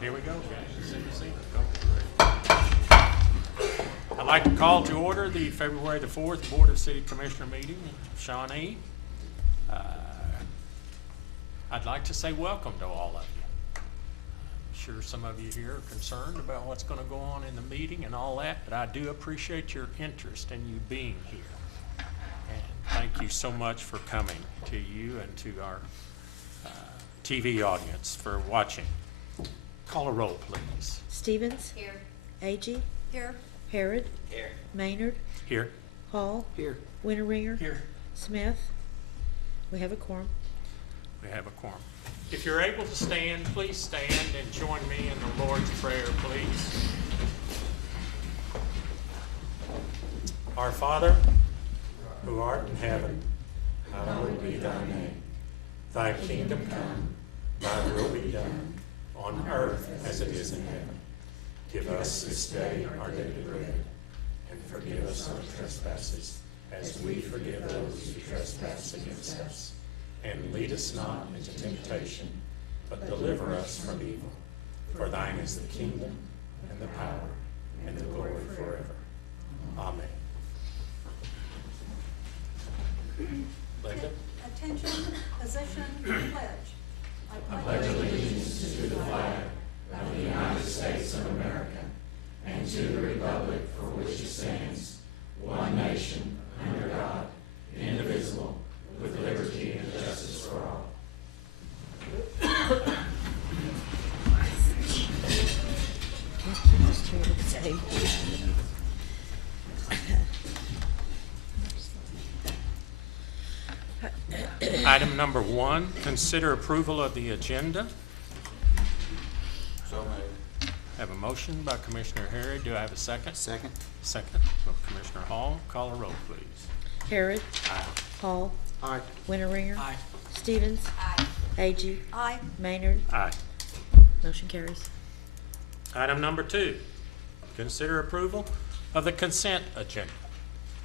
Here we go. I'd like to call to order the February the 4th Board of City Commissioner meeting of Shawnee. I'd like to say welcome to all of you. I'm sure some of you here are concerned about what's going to go on in the meeting and all that, but I do appreciate your interest and you being here. And thank you so much for coming, to you and to our TV audience for watching. Call a roll, please. Stevens. Here. Agee. Here. Harrod. Here. Maynard. Here. Hall. Here. Winteringer. Here. Smith. We have a quorum. We have a quorum. If you're able to stand, please stand and join me in the Lord's Prayer, please. Our Father, who art in heaven, hallowed be thy name. Thy kingdom come, thy will be done, on earth as it is in heaven. Give us this day our daily bread, and forgive us our trespasses, as we forgive those who trespass against us. And lead us not into temptation, but deliver us from evil. For thine is the kingdom, and the power, and the glory forever. Amen. Linda? Attention, position, pledge. I pledge allegiance to the flag of the United States of America and to the republic for which it stands, one nation, under God, indivisible, with liberty and justice for all. Item number 1, consider approval of the agenda. So moved. Have a motion by Commissioner Harrod. Do I have a second? Second. Second from Commissioner Hall. Call a roll, please. Harrod. Aye. Hall. Aye. Winteringer. Aye. Stevens. Aye. Agee. Aye. Maynard. Aye. Motion carries. Item number 2, consider approval of the consent agenda.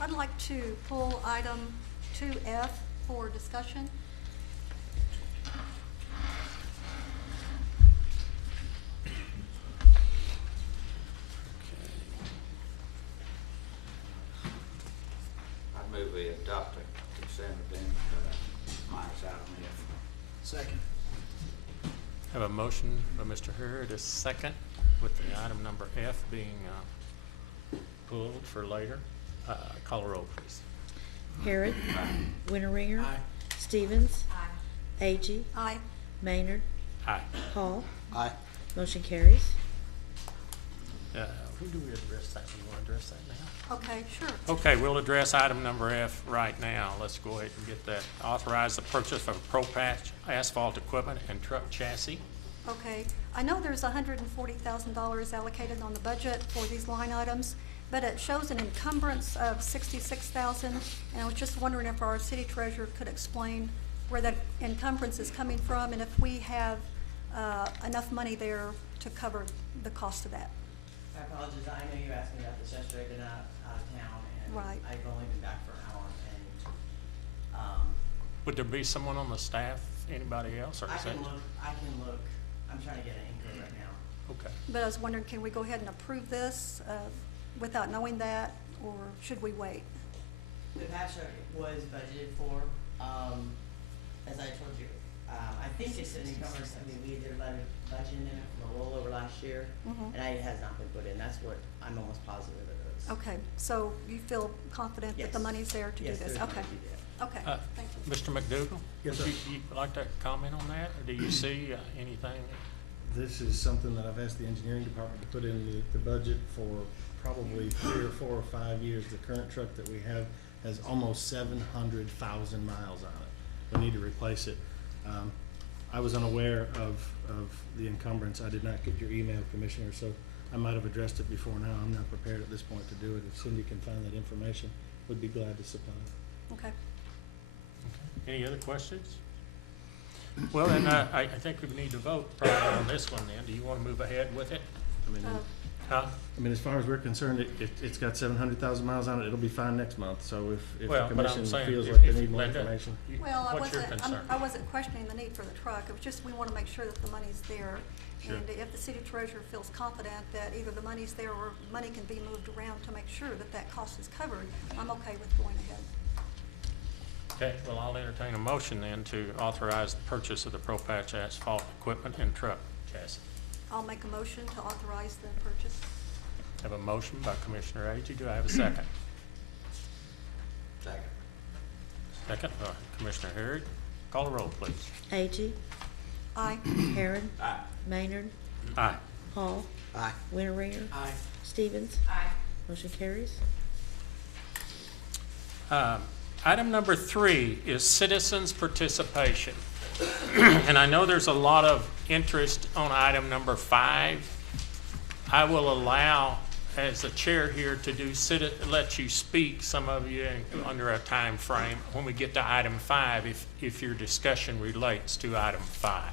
I'd like to pull item 2F for discussion. I move we adopt a consent agenda minus item F. Second. Have a motion by Mr. Harrod, a second, with the item number F being pulled for later. Call a roll, please. Harrod. Winteringer. Aye. Stevens. Aye. Agee. Aye. Maynard. Aye. Hall. Aye. Motion carries. Who do we address that? You want to address that now? Okay, sure. Okay, we'll address item number F right now. Let's go ahead and get that. Authorize the purchase of ProPatch asphalt equipment and truck chassis. Okay, I know there's $140,000 allocated on the budget for these line items, but it shows an encumbrance of $66,000, and I was just wondering if our city treasurer could explain where that encumbrance is coming from, and if we have enough money there to cover the cost of that. I apologize, I know you asked me about this yesterday, been out of town, and Right. I've only been back for an hour, and, Would there be someone on the staff, anybody else, or I is can that? look, I'm trying to get an anchor right now. Okay. But I was wondering, can we go ahead and approve this without knowing that, or should we wait? The patch was budgeted for, as I told you, I think it's an encumbrance, I mean, we did a budget in it from a rollover last year, Mhm. and it has not been put in, that's what I'm almost positive it is. Okay, so you feel confident that the Yes. money's there to do Yes, this? there's Okay, money to do that. okay, thank you. Mr. McDougal? Yes, would sir. you like to comment on that, or do you see anything? This is something that I've asked the engineering department to put in the budget for probably 3 or 4 or 5 years. The current truck that we have has almost 700,000 miles on it. We need to replace it. I was unaware of the encumbrance. I did not get your email, Commissioner, so I might have addressed it before now. I'm not prepared at this point to do it. If Cindy can find that information, would be glad to supply it. Okay. Any other questions? Well, then, I think we need to vote probably on this one then. Do you want to move ahead with it? I mean, Uh, Huh? I mean, as far as we're concerned, it's got 700,000 miles on it. It'll be fine next month. So if the Well, but I'm commission saying, feels if- like they if need more Linda, information. Well, what's your concern? I wasn't questioning the need for the truck. It was just, we want to make sure that the money's there. Sure. And if the city treasurer feels confident that either the money's there or money can be moved around to make sure that that cost is covered, I'm okay with going ahead. Okay, well, I'll entertain a motion then to authorize the purchase of the Pro Patch asphalt equipment and truck chassis. I'll make a motion to authorize the purchase. Have a motion by Commissioner Agee. Do I have a second? Second. Second by Commissioner Harrod. Call the roll, please. Agee, Aye. Harrod, Aye. Maynard, Aye. Hall, Aye. Winteringer, Aye. Stevens. Aye. Motion carries. Item number 3 is citizens' participation. And I know there's a lot of interest on item number 5. I will allow, as the chair here, to let you speak, some of you, under a time frame when we get to item 5, if your discussion relates to item 5.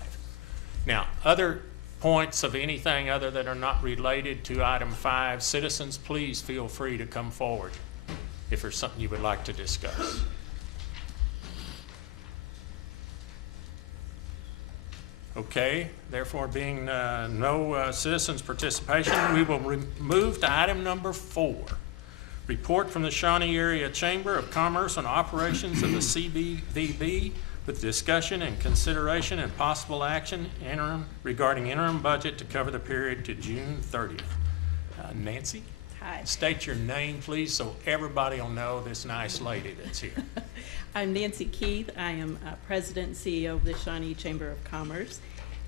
Now, other points of anything other that are not related to item 5, citizens, please feel free to come forward if there's something you would like to discuss. Okay, therefore being no citizens' participation, we will move to item number 4. Report from the Shawnee Area Chamber of Commerce on operations of the CBVB with discussion and consideration and possible action regarding interim budget to cover the period to June 30th. Nancy? Hi, State your name, please, so everybody will know this nice lady that's here. I'm Nancy Keith. I am President and CEO of the Shawnee Chamber of Commerce,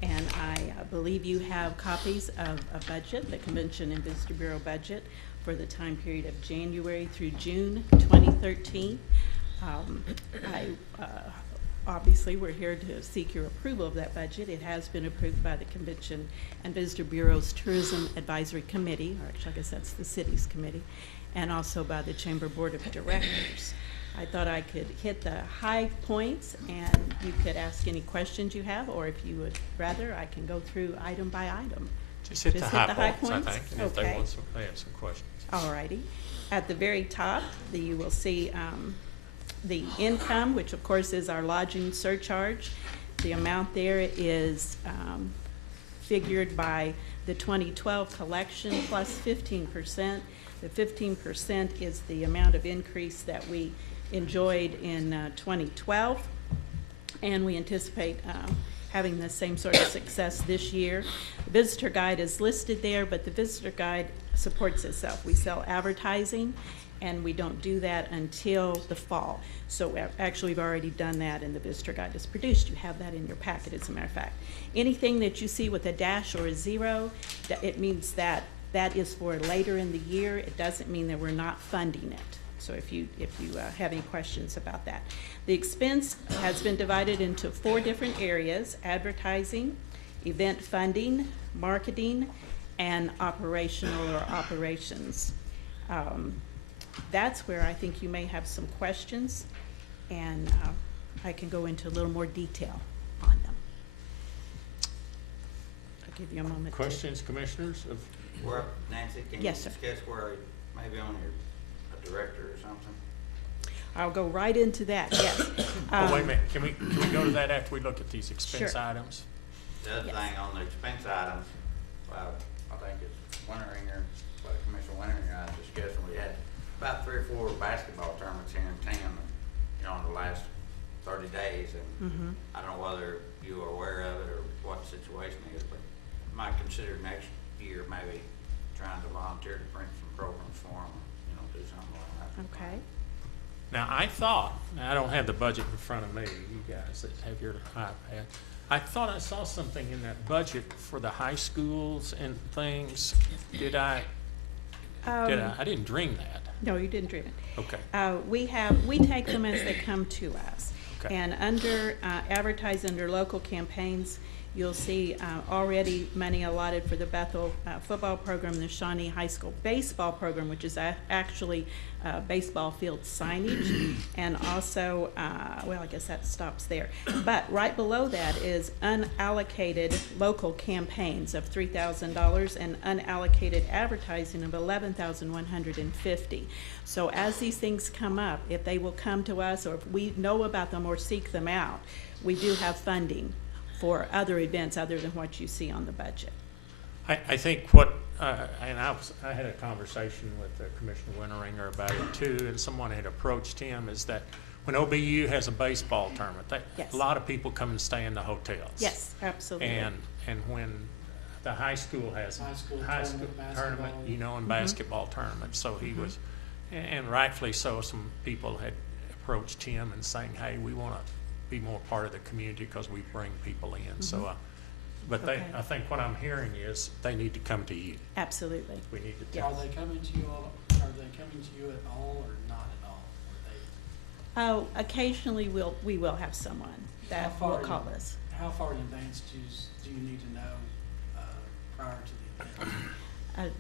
and I believe you have copies of a budget, the Convention and Visitor Bureau budget, for the time period of January through June 2013. Obviously, we're here to seek your approval of that budget. It has been approved by the Convention and Visitor Bureau's Tourism Advisory Committee, or actually I guess that's the city's committee, and also by the Chamber Board of Directors. I thought I could hit the high points and you could ask any questions you have, or if you would rather, I can go through item by item. Just hit the high points, I points? think, and if they Okay. want some, they have some questions. Alrighty. At the very top, you will see the income, which of course is our lodging surcharge. The amount there is figured by the 2012 collection plus 15%. The 15% is the amount of increase that we enjoyed in 2012, and we anticipate having the same sort of success this year. The visitor guide is listed there, but the visitor guide supports itself. We sell advertising, and we don't do that until the fall. So actually, we've already done that, and the visitor guide is produced. You have that in your packet, as a matter of fact. Anything that you see with a dash or a 0, it means that that is for later in the year. It doesn't mean that we're not funding it. So if you have any questions about that. The expense has been divided into 4 different areas: advertising, event funding, marketing, and operational or operations. That's where I think you may have some questions, and I can go into a little more detail on them. I'll give you a moment. Questions, commissioners? Where, Nancy, can you Yes, sir. discuss where, maybe on your, a director or something? I'll go right into that, yes. Oh, wait a minute, can we go to that after we look at these expense Sure. items? The other Yes. thing on the expense items, I think it's Winteringer, what Commissioner Winteringer and I was discussing, we had about 3 or 4 basketball tournaments here in town, in the last 30 days, and Mhm. I don't know whether you are aware of it or what the situation is, but might consider next year maybe trying to volunteer to print some programs for them, do something like that. Okay. Now, I thought, now I don't have the budget in front of me, you guys that have your iPad. I thought I saw something in that budget for the high schools and things. Did I? I didn't dream that. No, you didn't dream it. Okay. We take them as they come to us. Okay. And under, advertise under local campaigns, you'll see already money allotted for the Bethel football program, the Shawnee High School baseball program, which is actually baseball field signage, and also, well, I guess that stops there. But right below that is unallocated local campaigns of $3,000 and unallocated advertising of $11,150. So as these things come up, if they will come to us, or if we know about them or seek them out, we do have funding for other events other than what you see on the budget. I think what, and I had a conversation with Commissioner Winteringer about it too, and someone had approached him, is that when OBU has a baseball tournament, Yes. a lot of people come and stay in the hotels. Yes, absolutely. And when the high school has High school tournament, basketball. you know, and basketball tournament, so he was, and rightfully so, some people had approached him and saying, hey, we want to be more part of the community because we bring people in, so, but Okay. I think what I'm hearing is they need to come to you. Absolutely. We need to Are tell they coming to you all, are they coming to you at all or not at all? Are they, Oh, occasionally we will have someone that How will far call us. how far in advance do you need to know, prior to the event?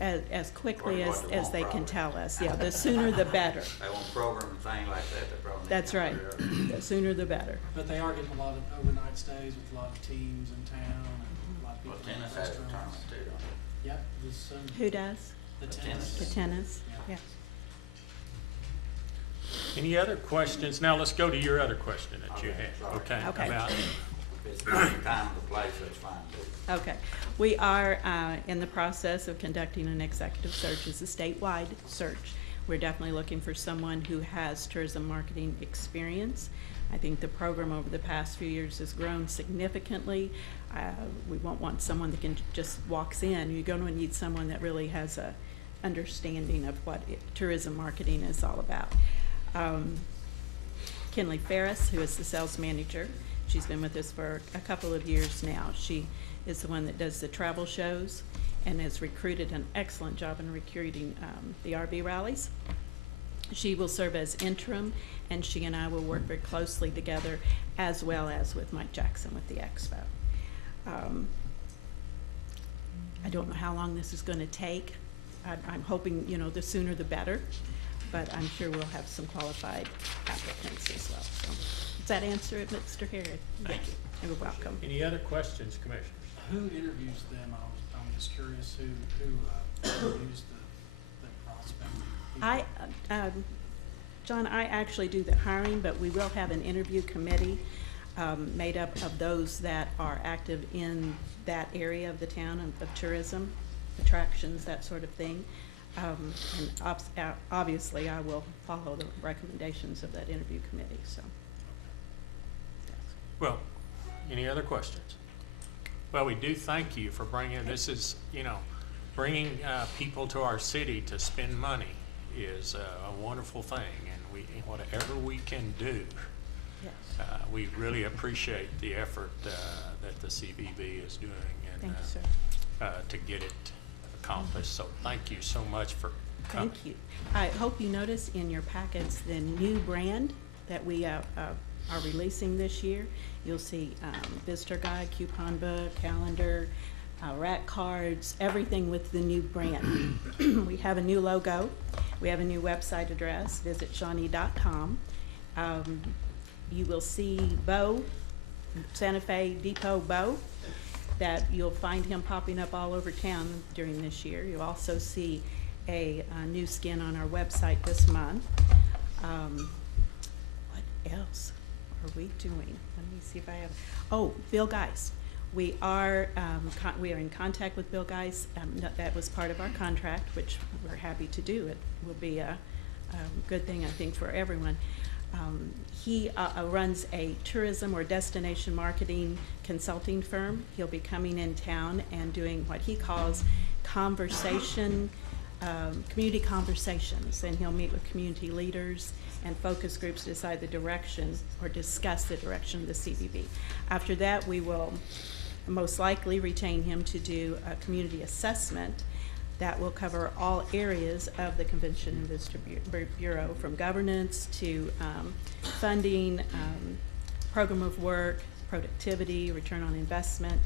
As quickly According to what they as want, they can probably. tell us. Yeah, the sooner the better. They want program and things like that, they probably. need That's to right. come here. The sooner the better. But they are getting a lot of overnight stays with a lot of teams in town and a lot of people Well, in tennis has a restaurants. tournament too, don't it? Yep, this, Who does? the The tennis. The tennis? Yeah. Yes. Any other questions? Now let's go to your other question that you had, okay? Okay. About, If it's not the time of the place, that's fine too. Okay. We are in the process of conducting an executive search. It's a statewide search. We're definitely looking for someone who has tourism marketing experience. I think the program over the past few years has grown significantly. We won't want someone that can just walks in. You're going to need someone that really has a understanding of what tourism marketing is all about. Kinley Ferris, who is the sales manager, she's been with us for a couple of years now. She is the one that does the travel shows and has recruited an excellent job in recruiting the RV rallies. She will serve as interim, and she and I will work very closely together, as well as with Mike Jackson with the Expo. I don't know how long this is going to take. I'm hoping, you know, the sooner the better, but I'm sure we'll have some qualified applicants as well. So, does that answer it, Mr. Harris? Thank you. You're welcome. any other questions, Commissioners? Who interviews them? I'm just curious who interviews the prospect? John, I actually do the hiring, but we will have an interview committee made up of those that are active in that area of the town of tourism, attractions, that sort of thing. And obviously, I will follow the recommendations of that interview committee, so. Well, any other questions? Well, we do thank you for bringing, this is, you know, bringing people to our city to spend money is a wonderful thing, and whatever we can do, Yes. we really appreciate the effort that the CVB is doing and Thank you, sir. to get it accomplished. So thank you so much for coming. Thank you. I hope you notice in your packets the new brand that we are releasing this year. You'll see visitor guide, coupon book, calendar, rack cards, everything with the new brand. We have a new logo. We have a new website address, visitshawnee.com. You will see Bo, Santa Fe Depot Bo, that you'll find him popping up all over town during this year. You'll also see a new skin on our website this month. What else are we doing? Let me see if I have, oh, Bill Geis. We are in contact with Bill Geis. That was part of our contract, which we're happy to do. It will be a good thing, I think, for everyone. He runs a tourism or destination marketing consulting firm. He'll be coming in town and doing what he calls community conversations, and he'll meet with community leaders and focus groups to decide the direction or discuss the direction of the CVB. After that, we will most likely retain him to do a community assessment that will cover all areas of the Convention and Visitor Bureau, from governance to funding, program of work, productivity, return on investment.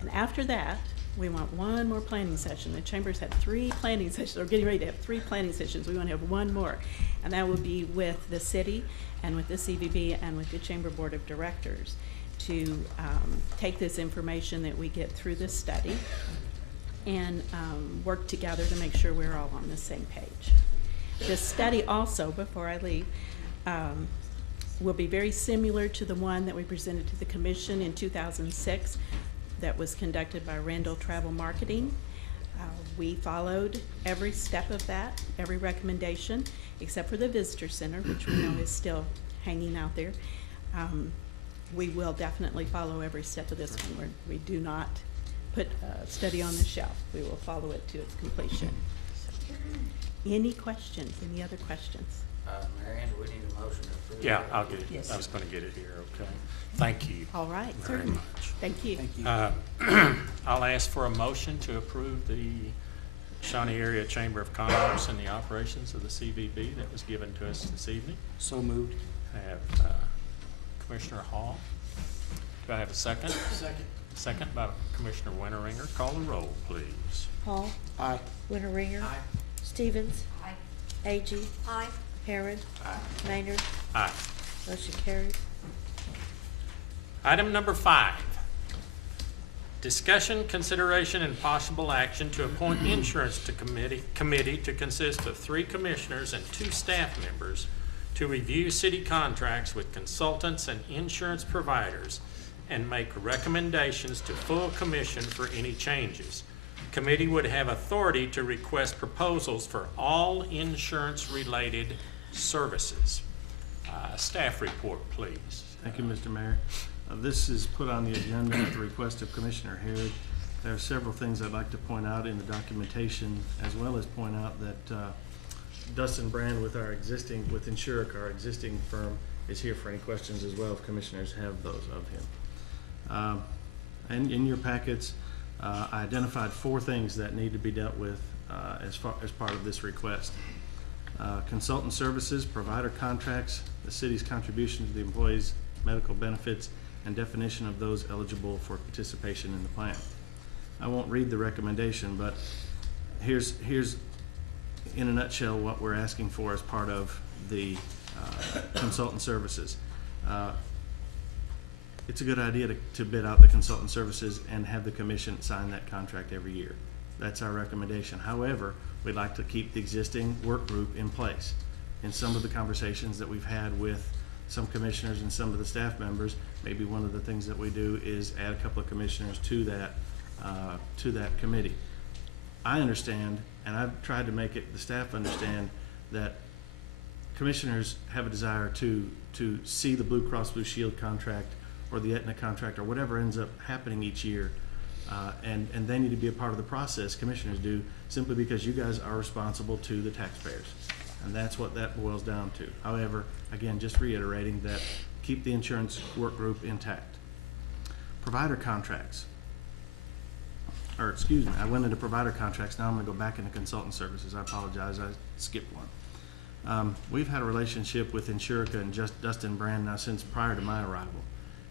And after that, we want one more planning session. The Chamber's had 3 planning sessions, or getting ready to have 3 planning sessions. We want to have one more. And that will be with the city and with the CVB and with the Chamber Board of Directors to take this information that we get through this study and work together to make sure we're all on the same page. This study also, before I leave, will be very similar to the one that we presented to the commission in 2006 that was conducted by Randall Travel Marketing. We followed every step of that, every recommendation, except for the visitor center, which we know is still hanging out there. We will definitely follow every step of this one. We do not put a study on the shelf. We will follow it to its completion. Any questions? Any other questions? Marion, do we need a motion to approve? Yeah, I'll get it. Yes. I was gonna get it here, okay. Thank you All right, very certainly. much. Thank you. I'll ask for a motion to approve the Shawnee Area Chamber of Commerce and the operations of the CVB that was given to us this evening. So moved. I have Commissioner Hall. Do I have a second? Second. Second by Commissioner Winteringer. Call the roll, please. Hall. Aye. Winteringer. Aye. Stevens. Aye. Agee. Aye. Harrod. Maynard. Aye. Motion carries. Item number 5. Discussion, consideration, and possible action to appoint insurance to committee to consist of 3 commissioners and 2 staff members to review city contracts with consultants and insurance providers and make recommendations to full commission for any changes. Committee would have authority to request proposals for all insurance-related services. Staff report, please. Thank you, Mr. Mayor. This is put on the agenda at the request of Commissioner Harrod. There are several things I'd like to point out in the documentation, as well as point out that Dustin Brand with Insuric, our existing firm, is here for any questions as well if commissioners have those of him. And in your packets, I identified 4 things that need to be dealt with as part of this request. Consultant services, provider contracts, the city's contribution to the employees' medical benefits, and definition of those eligible for participation in the plan. I won't read the recommendation, but here's in a nutshell what we're asking for as part of the consultant services. It's a good idea to bid out the consultant services and have the commission sign that contract every year. That's our recommendation. However, we'd like to keep the existing work group in place. In some of the conversations that we've had with some commissioners and some of the staff members, maybe one of the things that we do is add a couple of commissioners to that committee. I understand, and I've tried to make the staff understand, that commissioners have a desire to see the Blue Cross Blue Shield contract or the Aetna contract or whatever ends up happening each year, and they need to be a part of the process, commissioners do, simply because you guys are responsible to the taxpayers. And that's what that boils down to. However, again, just reiterating that keep the insurance work group intact. Provider contracts. Or excuse me, I went into provider contracts, now I'm gonna go back into consultant services. I apologize, I skipped one. We've had a relationship with Insurica and Dustin Brand now since prior to my arrival.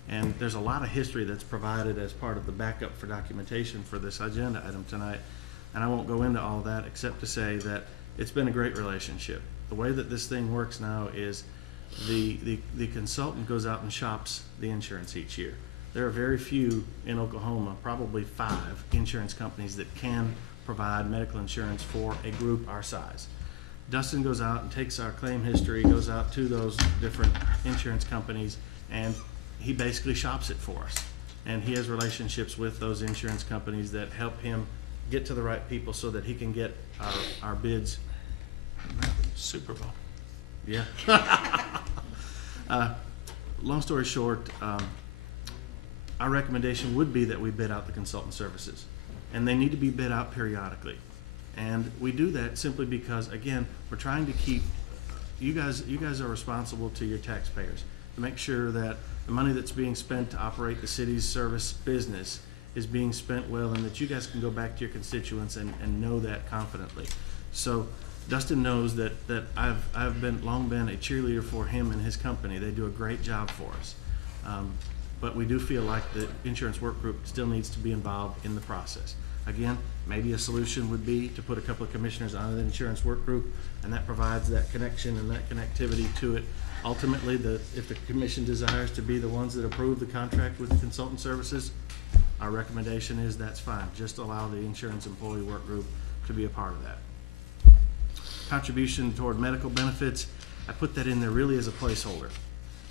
And there's a lot of history that's provided as part of the backup for documentation for this agenda item tonight. And I won't go into all that except to say that it's been a great relationship. The way that this thing works now is the consultant goes out and shops the insurance each year. There are very few in Oklahoma, probably 5 insurance companies that can provide medical insurance for a group our size. Dustin goes out and takes our claim history, goes out to those different insurance companies, and he basically shops it for us. And he has relationships with those insurance companies that help him get to the right people so that he can get our bids. Super Bowl. Yeah. Long story short, our recommendation would be that we bid out the consultant services, and they need to be bid out periodically. And we do that simply because, again, we're trying to keep, you guys are responsible to your taxpayers to make sure that the money that's being spent to operate the city's service business is being spent well, and that you guys can go back to your constituents and know that confidently. So Dustin knows that I've long been a cheerleader for him and his company. They do a great job for us. But we do feel like the insurance work group still needs to be involved in the process. Again, maybe a solution would be to put a couple of commissioners on the insurance work group, and that provides that connection and that connectivity to it. Ultimately, if the commission desires to be the ones that approve the contract with the consultant services, our recommendation is that's fine. Just allow the insurance employee work group to be a part of that. Contribution toward medical benefits, I put that in there really as a placeholder.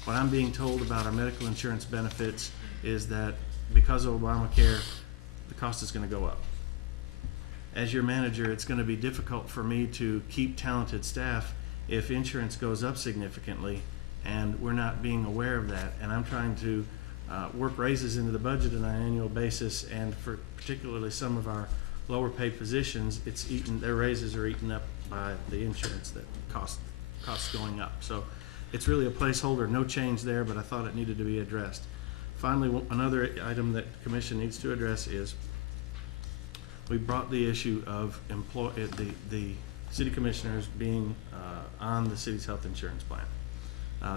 What I'm being told about our medical insurance benefits is that because of Obamacare, the cost is gonna go up. As your manager, it's gonna be difficult for me to keep talented staff if insurance goes up significantly and we're not being aware of that. And I'm trying to work raises into the budget on an annual basis, and for particularly some of our lower paid positions, their raises are eaten up by the insurance that costs going up. So it's really a placeholder, no change there, but I thought it needed to be addressed. Finally, another item that the commission needs to address is we brought the issue of the city commissioners being on the city's health insurance plan.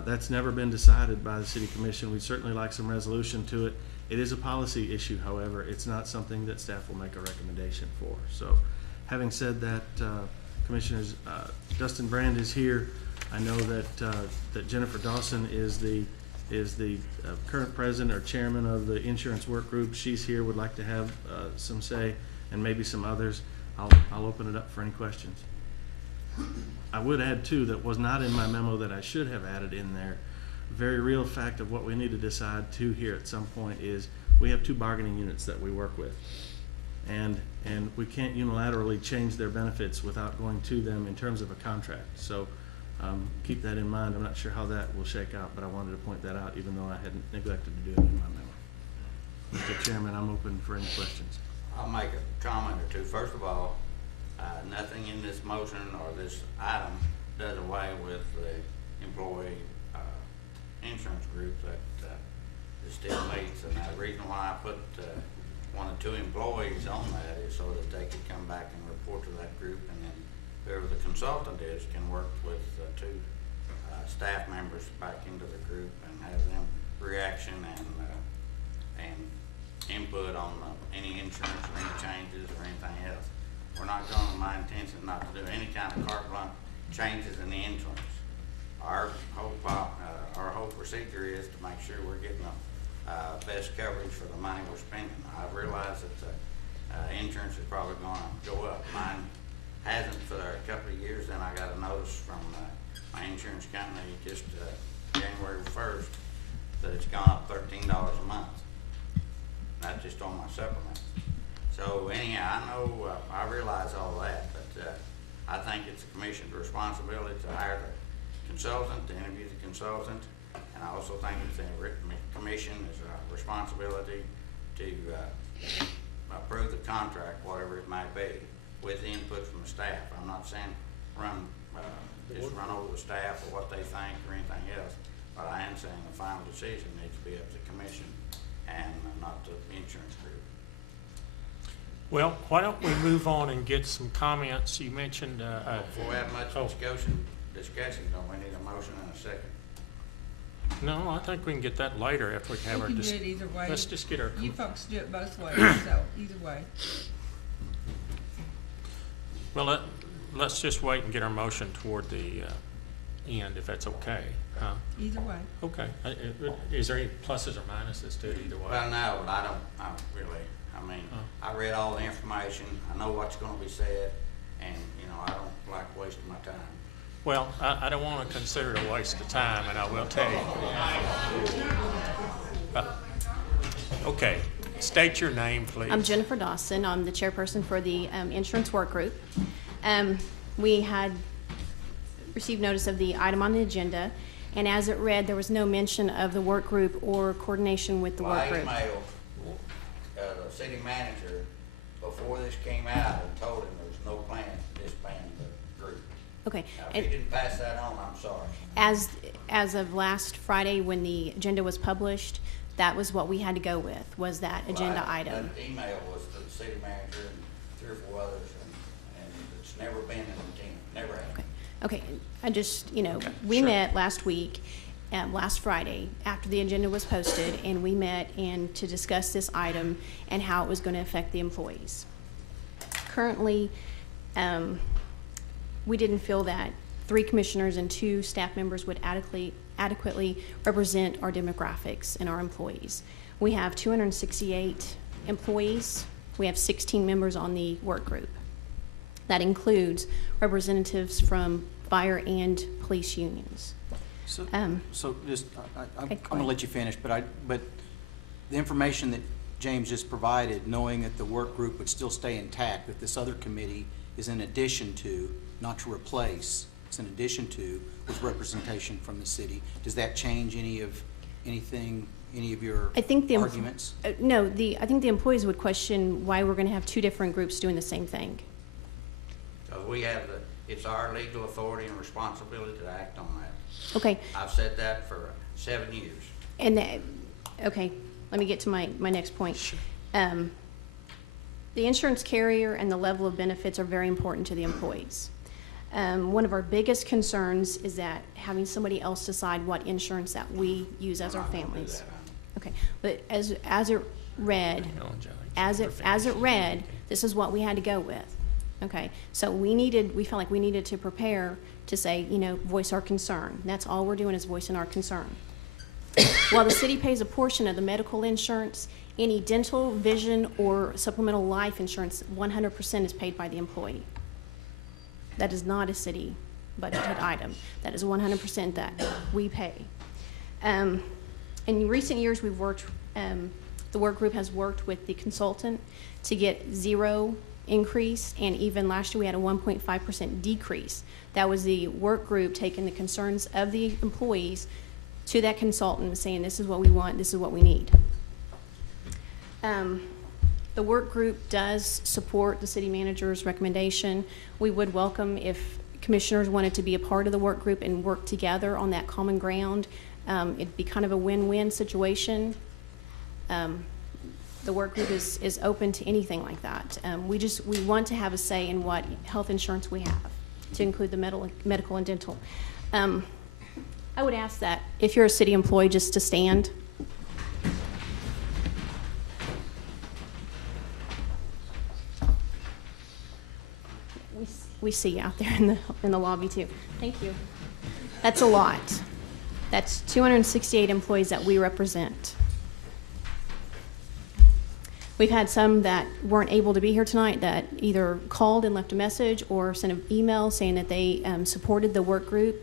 That's never been decided by the city commission. We'd certainly like some resolution to it. It is a policy issue, however. It's not something that staff will make a recommendation for. So having said that, Commissioners, Dustin Brand is here. I know that Jennifer Dawson is the current president or chairman of the insurance work group. She's here, would like to have some say, and maybe some others. I'll open it up for any questions. I would add too, that was not in my memo that I should have added in there. Very real fact of what we need to decide too here at some point is we have 2 bargaining units that we work with. And we can't unilaterally change their benefits without going to them in terms of a contract. So keep that in mind. I'm not sure how that will shake out, but I wanted to point that out even though I hadn't neglected to do it in my memo. Mr. Chairman, I'm open for any questions. I'll make a comment or two. First of all, nothing in this motion or this item does away with the employee insurance group that still meets. And the reason why I put 1 or 2 employees on that is so that they could come back and report to that group, and then whoever the consultant is can work with 2 staff members back into the group and have them reaction and input on any insurance or any changes or anything else. We're not going, my intention is not to do any kind of carte blanche changes in the insurance. Our whole procedure is to make sure we're getting the best coverage for the money we're spending. I realize that the insurance is probably going to go up. Mine hasn't for a couple of years. Then I got a notice from my insurance company just January 1st that it's gone up $13 a month. That's just on my supplement. So anyhow, I know, I realize all that, but I think it's the commission's responsibility to hire the consultant, to interview the consultant, and I also think it's the commission's responsibility to approve the contract, whatever it may be, with input from the staff. I'm not saying just run over the staff or what they think or anything else, but I am saying the final decision needs to be up to the commission and not the insurance group. Well, why don't we move on and get some comments? You mentioned, Before we have much discussion, don't we need a motion and a second? no, I think we can get that later after we have our You can do it either way. let's just get our, You folks do it both ways, so either way. well, let's just wait and get our motion toward the end, if that's okay, huh? Either way. Okay. Is there any pluses or minuses to it either way? Well, no, but I don't really, I mean, I read all the information, I know what's gonna be said, and, I don't like wasting my time. Well, I don't want to consider it a waste of time, and I will tell you. Okay, state your name, please. I'm Jennifer Dawson. I'm the chairperson for the insurance work group. We had received notice of the item on the agenda, and as it read, there was no mention of the work group or coordination with the work group. I emailed the city manager before this came out and told him there was no plan to disband the group. Okay. Now, if he didn't pass that on, I'm sorry. As of last Friday, when the agenda was published, that was what we had to go with, was that agenda item. That email was to the city manager and 3 or 4 others, and it's never been in the team, never has. Okay, I just, we sure. met last week, last Friday, after the agenda was posted, and we met to discuss this item and how it was going to affect the employees. Currently, we didn't feel that 3 commissioners and 2 staff members would adequately represent our demographics and our employees. We have 268 employees. We have 16 members on the work group. That includes representatives from fire and police unions. So, Um, so just, I'm okay, go gonna ahead. let you finish, but the information that James just provided, knowing that the work group would still stay intact, that this other committee is in addition to, not to replace, it's in addition to, with representation from the city, does that change any of your I think the arguments? No, I think the employees would question why we're going to have two different groups doing the same thing. So we have it's our legal authority and responsibility to act on that. Okay, I've said that for 7 years. and, okay, let me get to my next point. The insurance carrier and the level of benefits are very important to the employees. One of our biggest concerns is that having somebody else decide what insurance that we use as our families. Okay, but as it read, this is what we had to go with. Okay, so we felt like we needed to prepare to say, voice our concern. That's all we're doing is voicing our concern. While the city pays a portion of the medical insurance, any dental, vision, or supplemental life insurance, 100% is paid by the employee. That is not a city budgeted item. That is 100% that we pay. In recent years, we've worked, the work group has worked with the consultant to get 0 increase, and even last year we had a 1.5% decrease. That was the work group taking the concerns of the employees to that consultant and saying, this is what we want, this is what we need. The work group does support the city manager's recommendation. We would welcome if commissioners wanted to be a part of the work group and work together on that common ground. It'd be kind of a win-win situation. The work group is open to anything like that. We want to have a say in what health insurance we have, to include the medical and dental. I would ask that if you're a city employee, just to stand. We see you out there in the lobby too. Thank you. That's a lot. That's 268 employees that we represent. We've had some that weren't able to be here tonight that either called and left a message or sent an email saying that they supported the work group,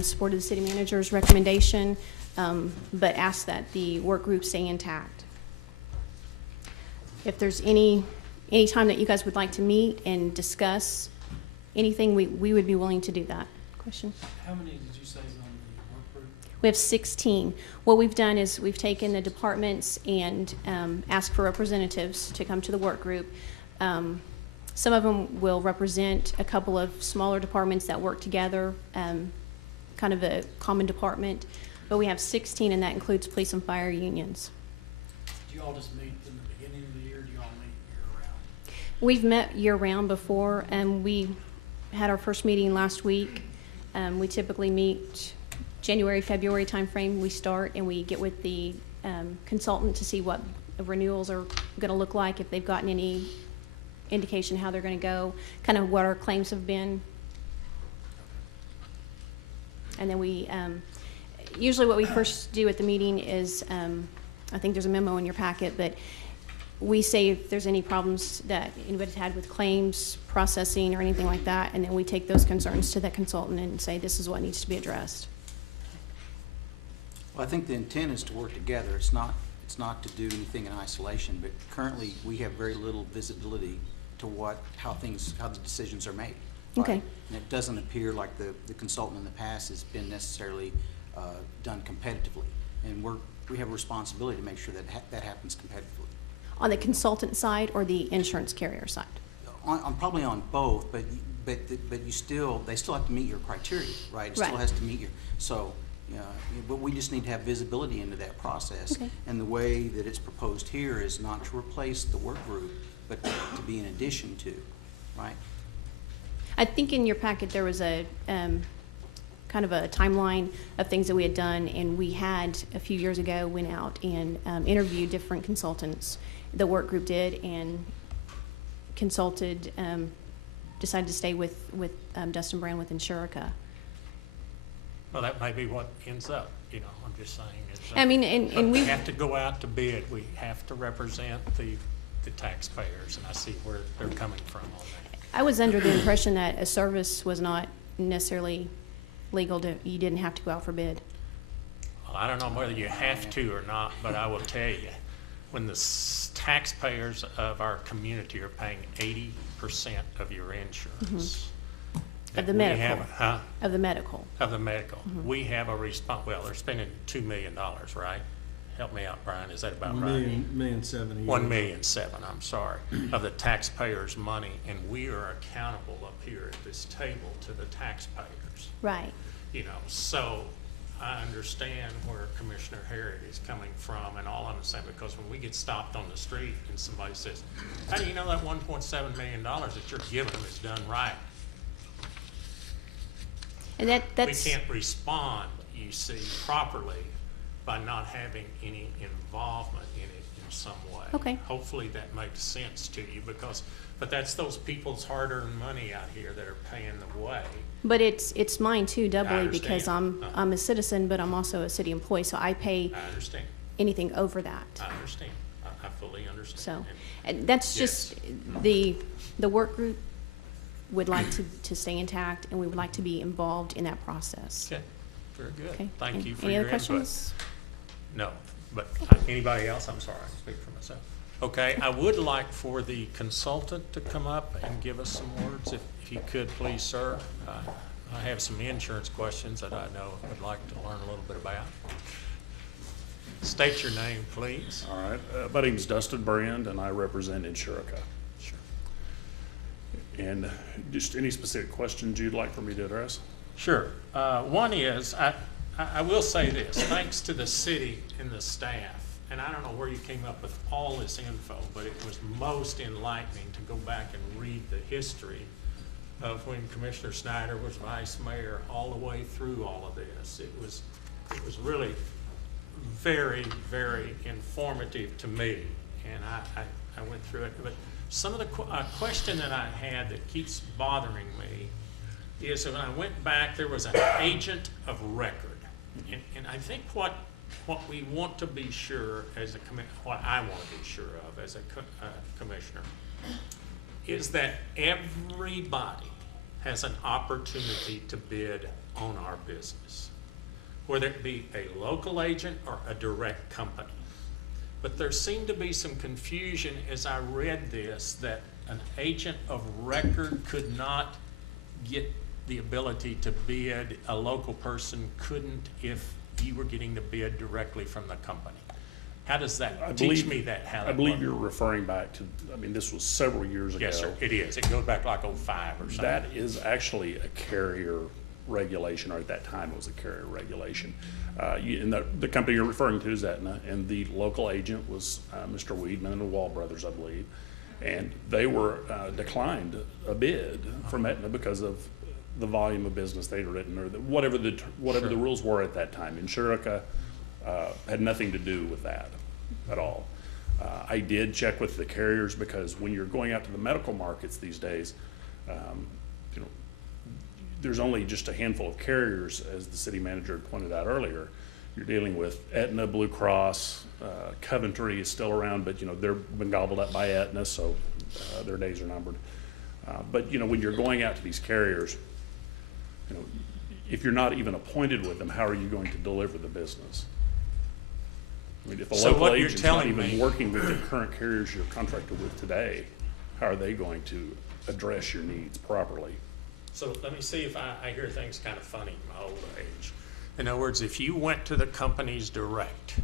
supported the city manager's recommendation, but asked that the work group stay intact. If there's any time that you guys would like to meet and discuss anything, we would be willing to do that. Question? How many did you say is on the work group? We have 16. What we've done is we've taken the departments and asked for representatives to come to the work group. Some of them will represent a couple of smaller departments that work together, kind of a common department. But we have 16, and that includes police and fire unions. Do you all just meet in the beginning of the year, or do you all meet year-round? We've met year-round before, and we had our first meeting last week. We typically meet January, February timeframe. We start and we get with the consultant to see what the renewals are going to look like, if they've gotten any indication how they're going to go, kind of what our claims have been. And then we, usually what we first do at the meeting is, I think there's a memo in your packet, but we say if there's any problems that anybody's had with claims, processing, or anything like that, and then we take those concerns to that consultant and say this is what needs to be addressed. Well, I think the intent is to work together. It's not to do anything in isolation, but currently we have very little visibility to how the decisions are made. Okay. Right? And it doesn't appear like the consultant in the past has been necessarily done competitively. And we have a responsibility to make sure that happens competitively. On the consultant side or the insurance carrier side? Probably on both, but they still have to meet your criteria, right? It still has to meet but we just need to have visibility into that process. Okay. And the way that it's proposed here is not to replace the work group, but to be in addition to, right? I think in your packet there was a kind of a timeline of things that we had done, and we had a few years ago went out and interviewed different consultants. The work group did, and consulted, decided to stay with Dustin Brown with Insurica. Well, that may be what ends up, I'm just saying. I mean, and we have to go out to bid. We have to represent the taxpayers, and I see where they're coming from on that. I was under the impression that a service was not necessarily legal to, you didn't have to go out for bid. Well, I don't know whether you have to or not, but I will tell you, when the taxpayers of our community are paying 80% of your insurance. Of the we medical. have- Huh? Of the medical. Of the medical. We have a well, they're spending $2 million, right? Help me out, Brian, is that about right? Million seven a year. 1,000,007, I'm sorry, of the taxpayers' money, and we are accountable up here at this table to the taxpayers. Right. You know, so I understand where Commissioner Harriet is coming from, and all I'm saying, because when we get stopped on the street and somebody says, how do you know that $1.7 million that you're giving them is done right? And that's. We can't respond, you see, properly by not having any involvement in it in some way. Okay. Hopefully that makes sense to you, but that's those people's hard-earned money out here that are paying the way. But it's mine too, doubly, because understand. I'm a citizen, but I'm also a city employee, so I pay I understand, anything over that. I understand, I fully understand. So, and that's just, the work group would like to stay intact, and we would like to be involved in that process. Okay, very good. Okay. Thank you for Any your other input. questions? No, but anybody else? I'm sorry, I can speak for myself. Okay, I would like for the consultant to come up and give us some words, if you could, please, sir. I have some insurance questions that I know I'd like to learn a little bit about. State your name, please. All right, my name's Dustin Brand, and I represent Insurica. Sure. And just any specific questions you'd like for me to address? Sure. One is, I will say this, thanks to the city and the staff, and I don't know where you came up with all this info, but it was most enlightening to go back and read the history of when Commissioner Snyder was vice mayor all the way through all of this. It was really very, very informative to me, and I went through it. But some of the question that I had that keeps bothering me is that when I went back, there was an agent of record. And I think what we want to be sure as a what I want to be sure of as a commissioner is that everybody has an opportunity to bid on our business, whether it be a local agent or a direct company. But there seemed to be some confusion as I read this, that an agent of record could not get the ability to bid, a local person couldn't if you were getting to bid directly from the company. How does that, teach me that, how that I believe works. you're referring back to, I mean, this was several years ago. Yes, sir, it is. It goes back like 05 or something. That is actually a carrier regulation, or at that time it was a carrier regulation. And the company you're referring to is Aetna, and the local agent was Mr. Weedman and the Wall Brothers, I believe. And they were declined a bid from Aetna because of the volume of business they'd written, or whatever the rules were at that time. Insurica had nothing to do with that at all. I did check with the carriers, because when you're going out to the medical markets these days, you know, there's only just a handful of carriers, as the city manager pointed out earlier. You're dealing with Aetna, Blue Cross, Coventry is still around, but you know, they've been gobbled up by Aetna, so their days are numbered. But you know, when you're going out to these carriers, you know, if you're not even appointed with them, how are you going to deliver the business? I mean, if a So local what you're agent's not telling even me- working with the current carriers you're contracted with today, how are they going to address your needs properly? So let me see if I hear things kind of funny in my old age. In other words, if you went to the companies direct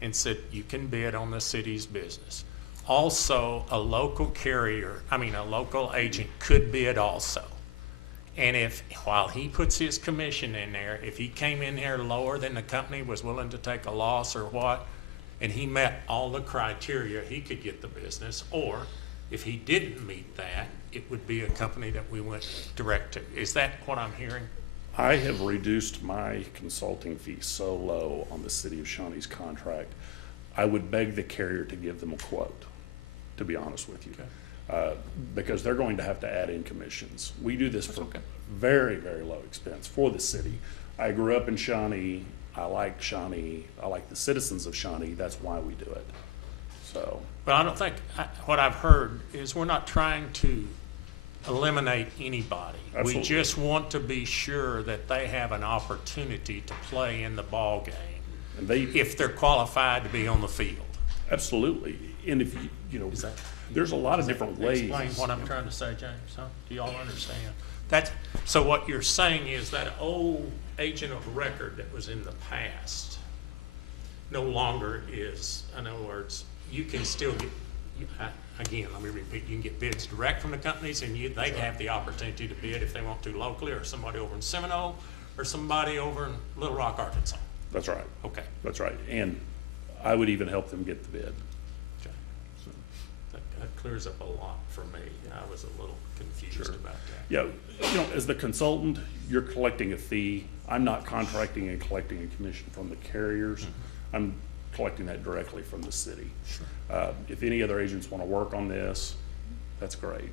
and said you can bid on the city's business, also a local carrier, a local agent could bid also. And if, while he puts his commission in there, if he came in here lower than the company was willing to take a loss or what, and he met all the criteria, he could get the business. Or if he didn't meet that, it would be a company that we went direct to. Is that what I'm hearing? I have reduced my consulting fee so low on the City of Shawnee's contract, I would beg the carrier to give them a quote, to be honest with you. Okay. Because they're going to have to add in commissions. We do this That's for okay. very, very low expense for the city. I grew up in Shawnee. I like Shawnee. I like the citizens of Shawnee. That's why we do it. So, But I don't think, what I've heard is we're not trying to eliminate anybody. We Absolutely. just want to be sure that they have an opportunity to play in the ball game And they, if they're qualified to be on the field. absolutely, and if you know, Is that- there's a lot of different ways. Explain what I'm trying to say, James, huh? Do y'all understand? That's, so what you're saying is that old agent of record that was in the past no longer is, in other words, you can still get, again, let me repeat, you can get bids direct from the companies, and they have the opportunity to bid if they want to locally, or somebody over in Seminole, or somebody over in Little Rock, Arkansas. That's right, Okay. that's right, and I would even help them get the bid. Okay. That clears up a lot for me. I was a little confused Sure. about that. Yeah, you know, as the consultant, you're collecting a fee. I'm not contracting and collecting a commission from the carriers. I'm collecting that directly from the city. Sure. If any other agents want to work on this, that's great.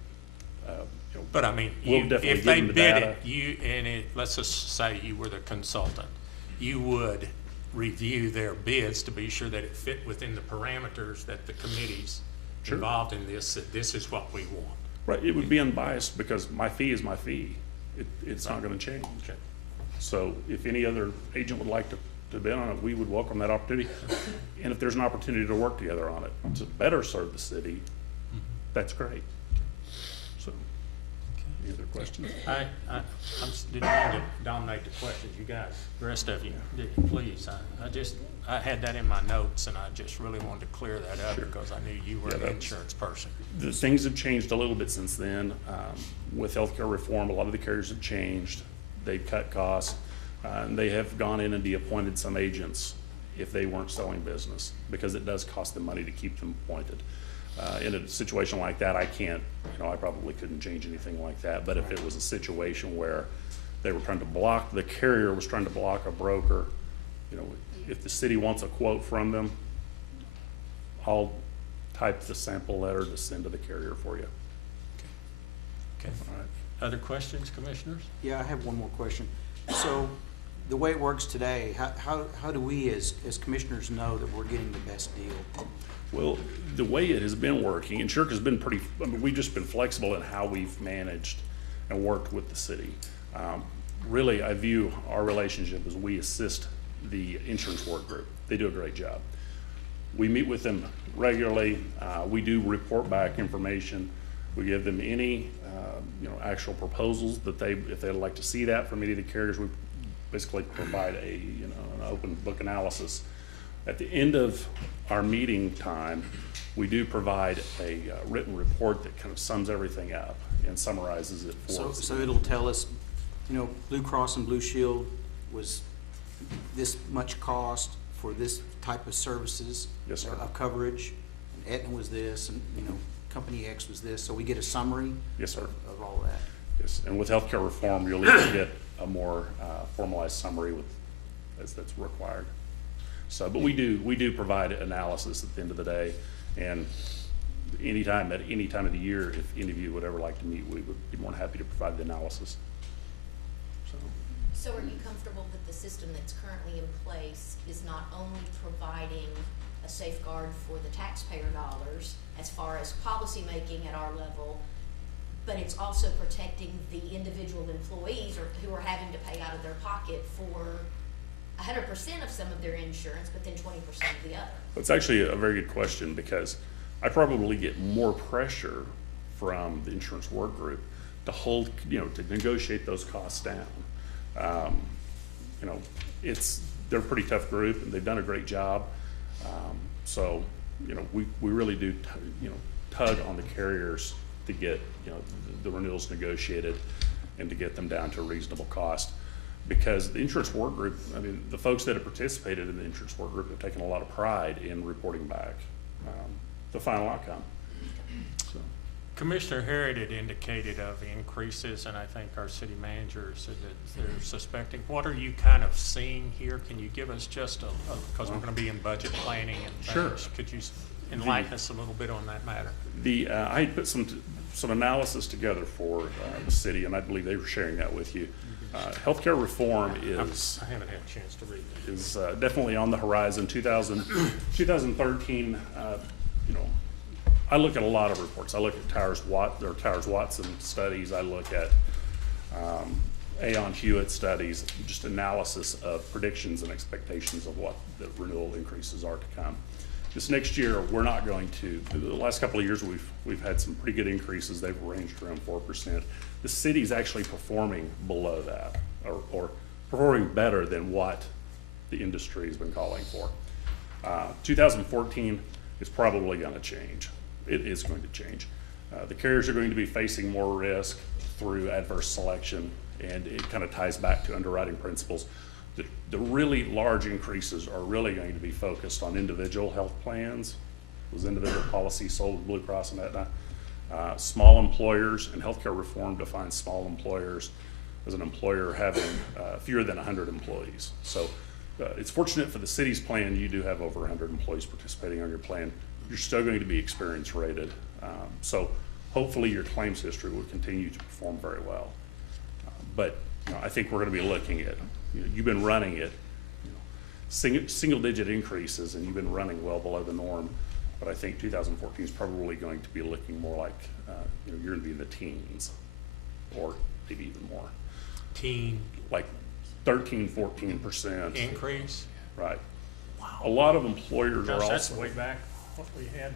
You know, But I mean, We'll definitely if give they them the bid data. it, let's just say you were the consultant, you would review their bids to be sure that it fit within the parameters that the committees Sure. involved in this, said this is what we want. Right, it would be unbiased because my fee is my fee. It's not going to change. Okay. So if any other agent would like to bid on it, we would welcome that opportunity. And if there's an opportunity to work together on it to better serve the city, that's great. So, any other questions? Didn't mean to dominate the questions, you guys, the rest of you, please. I had that in my notes, and I just really wanted to clear that up Sure. because I knew you were Yeah, an that's- insurance person. The things have changed a little bit since then. With healthcare reform, a lot of the carriers have changed. They've cut costs. And they have gone in and de-appointed some agents if they weren't selling business, because it does cost them money to keep them appointed. In a situation like that, I can't, you know, I probably couldn't change anything like that. But if it was a situation where they were trying to block, the carrier was trying to block a broker, you know, if the city wants a quote from them, I'll type the sample letter to send to the carrier for you. Okay. All right. Other questions, commissioners? Yeah, I have one more question. So, the way it works today, how do we as commissioners know that we're getting the best deal? Well, the way it has been working, and Shirk has been I mean, we've just been flexible in how we've managed and worked with the city. Really, I view our relationship as we assist the insurance work group. They do a great job. We meet with them regularly. We do report back information. We give them any, you know, actual proposals that if they'd like to see that from any of the carriers, we basically provide an open book analysis. At the end of our meeting time, we do provide a written report that kind of sums everything up and summarizes it for us. So it'll tell us, you know, Blue Cross and Blue Shield was this much cost for this type of services. Yes, sir. Of coverage, and Aetna was this, and, you know, Company X was this, so we get a summary? Yes, sir. Of all that. Yes, and with healthcare reform, you'll even get a more formalized summary as that's required. So, but we do provide analysis at the end of the day, and at any time of the year, if any of you would ever like to meet, we would be more than happy to provide the analysis. So are you comfortable that the system that's currently in place is not only providing a safeguard for the taxpayer dollars as far as policymaking at our level, but it's also protecting the individual employees who are having to pay out of their pocket for 100% of some of their insurance, but then 20% of the other? It's actually a very good question, because I probably get more pressure from the insurance work group to to negotiate those costs down. You know, they're a pretty tough group, and they've done a great job. So, you know, we really do, tug on the carriers to get, the renewals negotiated and to get them down to a reasonable cost. Because the insurance work group, I mean, the folks that have participated in the insurance work group have taken a lot of pride in reporting back the final outcome. So. Commissioner Harrod had indicated of increases, and I think our city manager said that they're suspecting. What are you kind of seeing here? Can you give us just because we're going to be in budget planning and things. Sure. Could you enlighten us a little bit on that matter? I had put some analysis together for the city, and I believe they were sharing that with you. Healthcare reform is I haven't had a chance to read that. is definitely on the horizon. 2013, I look at a lot of reports. I look at Towers Watson studies. I look at Aon Hewitt studies, just analysis of predictions and expectations of what the renewal increases are to come. This next year, we're not going to, the last couple of years, we've had some pretty good increases. They've ranged around 4%. The city's actually performing below that, or performing better than what the industry has been calling for. 2014 is probably going to change. It is going to change. The carriers are going to be facing more risk through adverse selection, and it kind of ties back to underwriting principles. The really large increases are really going to be focused on individual health plans, those individual policies sold with Blue Cross and Aetna, small employers, and healthcare reform defines small employers as an employer having fewer than 100 employees. So it's fortunate for the city's plan, you do have over 100 employees participating on your plan. You're still going to be experience rated. So hopefully your claims history will continue to perform very well. But I think we're going to be looking at, you've been running it, single digit increases, and you've been running well below the norm. But I think 2014 is probably going to be looking more like, you're going to be in the teens, or maybe even more. Like 13, 14%. Increase? Right. Wow. A lot of employers are Gosh, also. that's way back what we had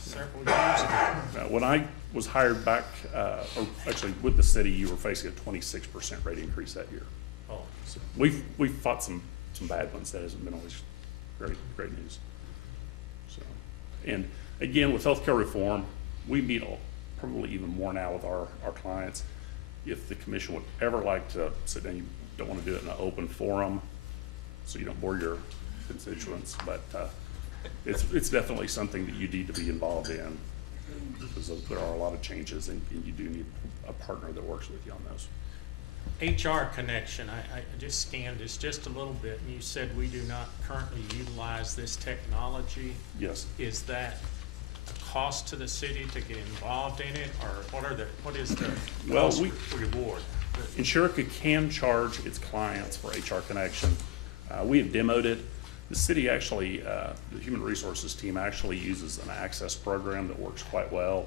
several years ago. When I was hired back, or actually with the city, you were facing a 26% rate increase that year. Oh. So we've fought some bad ones. That hasn't been always great news. So, and again, with healthcare reform, we meet probably even more now with our clients. If the commission would ever like to sit down, you don't want to do it in an open forum, so you don't bore your constituents, but it's definitely something that you need to be involved in, because there are a lot of changes, and you do need a partner that works with you on those. HR connection, I just scanned this just a little bit, and you said we do not currently utilize this technology. Yes. Is that a cost to the city to get involved in it, or what is the cost reward? Insurica can charge its clients for HR connection. We have demoed it. The city actually, the human resources team actually uses an access program that works quite well.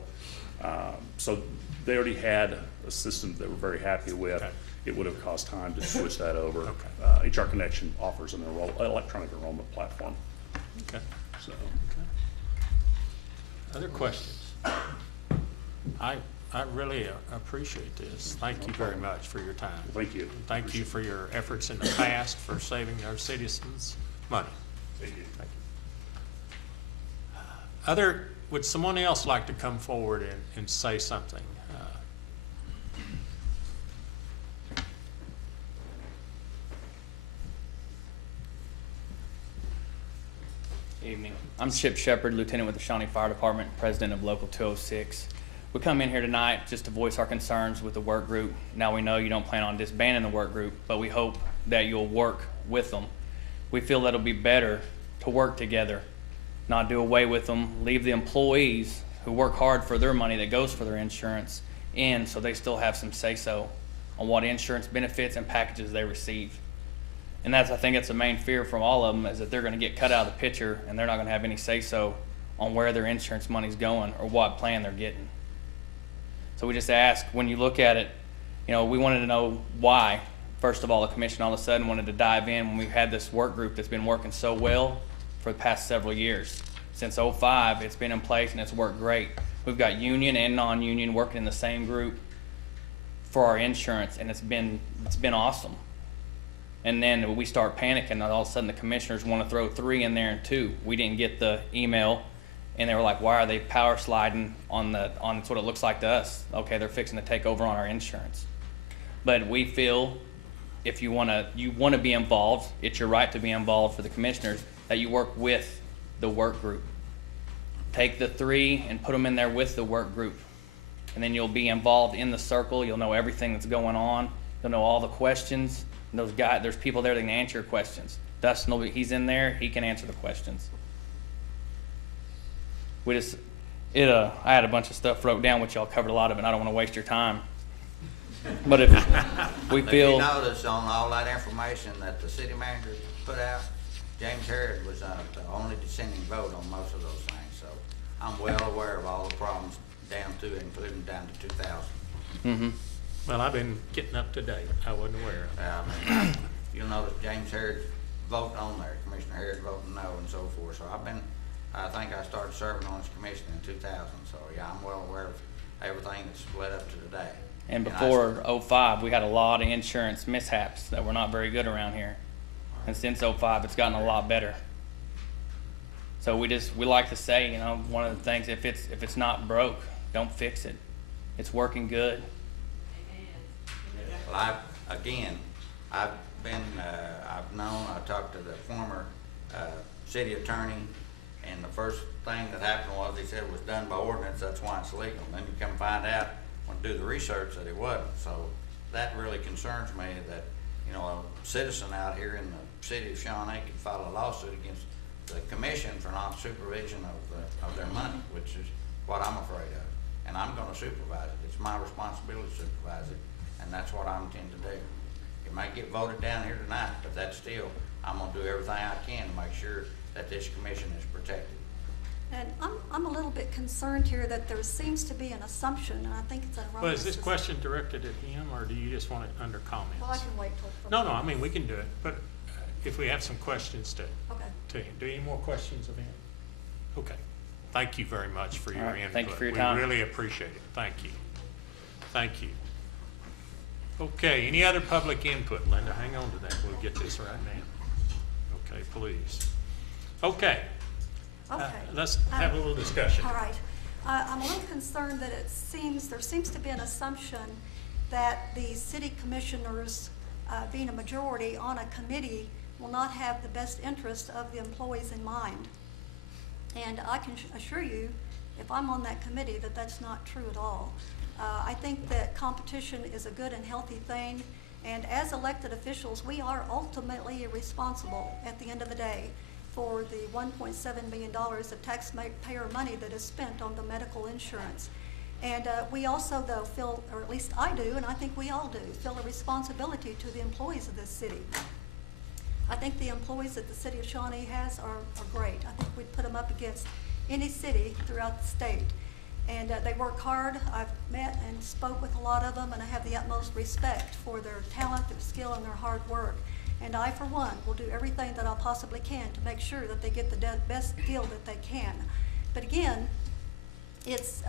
So they already had a system they were very happy with. Okay. It would have cost time to switch that over. Okay. HR Connection offers an electronic enrollment platform. Okay. So. Other questions? I really appreciate this. Thank you very much for your time. Thank you. Thank you for your efforts in the past for saving our citizens money. Thank you. Thank you. Would someone else like to come forward and say something? Evening. I'm Chip Shepard, Lieutenant with the Shawnee Fire Department, President of Local 206. We come in here tonight just to voice our concerns with the work group. Now we know you don't plan on disbanding the work group, but we hope that you'll work with them. We feel that it'll be better to work together, not do away with them, leave the employees who work hard for their money that goes for their insurance in, so they still have some say-so on what insurance benefits and packages they receive. And I think that's the main fear from all of them, is that they're going to get cut out of the picture and they're not going to have any say-so on where their insurance money's going or what plan they're getting. So we just ask, when you look at it, we wanted to know why. First of all, the commission all of a sudden wanted to dive in when we've had this work group that's been working so well for the past several years. Since '05, it's been in place and it's worked great. We've got union and non-union working in the same group for our insurance, and it's been awesome. And then we start panicking, and all of a sudden the commissioners want to throw 3 in there and 2. We didn't get the email, and they were like, why are they power sliding on what it looks like to us? Okay, they're fixing to take over on our insurance. But we feel if you want to be involved, it's your right to be involved for the commissioners, that you work with the work group. Take the 3 and put them in there with the work group. And then you'll be involved in the circle. You'll know everything that's going on. You'll know all the questions. And there's people there that can answer your questions. Dustin he's in there. He can answer the questions. I had a bunch of stuff wrote down, which y'all covered a lot of it, and I don't want to waste your time. But if we feel... If you notice on all that information that the city manager put out, James Harrod was the only dissenting vote on most of those things, so I'm well aware of all the problems down to, including down to 2000. Well, I've been getting up to date. I wasn't aware of it. I mean, you'll notice James Harris voted on there, Commissioner Harris voted no and so forth. So I think I started serving on this commission in 2000. So yeah, I'm well aware of everything that's led up to today. And I- before '05, we had a lot of insurance mishaps that were not very good around here. And since '05, it's gotten a lot better. So we like to say, you know, one of the things, if it's not broke, don't fix it. It's working good. Well, I've talked to the former city attorney, and the first thing that happened was he said it was done by ordinance, that's why it's legal. And then you come find out, when you do the research, that it wasn't. So that really concerns me that, you know, a citizen out here in the city of Shawnee could file a lawsuit against the commission for non-supervision of their money, which is what I'm afraid of. And I'm gonna supervise it. It's my responsibility to supervise it, and that's what I intend to do. It might get voted down here tonight, but that's still, I'm gonna do everything I can to make sure that this commission is protected. And I'm a little bit concerned here that there seems to be an assumption, and I think it's an erroneous. Well, is this question directed at him, or do you just want it under comments? Well, I can wait till. No, I mean, we can do it, but if we have some questions to Okay. him. Do you any more questions of him? Okay. Thank you very much for your All right. input. Thank you for your time. We really appreciate it. Thank you. Thank you. Okay, any other public input? Linda, hang on to that. We'll get this right now. Okay, please. Okay. Okay. Let's have a little discussion. All right. I'm a little concerned that there seems to be an assumption that the city commissioners, being a majority on a committee, will not have the best interest of the employees in mind. And I can assure you, if I'm on that committee, that that's not true at all. I think that competition is a good and healthy thing, and as elected officials, we are ultimately responsible at the end of the day for the $1.7 million of taxpayer money that is spent on the medical insurance. And we also, though, feel, or at least I do, and I think we all do, feel a responsibility to the employees of this city. I think the employees that the city of Shawnee has are great. I think we'd put them up against any city throughout the state. And they work hard. I've met and spoke with a lot of them, and I have the utmost respect for their talent, their skill, and their hard work. And I, for one, will do everything that I possibly can to make sure that they get the best deal that they can. But again, it's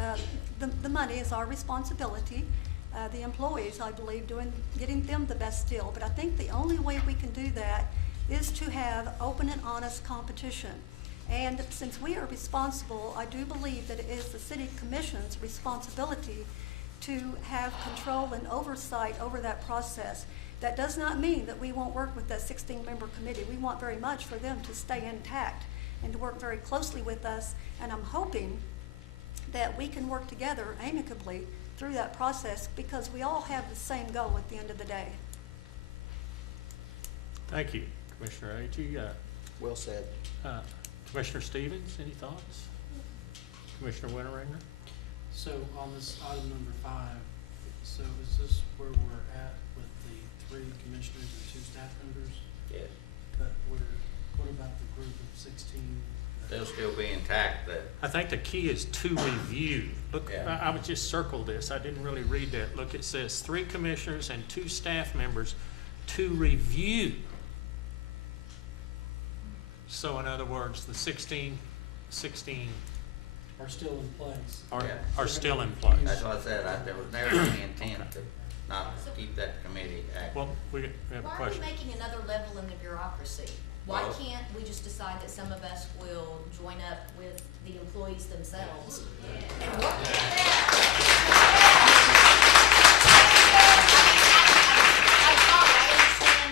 the money is our responsibility. The employees, I believe, getting them the best deal. But I think the only way we can do that is to have open and honest competition. And since we are responsible, I do believe that it is the city commission's responsibility to have control and oversight over that process. That does not mean that we won't work with that 16-member committee. We want very much for them to stay intact and to work very closely with us. And I'm hoping that we can work together amicably through that process, because we all have the same goal at the end of the day. Thank you, Commissioner Agee. Well said. Commissioner Stevens, any thoughts? Commissioner Winteringer? So on this item number 5, so is this where we're at with the 3 commissioners and 2 staff members? Yes. But what about the group of 16? They'll still be intact. That I think the key is to review. Look, Yeah. I would just circle this. I didn't really read that. Look, it says 3 commissioners and 2 staff members to review. So in other words, the 16 Are still in place. are still in place. That's what I said. There was never any intent to not keep that committee active. Well, we have a Why are we question. making another level in the bureaucracy? Why Well- can't we just decide that some of us will join up with the employees themselves and work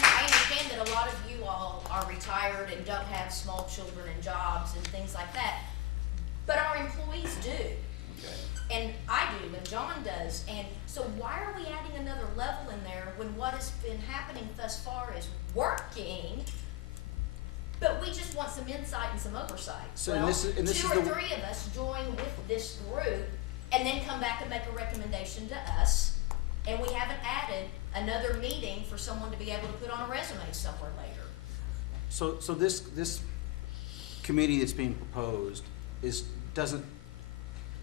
I understand that a lot of you all are retired and don't have small children and jobs and things like that, but our employees do. And I do, and John does, and so why are we adding another level in there when what has been happening thus far is working, but we just want some insight and some oversight? So, Well, and this is 2 or the- 3 of us join with this group and then come back and make a recommendation to us, and we haven't added another meeting for someone to be able to put on a resume somewhere later. So this committee that's being proposed doesn't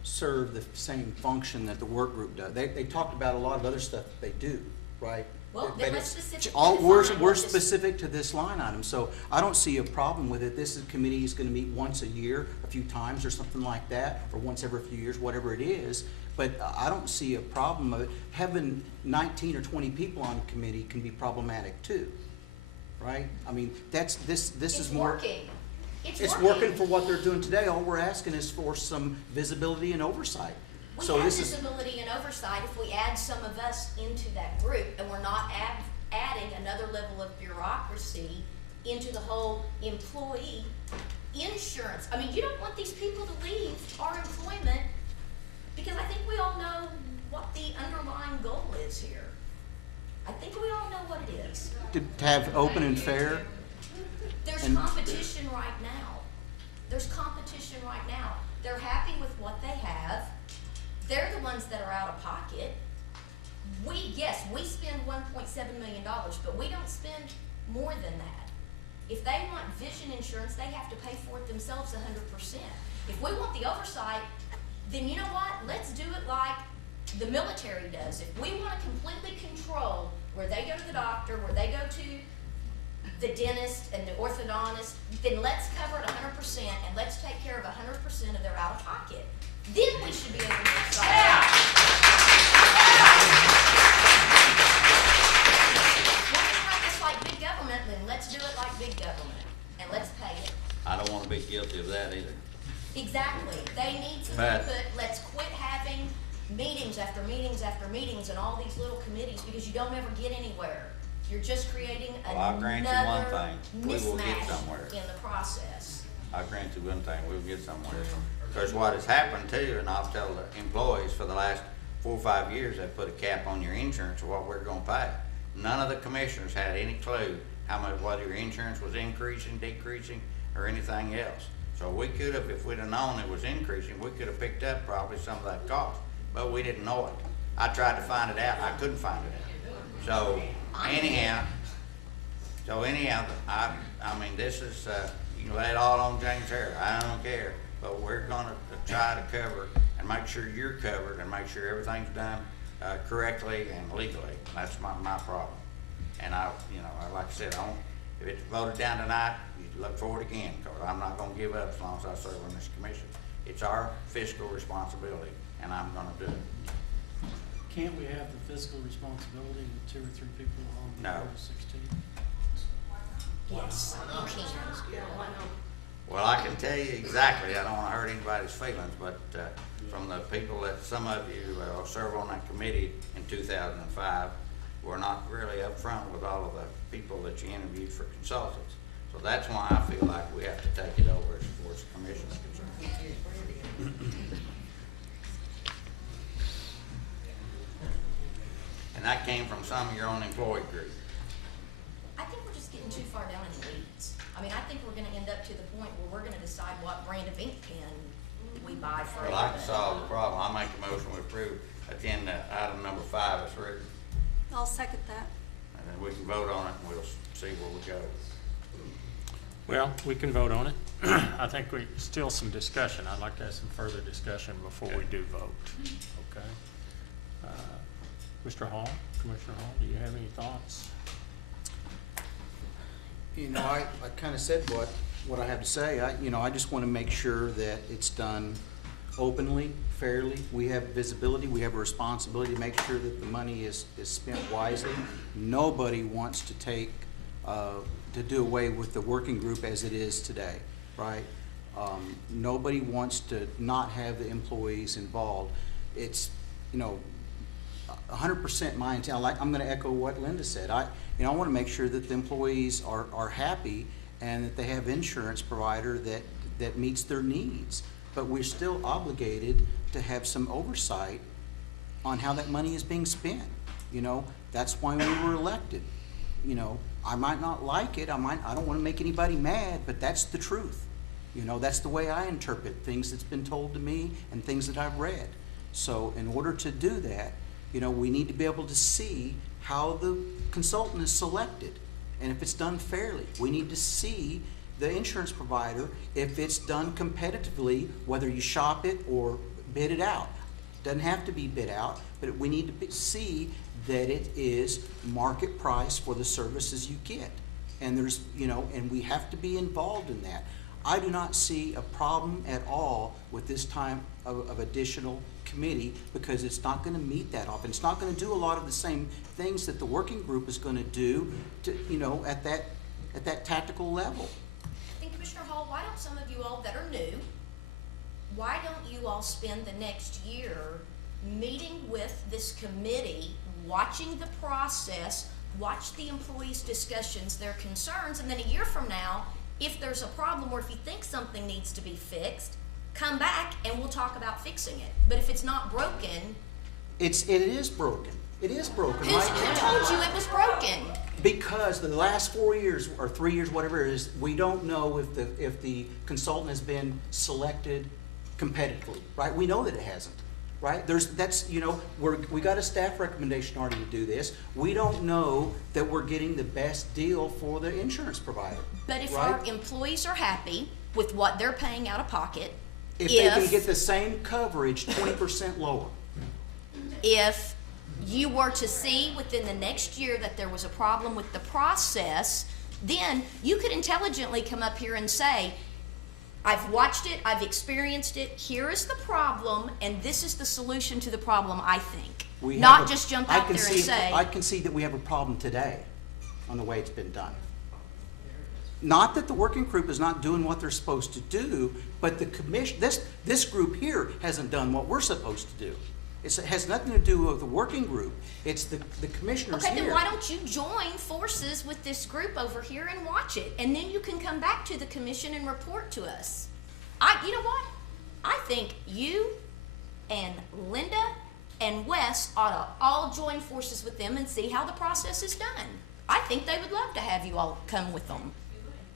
serve the same function that the work group does. They talked about a lot of other stuff that they do, right? Well, But then let's it's specifically all, we're define what this- specific to this line item, so I don't see a problem with it. This committee is gonna meet once a year, a few times or something like that, or once every few years, whatever it is. But I don't see a problem of it. Having 19 or 20 people on a committee can be problematic too, right? I mean, this It's is more. working. It's working for what they're doing today. All we're asking is for some visibility and oversight. We So have this is, visibility and oversight if we add some of us into that group, and we're not adding another level of bureaucracy into the whole employee insurance. I mean, you don't want these people to leave our employment, because I think we all know what the underlying goal is here. I think we all know what it is. to have open and fair. There's And- competition right now. There's competition right now. They're happy with what they have. They're the ones that are out of pocket. Yes, we spend $1.7 million, but we don't spend more than that. If they want vision insurance, they have to pay for it themselves 100%. If we want the oversight, then you know what? Let's do it like the military does. If we want to completely control where they go to the doctor, where they go to the dentist and the orthodontist, then let's cover it 100% and let's take care of 100% of their out of pocket. Then we should be able to decide. Want to try this like big government, then let's do it like big government and let's pay it. I don't wanna be guilty of that either. Exactly. They need to But- input. Let's quit having meetings after meetings after meetings and all these little committees because you don't ever get anywhere. You're just creating Well, I'll grant you one another thing. We will get mismatch somewhere. in the process. I grant you one thing, we'll get somewhere. Because what has happened too, and I'll tell the employees for the last 4 or 5 years, they put a cap on your insurance of what we're gonna pay. None of the commissioners had any clue how much, whether your insurance was increasing, decreasing, or anything else. So we could have, if we'd have known it was increasing, we could have picked up probably some of that cost, but we didn't know it. I tried to find it out, I couldn't find it out. So anyhow, I mean, this is, you can lay it all on James Harris, I don't care, but we're gonna try to cover and make sure you're covered and make sure everything's done, correctly and legally. That's my problem. And like I said, if it's voted down tonight, you look for it again, cause I'm not gonna give up as long as I serve on this commission. It's our fiscal responsibility, and I'm gonna do it. Can't we have the fiscal responsibility with 2 or 3 people on the No. board of 16? Yes, you can. Well, I can tell you exactly, I don't wanna hurt anybody's feelings, but, from the people that, some of you, serve on that committee in 2005, were not really upfront with all of the people that you interviewed for consultants. So that's why I feel like we have to take it over as far as the commission is concerned. And that came from some of your own employee group. I think we're just getting too far down in the weeds. I mean, I think we're gonna end up to the point where we're gonna decide what brand of ink pen we buy for. Well, I can solve the problem. I make a motion to approve agenda item number 5 is written. I'll second that. And then we can vote on it and we'll see where we go. Well, we can vote on it. I think we, still some discussion. I'd like to have some further discussion before we do vote, okay? Mr. Hall, Commissioner Hall, do you have any thoughts? You know, I kinda said what I have to say. I just wanna make sure that it's done openly, fairly. We have visibility, we have a responsibility to make sure that the money is spent wisely. Nobody wants to to do away with the working group as it is today, right? Nobody wants to not have the employees involved. It's, 100% my intent. I'm gonna echo what Linda said. I wanna make sure that the employees are happy and that they have insurance provider that meets their needs. But we're still obligated to have some oversight on how that money is being spent. That's why we were elected. I might not like it, I don't wanna make anybody mad, but that's the truth. That's the way I interpret things that's been told to me and things that I've read. So in order to do that, we need to be able to see how the consultant is selected and if it's done fairly. We need to see the insurance provider, if it's done competitively, whether you shop it or bid it out. Doesn't have to be bid out, but we need to see that it is market price for the services you get. And there's, you know, and we have to be involved in that. I do not see a problem at all with this time of additional committee, because it's not gonna meet that often. It's not gonna do a lot of the same things that the working group is gonna do to, you know, at that tactical level. And Commissioner Hall, why don't some of you all that are new, why don't you all spend the next year meeting with this committee, watching the process, watch the employees' discussions, their concerns, and then a year from now, if there's a problem or if you think something needs to be fixed, come back and we'll talk about fixing it. But if it's not broken. It is broken. It is broken Who right now. told you it was broken? Because the last 4 years, or 3 years, whatever it is, we don't know if the consultant has been selected competitively, right? We know that it hasn't, right? We got a staff recommendation already to do this. We don't know that we're getting the best deal for the insurance provider. But if right? our employees are happy with what they're paying out of pocket, If they can get the same coverage, 20% lower. if you were to see within the next year that there was a problem with the process, then you could intelligently come up here and say, I've watched it, I've experienced it, here is the problem, and this is the solution to the problem, I think. Not just jump out there and say. I can see that we have a problem today on the way it's been done. Not that the working group is not doing what they're supposed to do, but the commission, this group here hasn't done what we're supposed to do. It has nothing to do with the working group. It's the commissioners here. Okay, then why don't you join forces with this group over here and watch it? And then you can come back to the commission and report to us. You know what? I think you and Linda and Wes ought to all join forces with them and see how the process is done. I think they would love to have you all come with them.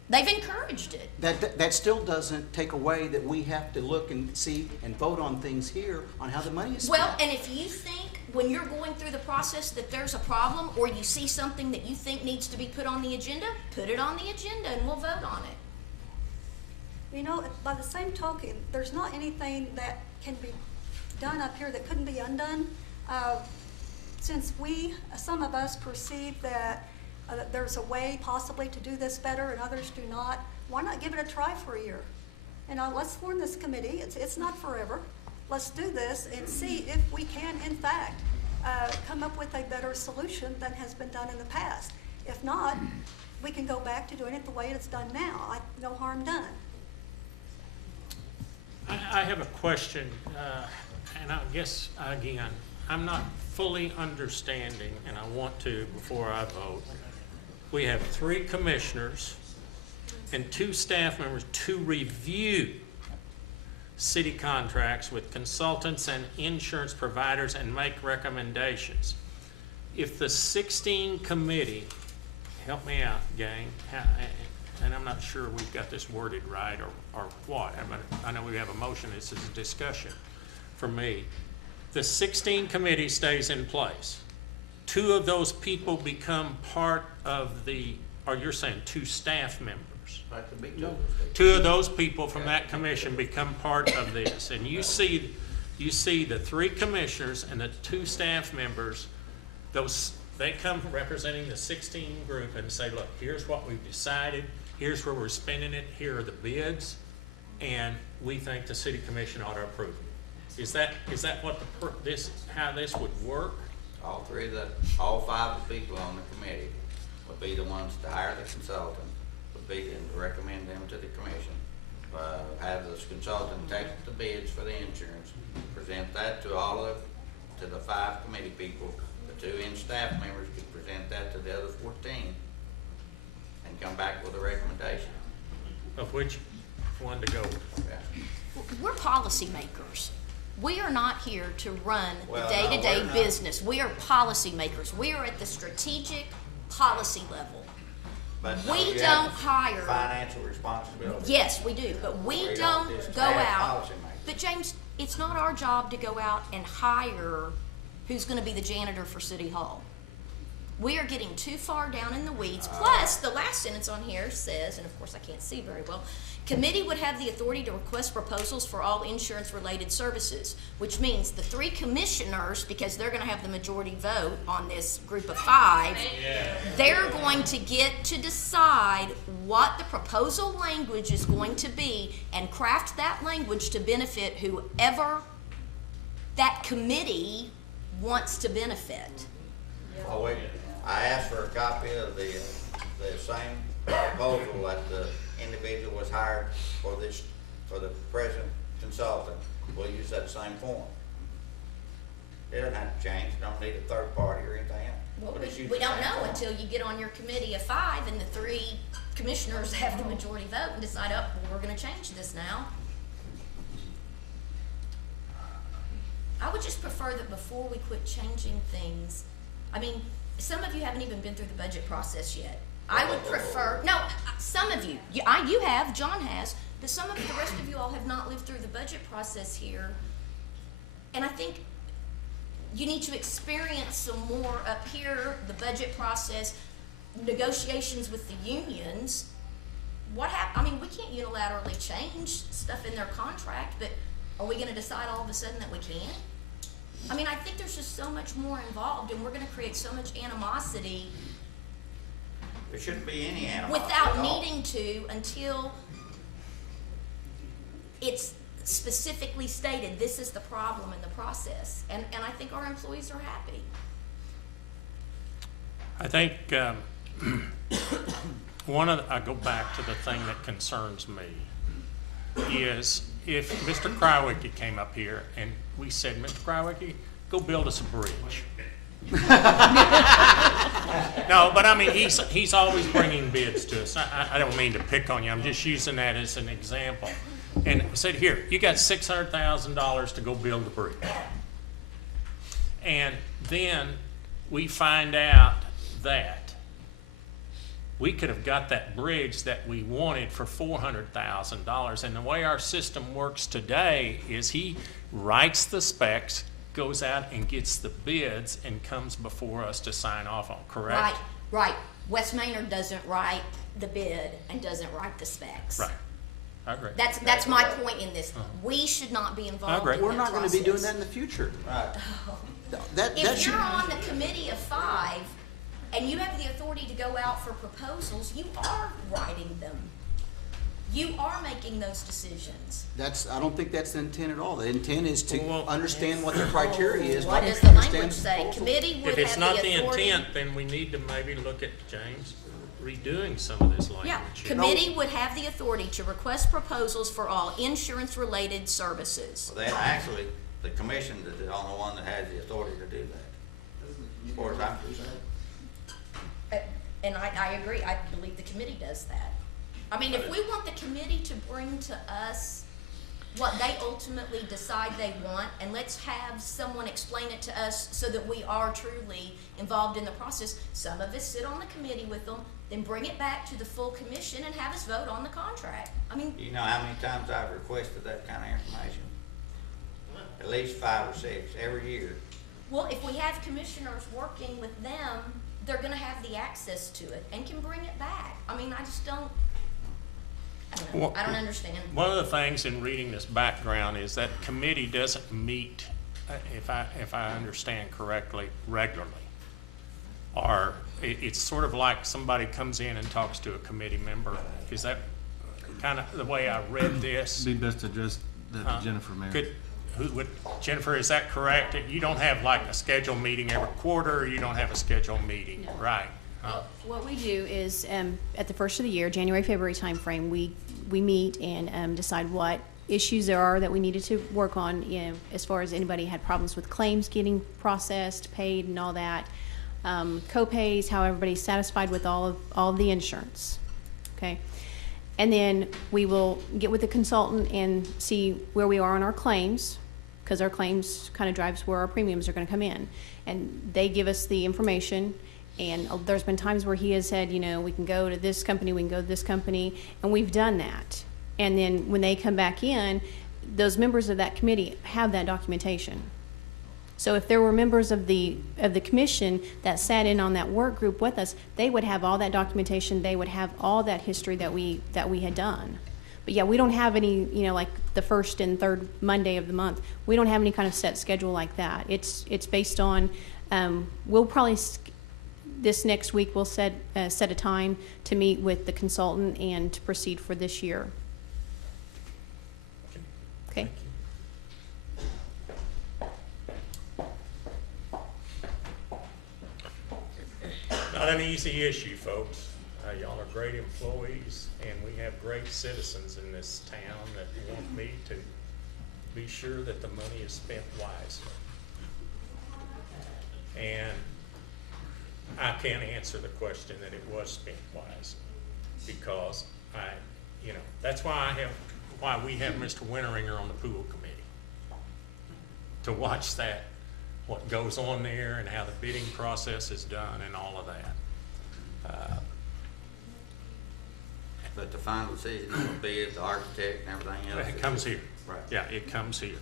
They've encouraged it. That still doesn't take away that we have to look and see and vote on things here on how the money is spent. Well, and if you think when you're going through the process that there's a problem, or you see something that you think needs to be put on the agenda, put it on the agenda and we'll vote on it. You know, by the same token, there's not anything that can be done up here that couldn't be undone. Since some of us perceive that there's a way possibly to do this better and others do not, why not give it a try for a year? You know, let's form this committee. It's not forever. Let's do this and see if we can, in fact, come up with a better solution than has been done in the past. If not, we can go back to doing it the way it's done now. No harm done. I have a question, and I guess, again, I'm not fully understanding, and I want to before I vote. We have 3 commissioners and 2 staff members to review city contracts with consultants and insurance providers and make recommendations. If the 16 committee, help me out, gang, and I'm not sure we've got this worded right or what. I know we have a motion, this is a discussion for me. The 16 committee stays in place. 2 of those people become part of or you're saying 2 staff members? No. 2 of those people from that commission become part of this. And you see the 3 commissioners and the 2 staff members, they come representing the 16 group and say, look, here's what we've decided, here's where we're spending it, here are the bids, and we think the city commission ought to approve it. Is that what how this would work? All 5 of the people on the committee would be the ones to hire the consultant, would be to recommend them to the commission, have this consultant take the bids for the insurance, present that to to the 5 committee people, the 2 staff members could present that to the other 14, and come back with a recommendation. Of which one to go with? Yeah. We're policymakers. We are not here to run the Well, no, day-to-day we're not. business. We are policymakers. We are at the strategic policy level. But We you don't have hire. financial responsibility. Yes, we do, but we We don't just go have out. policymakers. But James, it's not our job to go out and hire who's gonna be the janitor for City Hall. We are getting too far down in the weeds. Plus, the last sentence on here says, and of course I can't see very well, committee would have the authority to request proposals for all insurance-related services, which means the 3 commissioners, because they're gonna have the majority vote on this group of 5, they're going to get to decide what the proposal language is going to be and craft that language to benefit whoever that committee wants to benefit. Oh, wait, I asked for a copy of the same proposal that the individual was hired for this, for the present consultant. We'll use that same form. It doesn't have to change, don't need a third party or anything else. Well, We'll just use we the don't same know form. until you get on your committee of 5 and the 3 commissioners have the majority vote and decide, oh, well, we're gonna change this now. I would just prefer that before we quit changing things, I mean, some of you haven't even been through the budget process yet. I would prefer, no, some of you, you have, John has, but some of the rest of you all have not lived through the budget process here. And I think you need to experience some more up here, the budget process, negotiations with the unions. I mean, we can't unilaterally change stuff in their contract, but are we gonna decide all of a sudden that we can? I mean, I think there's just so much more involved, and we're gonna create so much animosity There shouldn't be any animosity without at all. needing to until it's specifically stated, this is the problem in the process. And I think our employees are happy. I think, I go back to the thing that concerns me, is if Mr. Krywicki came up here and we said, Mr. Krywicki, go build us a bridge. No, but I mean, he's always bringing bids to us. I don't mean to pick on you, I'm just using that as an example. And said, here, you got $600,000 to go build the bridge. And then we find out that we could have got that bridge that we wanted for $400,000. And the way our system works today is he writes the specs, goes out and gets the bids, and comes before us to sign off on, correct? Right. Wes Maynard doesn't write the bid and doesn't write the specs. Right. I agree. That's my point in this. We should not be involved agree. in We're that not gonna be doing process. that in the future. Right. That If should, you're on the committee of 5 and you have the authority to go out for proposals, you are writing them. You are making those decisions. I don't think that's the intent at all. The intent is to Well, understand what the criteria is. What not does the language understand the say? proposal. Committee would If it's have not the the authority. intent, then we need to maybe look at, James, redoing some of this language. Yeah, here. committee would have the authority to request proposals for all insurance-related services. Well, then, actually, the commission is the only one that has the authority to do that, as far as I'm concerned. And I agree, I believe the committee does that. I mean, if we want the committee to bring to us what they ultimately decide they want, and let's have someone explain it to us so that we are truly involved in the process. Some of us sit on the committee with them, then bring it back to the full commission and have us vote on the contract. I mean, You know how many times I've requested that kind of information? At least 5 or 6 every year. well, if we have commissioners working with them, they're gonna have the access to it and can bring it back. I mean, I just don't, I don't know, Well, I don't understand. One of the things in reading this background is that committee doesn't meet, if I understand correctly, regularly. Or it's sort of like somebody comes in and talks to a committee member. Is that kind of the way I read this? It'd be best to address that to Jennifer, Mayor. Jennifer, is that correct? You don't have like a scheduled meeting every quarter, or you don't have a scheduled meeting, right? What we do is, at the first of the year, January, February timeframe, we meet and decide what issues there are that we needed to work on, as far as anybody had problems with claims getting processed, paid, and all that. Co-pays, how everybody's satisfied with all of the insurance, okay? And then we will get with the consultant and see where we are on our claims, because our claims kind of drives where our premiums are gonna come in. And they give us the information, and there's been times where he has said, we can go to this company, we can go to this company, and we've done that. And then when they come back in, those members of that committee have that documentation. So if there were members of the commission that sat in on that work group with us, they would have all that documentation, they would have all that history that we had done. But yeah, we don't have any, like the first and third Monday of the month, we don't have any kind of set schedule like that. It's based on, we'll probably, this next week, we'll set a time to meet with the consultant and to proceed for this year. Okay? Not an easy issue, folks. Y'all are great employees, and we have great citizens in this town that want me to be sure that the money is spent wisely. And I can't answer the question that it was spent wisely, because that's why we have Mr. Winteringer on the pool committee, to watch that, what goes on there and how the bidding process is done and all of that. But the final decision will be the architect and everything else. It comes here. Right. Yeah, it comes here.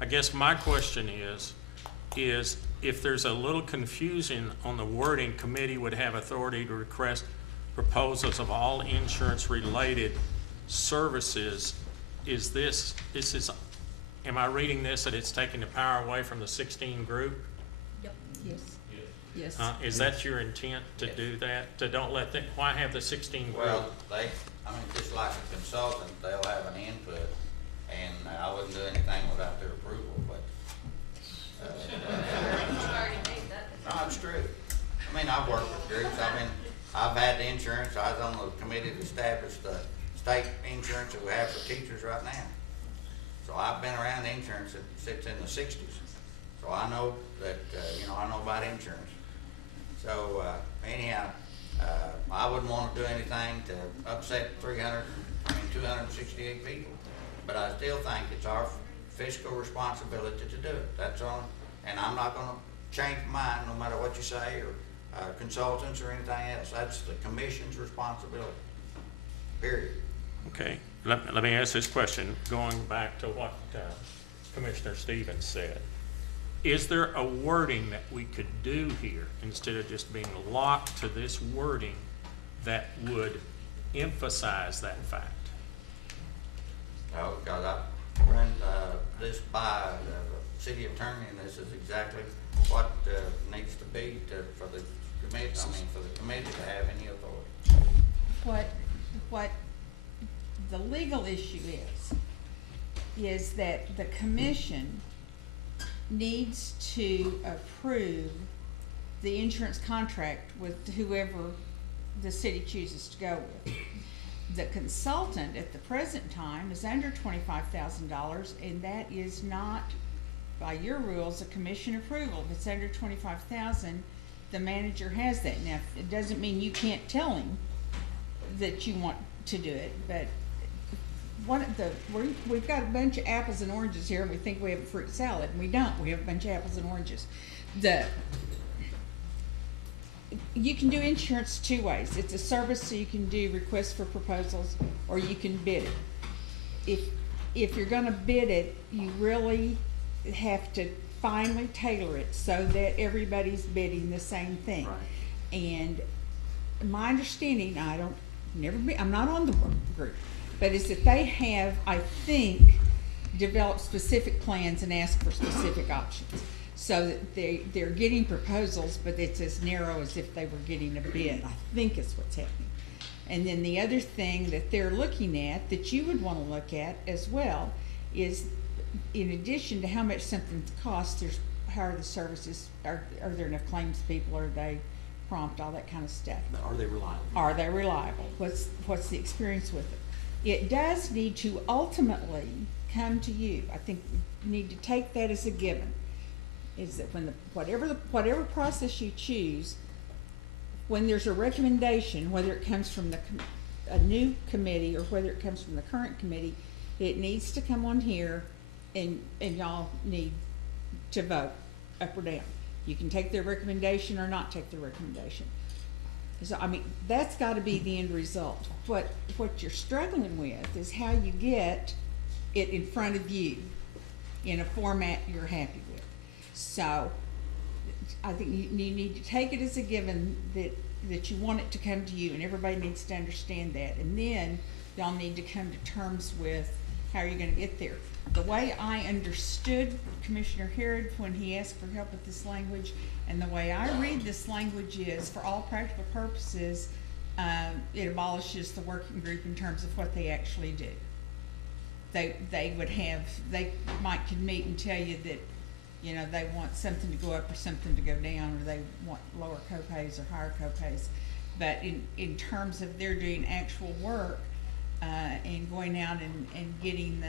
I guess my question is if there's a little confusion on the wording, committee would have authority to request proposals of all insurance-related services. Am I reading this that it's taking the power away from the 16 group? Yep. Yes. Yes. Is that your intent to do that? To don't let them, why have the 16 group? Well, just like a consultant, they'll have an input, and I wouldn't do anything without their approval, but. No, it's true. I mean, I've worked with groups, I've had the insurance, I was on the committee to establish the state insurance that we have for teachers right now. So I've been around insurance since in the 60s. So I know that, I know about insurance. So, anyhow, I wouldn't want to do anything to upset 268 people. But I still think it's our fiscal responsibility to do it. That's all. And I'm not going to change my mind no matter what you say or consultants or anything else. That's the commission's responsibility. Period. Okay, let me ask this question, going back to what Commissioner Stevens said. Is there a wording that we could do here, instead of just being locked to this wording, that would emphasize that fact? No, because I run this by the city attorney, and this is exactly what needs to be for the committee, for the committee to have any authority. What the legal issue is that the commission needs to approve the insurance contract with whoever the city chooses to go with. The consultant at the present time is under $25,000, and that is not, by your rules, a commission approval. If it's under $25,000, the manager has that. Now, it doesn't mean you can't tell him that you want to do it, but we've got a bunch of apples and oranges here, and we think we have a fruit salad, and we don't. We have a bunch of apples and oranges. You can do insurance two ways. It's a service, so you can do requests for proposals, or you can bid it. If you're gonna bid it, you really have to finely tailor it so that everybody's bidding the same thing. Right. And my understanding, I'm not on the work group, but is that they have, I think, developed specific plans and asked for specific options. So that they're getting proposals, but it's as narrow as if they were getting a bid, I think is what's happening. And then the other thing that they're looking at, that you would wanna look at as well, is in addition to how much something costs, how are the services, are there enough claims people, are they prompt, all that kind of stuff. Are they reliable? Are they reliable? What's the experience with it? It does need to ultimately come to you. I think we need to take that as a given. Is that when whatever process you choose, when there's a recommendation, whether it comes from a new committee or whether it comes from the current committee, it needs to come on here, and y'all need to vote up or down. You can take their recommendation or not take their recommendation. So, that's gotta be the end result. What you're struggling with is how you get it in front of you in a format you're happy with. So, I think you need to take it as a given that you want it to come to you, and everybody needs to understand that. And then y'all need to come to terms with how are you gonna get there. The way I understood Commissioner Harrod when he asked for help with this language, and the way I read this language is, for all practical purposes, it abolishes the working group in terms of what they actually do. They might could meet and tell you that, you know, they want something to go up or something to go down, or they want lower copays or higher copays. But in terms of they're doing actual work, and going out and getting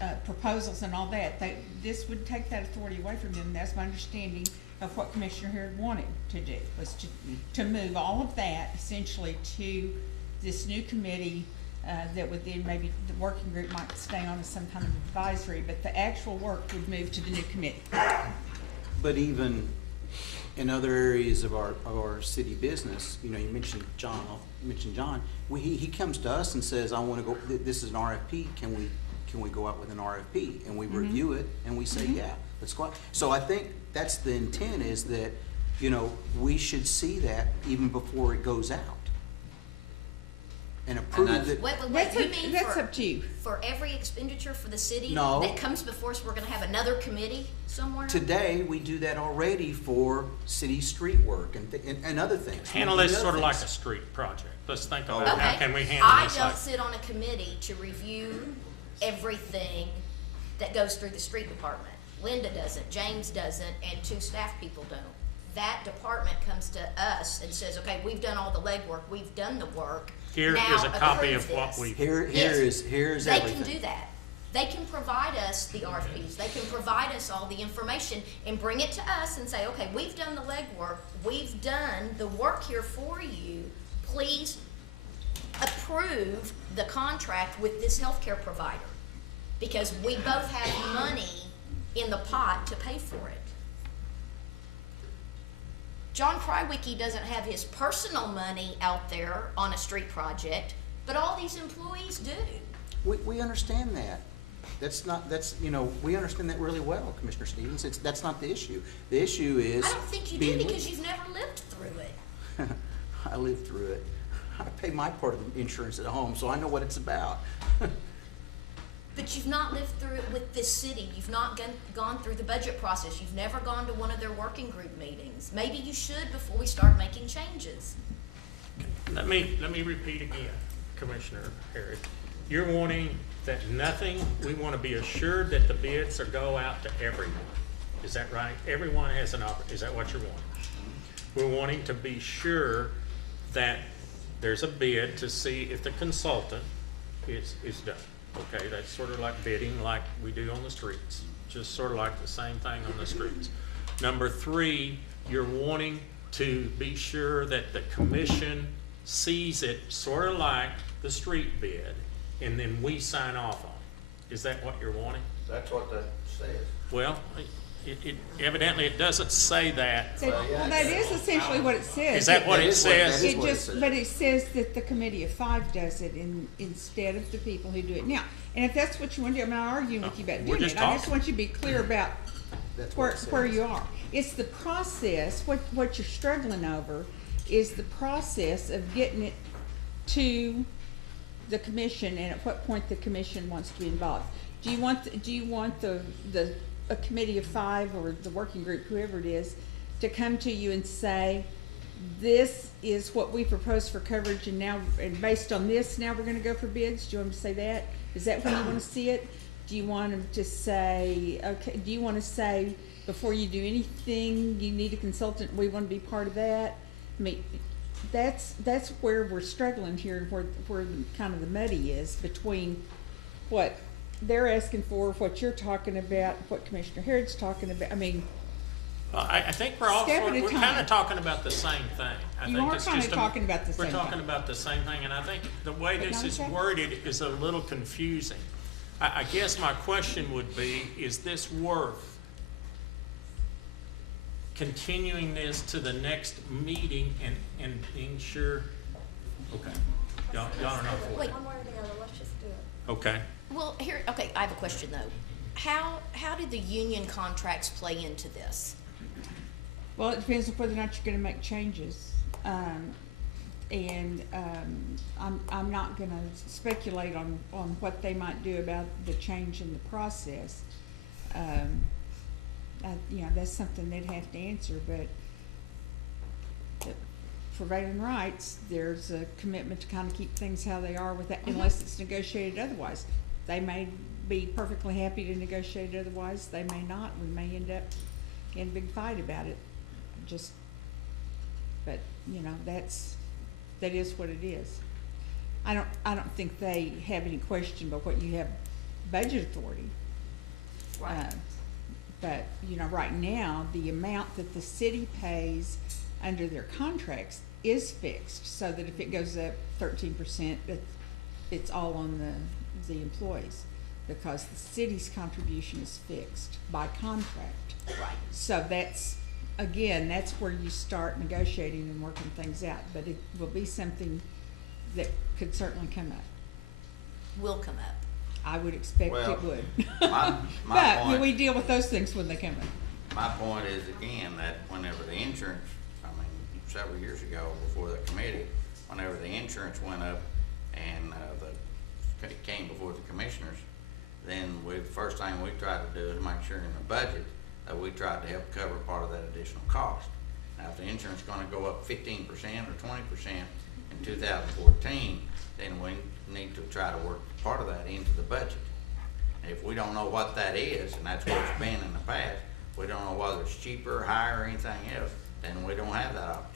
the proposals and all that, this would take that authority away from them. That's my understanding of what Commissioner Harrod wanted to do, was to move all of that essentially to this new committee, that would then maybe the working group might stay on as some kind of advisory, but the actual work would move to the new committee. But even in other areas of our city business, you know, you mentioned John, he comes to us and says, I wanna go, this is an RFP, can we go out with an RFP? And we review it and we say, yeah, let's go out. So I think that's the intent, is that, you know, we should see that even before it goes out. And approve it. Wait, you mean That's up to you. for every expenditure for the city No. that comes before us, we're gonna have another committee somewhere? Today, we do that already for city street work and other things. Handle this sort of like a street project. Let's think about how Okay, can we handle I this don't like. sit on a committee to review everything that goes through the street department. Linda doesn't, James doesn't, and 2 staff people don't. That department comes to us and says, okay, we've done all the legwork, we've done the work. Here now is a copy approve of what this." we. Here's They everything. can do that. They can provide us the RFPs, they can provide us all the information and bring it to us and say, okay, we've done the legwork, we've done the work here for you, please approve the contract with this healthcare provider. Because we both have money in the pot to pay for it. John Krywicki doesn't have his personal money out there on a street project, but all these employees do. We understand that. You know, we understand that really well, Commissioner Stevens. That's not the issue. The issue is. I don't think you do being because legal. you've never lived through it. I lived through it. I pay my part of the insurance at home, so I know what it's about. But you've not lived through it with this city. You've not gone through the budget process. You've never gone to one of their working group meetings. Maybe you should before we start making changes. Let me repeat again, Commissioner Harrod. You're wanting that we want to be assured that the bids go out to everyone. Is that right? Everyone has an is that what you're wanting? We're wanting to be sure that there's a bid to see if the consultant is done. Okay, that's sort of like bidding like we do on the streets, just sort of like the same thing on the streets. Number 3, you're wanting to be sure that the commission sees it sort of like the street bid, and then we sign off on it. Is that what you're wanting? That's what that says. Well, evidently it doesn't say that. Well, that is essentially what it says. Is that what it says? But it says that the committee of 5 does it instead of the people who do it now. And if that's what you want to do, I'm not arguing with you about We're doing just it. I just talking. want you to be clear about That's what it where says. you are. It's the process, what you're struggling over is the process of getting it to the commission and at what point the commission wants to be involved. Do you want a committee of 5 or the working group, whoever it is, to come to you and say, this is what we propose for coverage, and based on this, now we're gonna go for bids? Do you want them to say that? Is that when you wanna see it? Do you want them to say, okay, do you wanna say, before you do anything, you need a consultant, we wanna be part of that? I mean, that's where we're struggling here, where kind of the muddy is between what they're asking for, what you're talking about, what Commissioner Harrod's talking about. I mean, I think we're all Step at a we're time. kind of talking about the same thing. I You think are it's kinda just talking about the We're same talking thing. about the same thing, and I think the way But this not is exactly. worded is a little confusing. I guess my question would be, is this worth continuing this to the next meeting and being sure? Okay, y'all are not for it. Wait. One way or the other, let's just do it. Okay, Well, okay, I have a question though. how do the union contracts play into this? Well, it depends on whether or not you're gonna make changes. I'm not gonna speculate on what they might do about the change in the process. You know, that's something they'd have to answer, but prevailing rights, there's a commitment to kind of keep things how they are with that, unless it's negotiated otherwise. They may be perfectly happy to negotiate otherwise, they may not, we may end up in a big fight about it. But, you know, that is what it is. I don't think they have any question but what you have budget authority. Right. But, you know, right now, the amount that the city pays under their contracts is fixed, so that if it goes up 13%, it's all on the employees, because the city's contribution is fixed by contract. Right. So that's where you start negotiating and working things out, but it will be something that could certainly come up. Will come up. I would expect Well, it would. my But point- we deal with those things when they come up. My point is, again, that whenever the insurance, I mean, several years ago, before the committee, whenever the insurance went up and, it came before the commissioners, then the first thing we tried to do is make sure in the budget that we tried to help cover part of that additional cost. Now, if the insurance is gonna go up 15% or 20% in 2014, then we need to try to work part of that into the budget. If we don't know what that is, and that's what it's been in the past, we don't know whether it's cheaper, higher, or anything else, then we don't have that opportunity.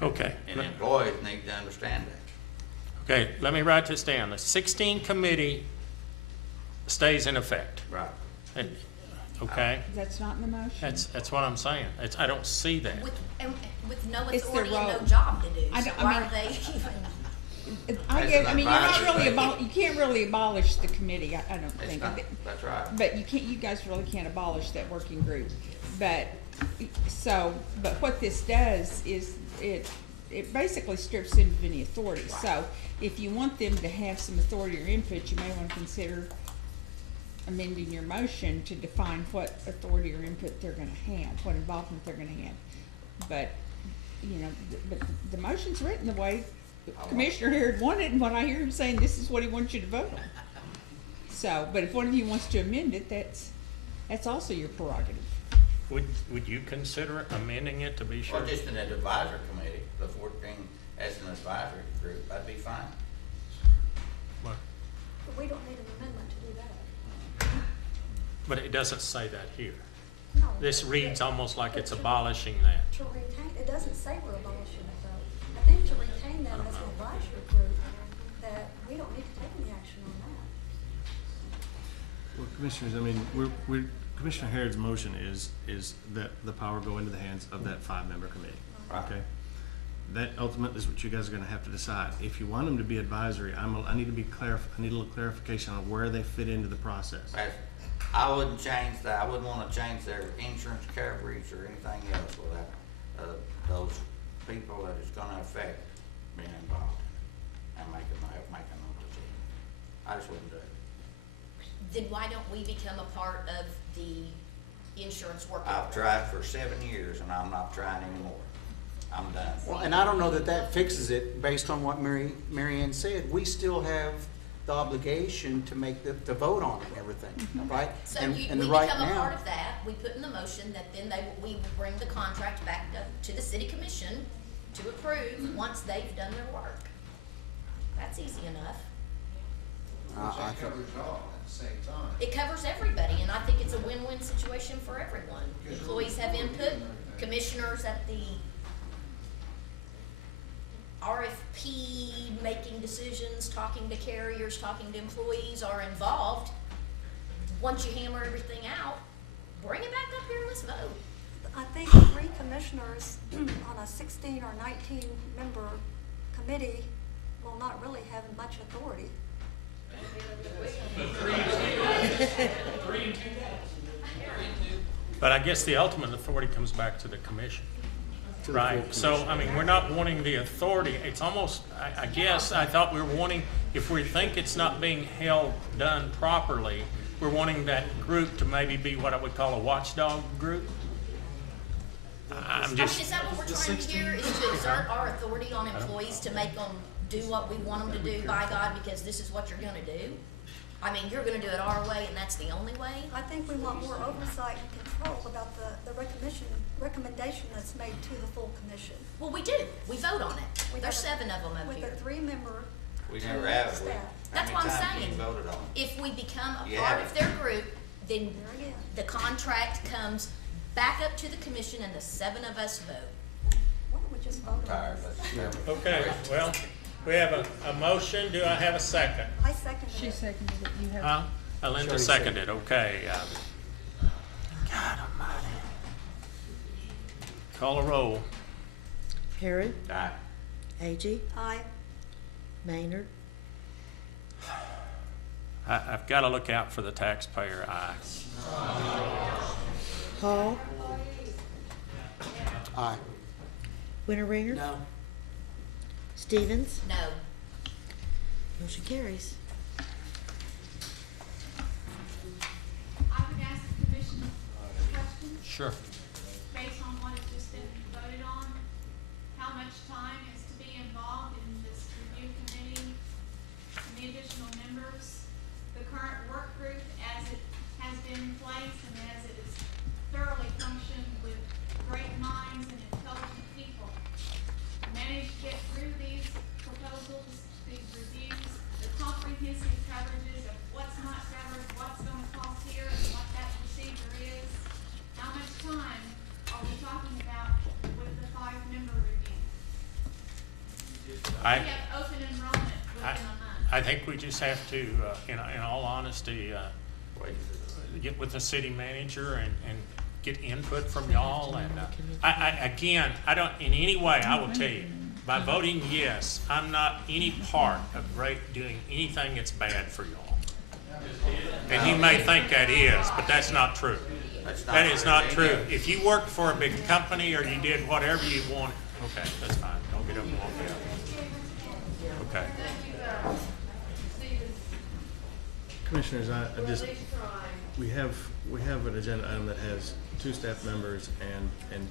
Okay. And employees need to understand that. Okay, let me write this down. The 16 committee stays in effect. Right. And- Okay, That's not in the motion. that's what I'm saying. I don't see that. With no It's their authority and no role. job to do, I so don't- I why mean- are they even? You're not advisory really thing. you can't really abolish the committee, I don't It's think. not, that's right. But you guys really can't abolish that working group. But what this does is it basically strips them of any authority. So if you want them to have some authority or input, you may wanna consider amending your motion to define what authority or input they're gonna have, what involvement they're gonna have. But, you know, but the motion's written the way Commissioner Harrod wanted it, and what I hear him saying, this is what he wants you to vote on. So, but if one of you wants to amend it, that's also your prerogative. Would you consider amending it to be sure? Or just an advisory committee, the 14 as an advisory group, that'd be fine. But But we don't need an amendment to do that. but it doesn't say that here. No. This but- reads almost like but it's to- abolishing that. To retain, it doesn't say we're abolishing it though. I think to retain them as an advisory group, that we don't need to take any action on that. Well, Commissioners, I mean, Commissioner Harrod's motion is that the power go into the hands of that 5-member committee, Right. okay? That ultimately is what you guys are gonna have to decide. If you want them to be advisory, I need a little clarification on where they fit into the process. I wouldn't change that, I wouldn't wanna change their insurance coverage or anything else without, those people that it's gonna affect being involved and making those decisions. I just wouldn't do it. Then why don't we become a part of the insurance working I've group? tried for 7 years and I'm not trying anymore. I'm done. Well, and I don't know that fixes it based on what Mary Ann said. We still have the obligation to make the vote on it and everything, right? So And we right become a now- part of that, we put in the motion that then we will bring the contract back to the city commission to approve once they've done their work. That's easy enough. I think- It covers everybody, and I think it's a win-win situation for everyone. Employees have input, commissioners at the RFP making decisions, talking to carriers, talking to employees are involved. Once you hammer everything out, bring it back up here, let's vote. I think 3 commissioners on a 16 or 19 member committee will not really have much authority. But I guess the ultimate authority comes back to the commission. Right, so, I mean, we're not wanting the authority, it's almost, I guess, I thought we were wanting if we think it's not being done properly, we're wanting that group to maybe be what I would call a watchdog group. I'm I mean, just, is that what we're trying to hear, is to exert our authority on employees to make them do what we want them to do by God, because this is what you're gonna do? I mean, you're gonna do it our way and that's the only way? I think we want more oversight and control about the recommendation that's made to the full commission. Well, we do, we vote on it. We There's have a- 7 of them up With here. a 3-member. We never have, staff. That's what I'm How many times saying. you voted on it? If we become a You part haven't. of their group, then There again. the contract comes back up to the commission and the 7 of us vote. Why don't we just vote on Tired, this? let's. okay, well, we have a motion. Do I have a second? I seconded She it. seconded it, you have. Huh? Linda seconded, okay. God almighty. Call a roll. Harrod, Aye. Agee, Aye. Maynard, I've got to look out for the taxpayer eye. Hall, Aye. Winteringer, No. Stevens. No. Motion carries. I would ask the commission a question Sure. based on what has just been voted on. How much time is to be involved in this review committee and the additional members? The current work group, as it has been in place and as it is thoroughly functioned with great minds and intelligent people, managed to get through these proposals, these reviews, the comprehensive coverages of what's not covered, what's gonna cost here, and what that procedure is. How much time are we talking about with the 5-member review? I, We have open enrollment within a month. I think we just have to, in all honesty, get with the city manager and get input from y'all. And again, I don't, in any way, I will tell you, by voting yes, I'm not any part of doing anything that's bad for y'all. And you may think that is, but that's not true. That is not true. If you worked for a big company or you did whatever you wanted, okay, that's fine. Don't get up and walk out. Okay. Commissioners, I just, we have an agenda item that has 2 staff members and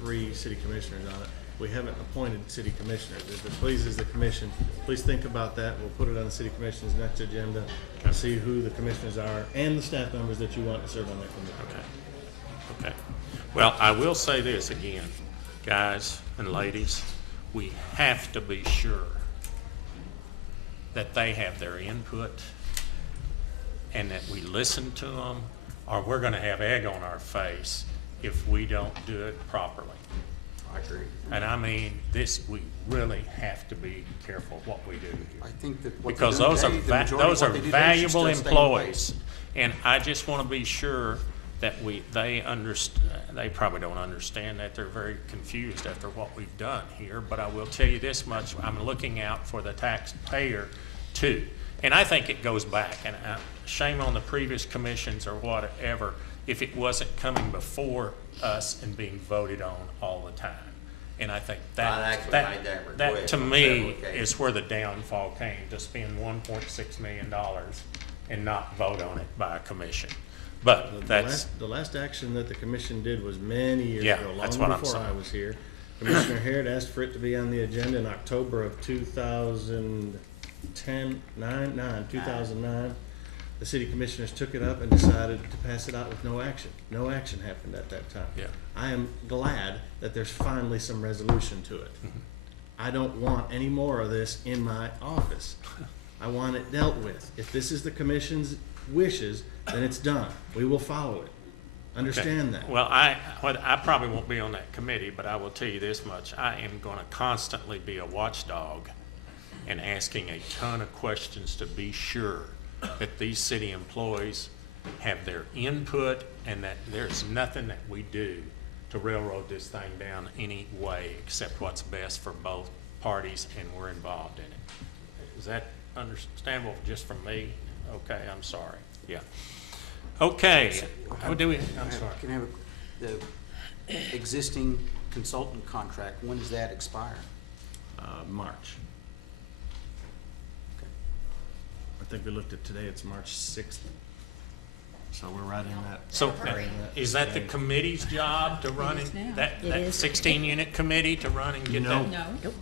3 city commissioners on it. We haven't appointed city commissioners. If it pleases the commission, please think about that. We'll put it on the city commission's next agenda and see who the commissioners are and the staff members that you want to serve on that committee. Okay. Well, I will say this again, guys and ladies, we have to be sure that they have their input and that we listen to them, or we're gonna have egg on our face if we don't do it properly. I agree. And I mean, we really have to be careful what we do here. I think that what Because they're those are, doing today, the majority of those are what they do today should valuable still stay in employees. place. And I just want to be sure that they probably don't understand that. They're very confused after what we've done here. But I will tell you this much, I'm looking out for the taxpayer too. And I think it goes back, and shame on the previous commissions or whatever, if it wasn't coming before us and being voted on all the time. And I think I actually made that that request to on me several occasions. is where the downfall came, to spend $1.6 million and not vote on it by a commission. But that's, The last action that the commission did was many years Yeah, ago, that's long what I'm before saying. I was here. Commissioner Harrod asked for it to be on the agenda in October of 2009. The city commissioners took it up and decided to pass it out with no action. No action happened at that time. Yeah. I am glad that there's finally some resolution to it. I don't want any more of this in my office. I want it dealt with. If this is the commission's wishes, then it's done. We will follow it. Understand that. well, I probably won't be on that committee, but I will tell you this much. I am going to constantly be a watchdog and asking a ton of questions to be sure that these city employees have their input and that there's nothing that we do to railroad this thing down any way except what's best for both parties, and we're involved in it. Is that understandable just from me? Okay, I'm sorry. Yeah. Okay. What do we, I'm sorry. Can I have the existing consultant contract, when does that expire? March. think we looked at today, it's March 6th. So we're right in that. So right in is that the stage. committee's job to run is it, now. that It is. 16-unit committee to run and get No. that? No. Nope,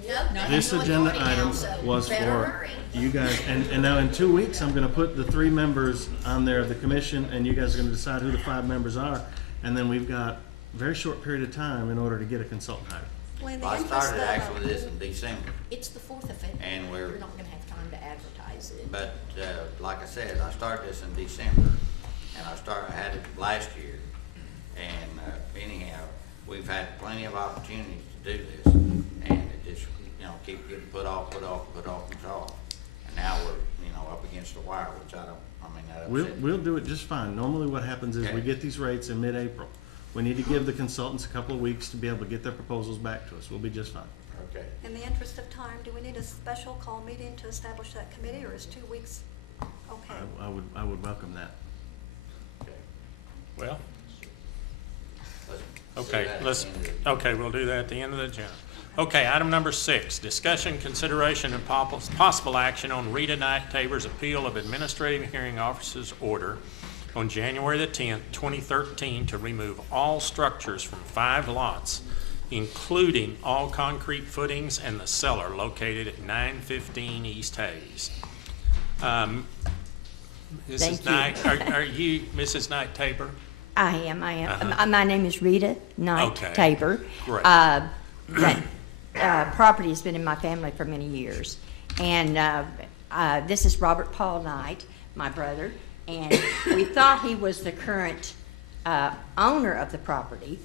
This that's agenda authority now, item so was better for hurry. you guys, and now in 2 weeks, I'm gonna put the 3 members on there of the commission, and you guys are gonna decide who the 5 members are, and then we've got a very short period of time in order to get a consultant hired. Well, in the I interest started of, actually this in December, It's the 4th of February. And we're- You're not gonna have time to advertise it. but, like I said, I started this in December, and I had it last year. And, anyhow, we've had plenty of opportunities to do this, and it just, keep getting put off. And now we're, up against the wire, which that upsets me. We'll do it just fine. Normally what happens is we Okay. get these rates in mid-April. We need to give the consultants a couple of weeks to be able to get their proposals back to us. We'll be just fine. Okay. in the interest of time, do we need a special call meeting to establish that committee, or is 2 weeks okay? I would welcome that. Okay. Well, Let's do okay, that at let's, the end of the- okay, we'll do that at the end of the agenda. Okay, item number 6, discussion, consideration, and possible action on Rita Knight Tabor's appeal of administrative hearing officer's order on January the 10th, 2013, to remove all structures from 5 lots, including all concrete footings and the cellar located at 915 East Hayes. Mrs. Knight, are you Mrs. Knight Tabor? I am. Uh-huh. My name is Rita Knight Okay. Tabor. Great. That property has been in my family for many years. And this is Robert Paul Knight, my brother. And we thought he was the current owner of the property.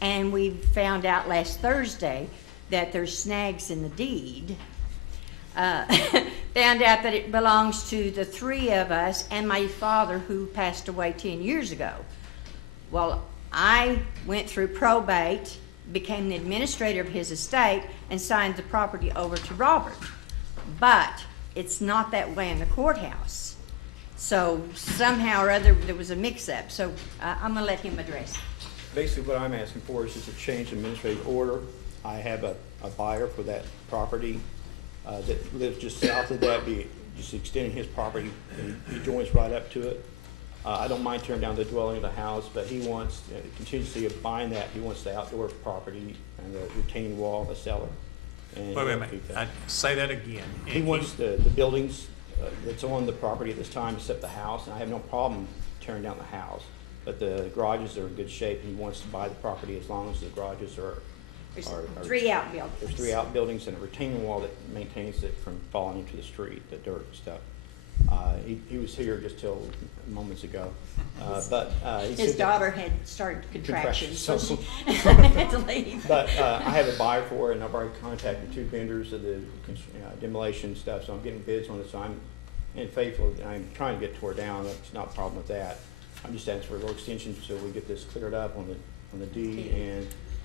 And we found out last Thursday that there's snags in the deed. Found out that it belongs to the 3 of us and my father, who passed away 10 years ago. Well, I went through probate, became the administrator of his estate, and signed the property over to Robert. But it's not that way in the courthouse. So somehow or other, there was a mix-up. So I'm gonna let him address it. Basically, what I'm asking for is just a change in administrative order. I have a buyer for that property that lives just south of that, just extending his property, and he joins right up to it. I don't mind tearing down the dwelling of the house, but he wants, contingency of buying that, he wants the outdoor property and the retaining wall, the cellar. And Wait a he'll minute, keep that. say that again. He wants the buildings that's on the property at this time, except the house, and I have no problem tearing down the house. But the garages are in good shape, and he wants to buy the property as long as the garages are. There's are 3 outbuildings. There's 3 outbuildings and a retaining wall that maintains it from falling into the street, the dirt and stuff. He was here just till moments ago, but he His said that- daughter had started contractions, so she Contractions. had to leave. But I have a buyer for it, and I've already contacted 2 vendors of the demolition stuff, so I'm getting bids on it, so I'm faithful, I'm trying to get tore down, that's not a problem with that. I'm just asking for a little extension so we get this cleared up on the deed,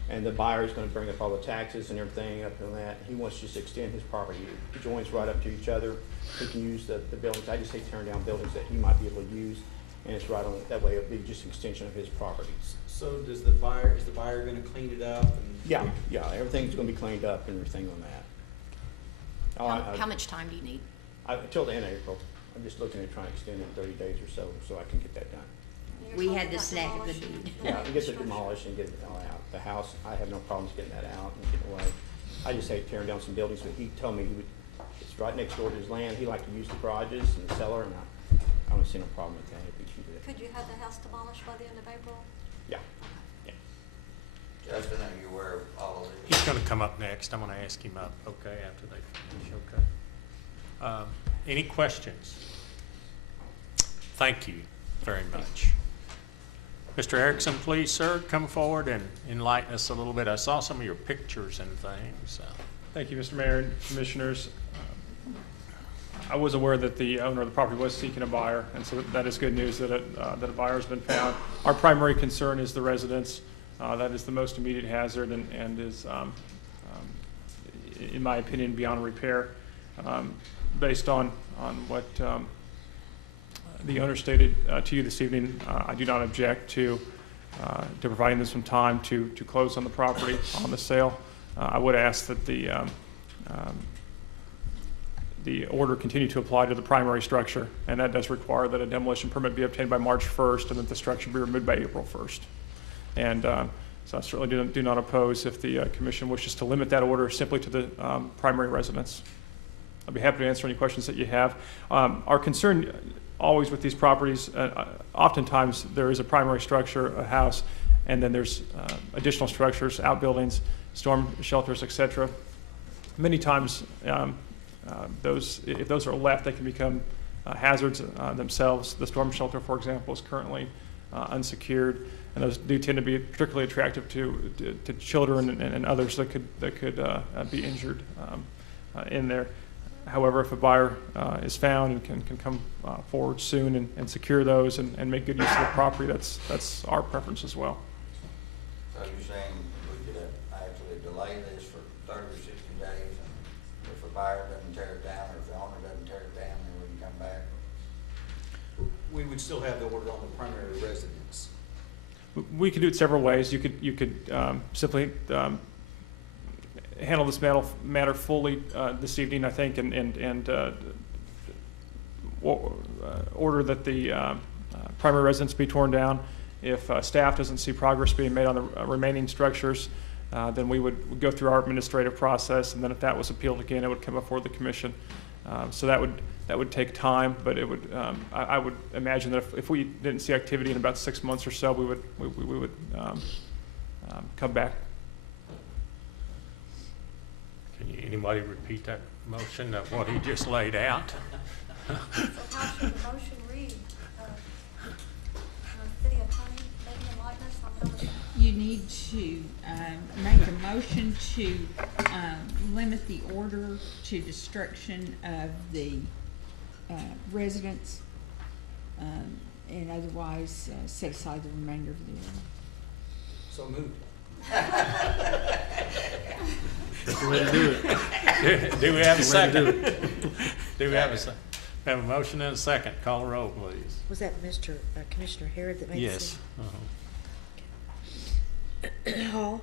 and the buyer's gonna bring up all the taxes and everything up on that. He wants to just extend his property, it joins right up to each other. He can use the buildings, I just hate tearing down buildings that he might be able to use, and it's right on, that way it'll be just an extension of his property. So is the buyer gonna clean it up and? Yeah, everything's gonna be cleaned up and everything on that. How much time do you need? Until the end of April. I'm just looking at trying to extend it 30 days or so I can get that done. We had the snag of the deed. Yeah, and get it demolished and get it all out. The house, I have no problems getting that out and getting away. I just hate tearing down some buildings, but he told me it's right next door to his land. He liked to use the garages and the cellar, and I don't see no problem with that if he can do it. Could you have the house demolished by the end of April? Yeah. Justin, are you aware of all of this? He's gonna come up next. I'm gonna ask him up, okay, after they finish, okay? Any questions? Thank you very much. Mr. Erickson, please, sir, come forward and enlighten us a little bit. I saw some of your pictures and things. Thank you, Mr. Mayor and Commissioners. I was aware that the owner of the property was seeking a buyer, and so that is good news that a buyer has been found. Our primary concern is the residents. That is the most immediate hazard and is, in my opinion, beyond repair. Based on what the owner stated to you this evening, I do not object to providing them some time to close on the property on the sale. I would ask that the the order continue to apply to the primary structure, and that does require that a demolition permit be obtained by March 1st and that the structure be removed by April 1st. And so I certainly do not oppose if the commission wishes to limit that order simply to the primary residence. I'd be happy to answer any questions that you have. Our concern always with these properties, oftentimes there is a primary structure, a house, and then there's additional structures, outbuildings, storm shelters, et cetera. Many times, if those are left, they can become hazards themselves. The storm shelter, for example, is currently unsecured, and those do tend to be particularly attractive to children and others that could be injured in there. However, if a buyer is found and can come forward soon and secure those and make good use of the property, that's our preference as well. So you're saying we could actually delay this for 30 or 60 days, and if a buyer doesn't tear it down, or if the owner doesn't tear it down, then we can come back? We would still have the order on the primary residence. We could do it several ways. You could simply handle this matter fully this evening, I think, and order that the primary residence be torn down. If staff doesn't see progress being made on the remaining structures, then we would go through our administrative process, and then if that was appealed again, it would come before the commission. So that would take time, but it would. I would imagine that if we didn't see activity in about 6 months or so, we would come back. Can anybody repeat that motion of what he just laid out? So how should the motion read? City attorney, maybe enlighten us on how to. You need to make a motion to limit the order to destruction of the residence, and otherwise set aside the remainder of the order. So moved. That's the way to do it. Do we have a That's the way to second? do it. Do we have a second? We have a motion and a second. Call the roll, please. Was that Commissioner Harrod that made the Yes. second? Hall,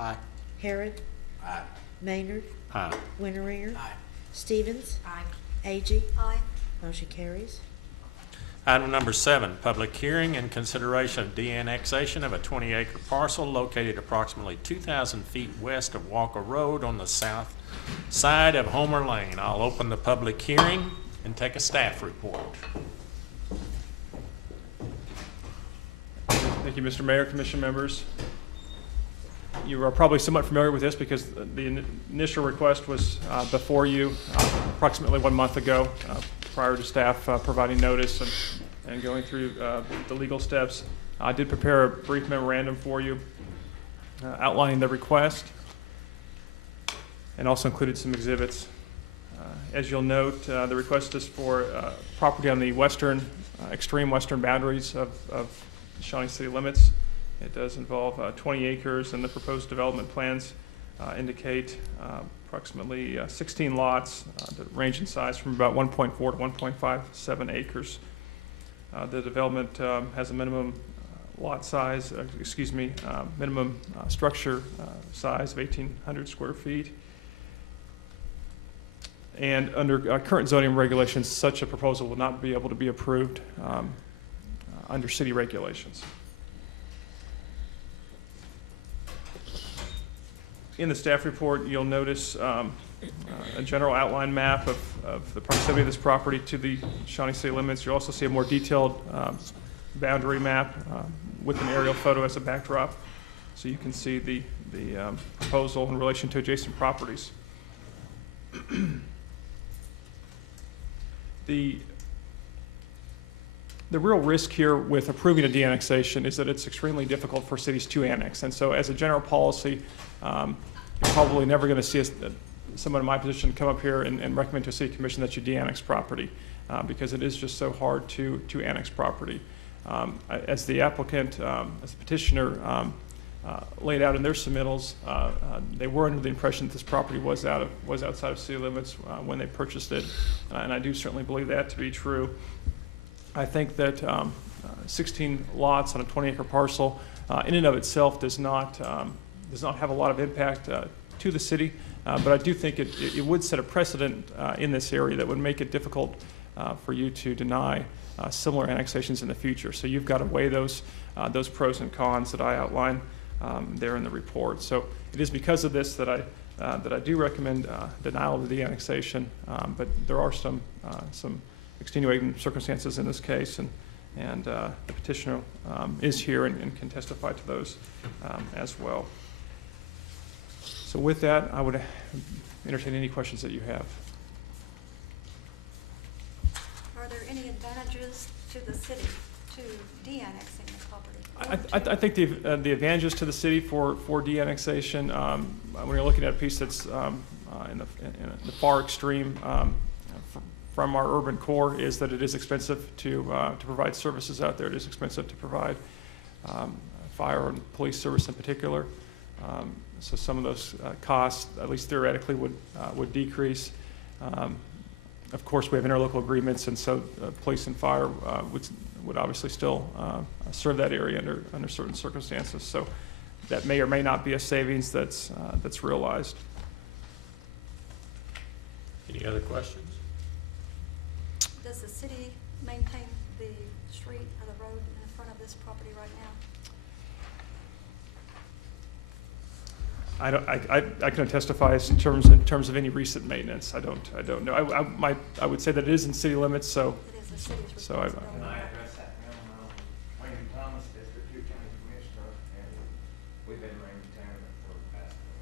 Aye. Harrod, Aye. Maynard, Aye. Winteringer, Aye. Stevens, Aye. Agee. Aye. Motion carries. Item number 7, public hearing and consideration of de-annexation of a 20-acre parcel located approximately 2,000 feet west of Walker Road on the south side of Homer Lane. I'll open the public hearing and take a staff report. Thank you, Mr. Mayor, Commission members. You are probably somewhat familiar with this because the initial request was before you approximately 1 month ago, prior to staff providing notice and going through the legal steps. I did prepare a brief memorandum for you outlining the request and also included some exhibits. As you'll note, the request is for property on the extreme western boundaries of Shawnee city limits. It does involve 20 acres, and the proposed development plans indicate approximately 16 lots that range in size from about 1.4 to 1.57 acres. The development has a minimum lot size, minimum structure size of 1,800 square feet. And under current zoning regulations, such a proposal will not be able to be approved under city regulations. In the staff report, you'll notice a general outline map of the proximity of this property to the Shawnee city limits. You'll also see a more detailed boundary map with an aerial photo as a backdrop, so you can see the proposal in relation to adjacent properties. The real risk here with approving a de-annexation is that it's extremely difficult for cities to annex. And so as a general policy, you're probably never going to see someone in my position come up here and recommend to a city commission that you de-annex property because it is just so hard to annex property. As the applicant, as the petitioner laid out in their submittals, they were under the impression that this property was outside of city limits when they purchased it, and I do certainly believe that to be true. I think that 16 lots on a 20-acre parcel in and of itself does not have a lot of impact to the city, But I do think it would set a precedent in this area that would make it difficult for you to deny similar annexations in the future. So you've got to weigh those pros and cons that I outline there in the report. So it is because of this that I do recommend denial of the annexation, but there are some extenuating circumstances in this case, and the petitioner is here and can testify to those as well. So with that, I would entertain any questions that you have. Are there any advantages to the city to de-annexing the property? I think the advantages to the city for de-annexation, when you're looking at a piece that's in the far extreme from our urban core, is that it is expensive to provide services out there. It is expensive to provide fire and police service in particular. So some of those costs, at least theoretically, would decrease. Of course, we have interlocal agreements, and so police and fire would obviously still serve that area under certain circumstances. So that may or may not be a savings that's realized. Any other questions? Does the city maintain the street or the road in front of this property right now? I can testify in terms of any recent maintenance. I don't know. I would say that it is in city limits, so. It is the city's So responsibility. Can I address that, ma'am? Wayne Thomas, District 2 County Commissioner, and we've been maintaining it for the past 4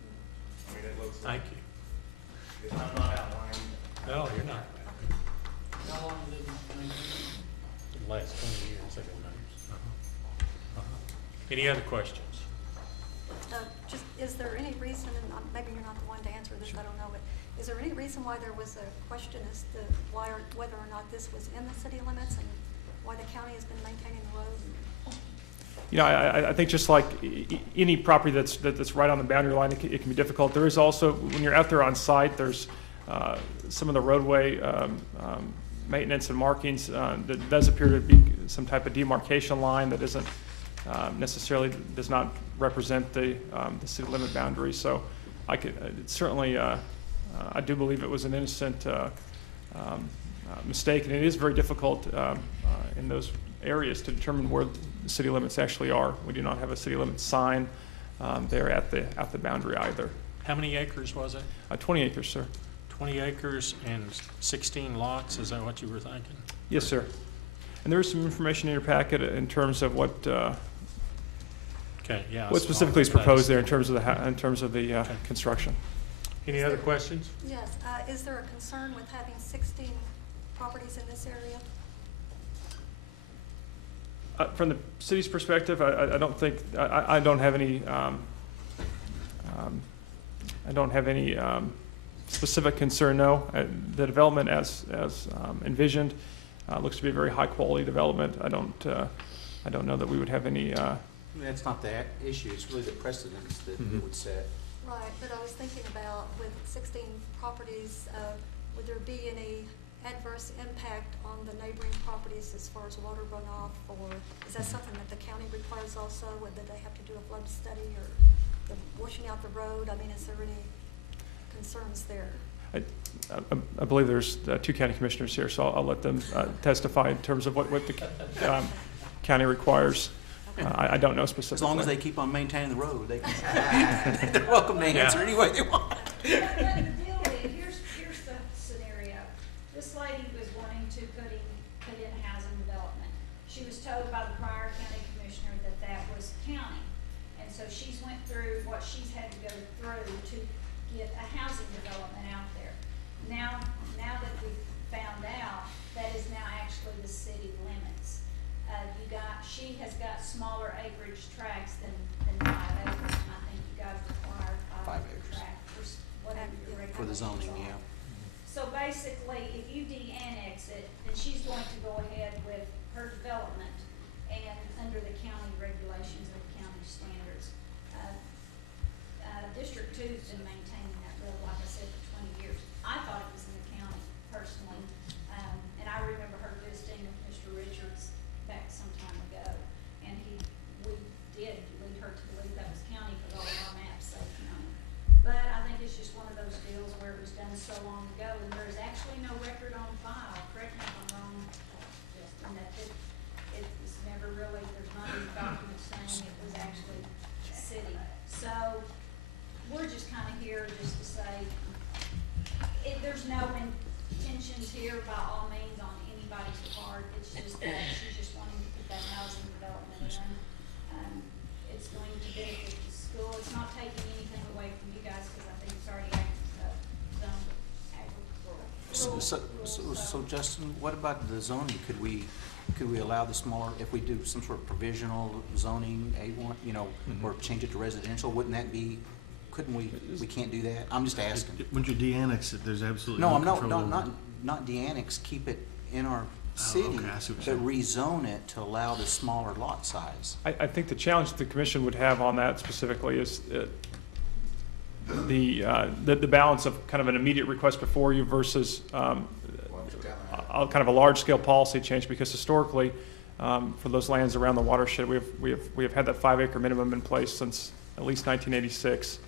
years. I mean, it looks like. Thank you. If I'm not outlined. No, you're not. How long did it maintain? The last 20 years, I got numbers. Any other questions? Is there any reason, and maybe you're not the one to answer this, I don't know, but is there any reason why there was a question as to whether or not this was in the city limits and why the county has been maintaining the road? You know, I think just like any property that's right on the boundary line, it can be difficult. There is also, when you're out there on site, there's some of the roadway maintenance and markings that does appear to be some type of demarcation line that isn't necessarily does not represent the city limit boundary. So I could certainly I do believe it was an innocent mistake, and it is very difficult in those areas to determine where the city limits actually are. We do not have a city limit sign there at the boundary either. How many acres was it? 20 acres, sir. 20 acres and 16 lots, is that what you were thinking? Yes, sir. And there is some information in your packet in terms of what Okay, yeah. what specifically is proposed there in terms of the construction. Any other questions? Yes, is there a concern with having 16 properties in this area? From the city's perspective, I don't think I don't have any specific concern. No, the development as envisioned looks to be a very high quality development. I don't know that we would have any. That's not the issue. It's really the precedents that it would set. Right, but I was thinking about with 16 properties, would there be any adverse impact on the neighboring properties as far as water runoff, or is that something that the county requires also? Whether they have to do a flood study or the washing out the road? I mean, is there any concerns there? I believe there's 2 county commissioners here, so I'll let them testify in terms of what the county requires. I don't know specifically. As long as they keep on maintaining the road, they're welcome to answer any way they want. But the deal is, here's the scenario. This lady was wanting to put in housing development. She was told by the prior county commissioner that was county. And so she's went through what she's had to go through to get a housing development out there. Now that we've found out, that is now actually the city limits. She has got smaller acreage tracts than 5 acres, and I think you guys require 5 acre tract for whatever your regulations For the zoning, are. yeah. So basically, if you de-annex it, then she's going to go ahead with her development and under the county regulations and county standards. District 2's been maintaining that road, like I said, for 20 years. I thought it was in the county personally, and I remember her visiting with Mr. Richards back some time ago, and we did lead her to believe that was county because all of our maps say county. But I think So Justin, what about the zoning? Could we allow the smaller, if we do some sort of provisional zoning, A1, you know, or change it to residential, wouldn't that be, couldn't we can't do that? I'm just asking. When you de-annex it, there's absolutely No, no I'm control not, over it. not de-annex, keep it in our city, okay, I see what but you're rezone it to allow the smaller lot size. I think the challenge that the commission would have on that specifically is the balance of kind of an immediate request before you versus kind of a large-scale policy change, because historically, for those lands around the watershed, we have had that 5-acre minimum in place since at least 1986.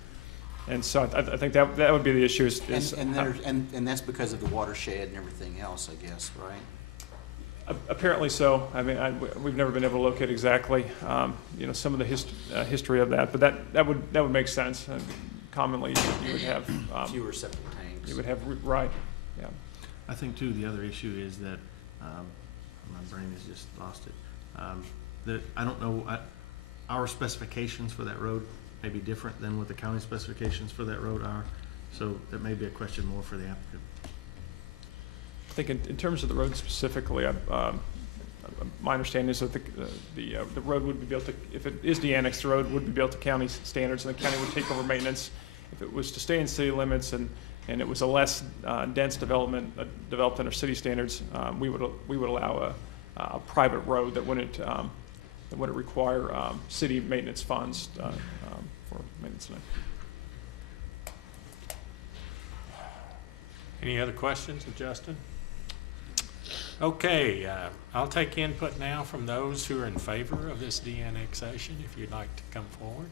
And so I think that would be the issue And that's because of the watershed and everything else, I guess, right? Apparently so. I mean, we've never been able to locate exactly, you know, some of the history of that, but that would make sense. And commonly, you would have fewer septic tanks. You would have right, yeah. I think too, the other issue is that, my brain has just lost it. That I don't know, our specifications for that road may be different than what the county specifications for that road are. So that may be a question more for the applicant. I think in terms of the road specifically, my understanding is that the road would be built to, if it is de-annexed, the road would be built to county standards, and the county would take over maintenance. If it was to stay in city limits and it was a less dense development, developed under city standards, we would allow a private road that wouldn't require city maintenance funds for maintenance. Any other questions of Justin? Okay, I'll take input now from those who are in favor of this de-annexation, if you'd like to come forward.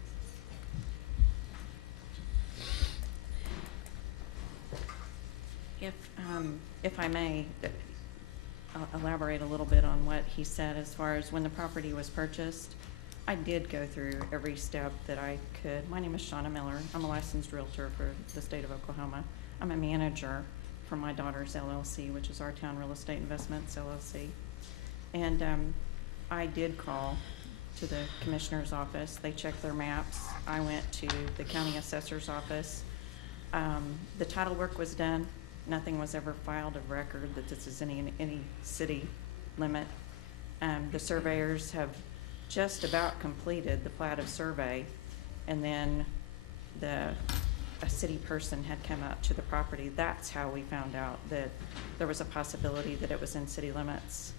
If I may, I'll elaborate a little bit on what he said as far as when the property was purchased. I did go through every step that I could. My name is Shauna Miller. I'm a licensed realtor for the state of Oklahoma. I'm a manager for my daughter's LLC, which is Our Town Real Estate Investments LLC. And I did call to the commissioner's office. They checked their maps. I went to the county assessor's office. The title work was done. Nothing was ever filed of record that this is any city limit. The surveyors have just about completed the plat of survey, and then a city person had come out to the property. That's how we found out that there was a possibility that it was in city limits.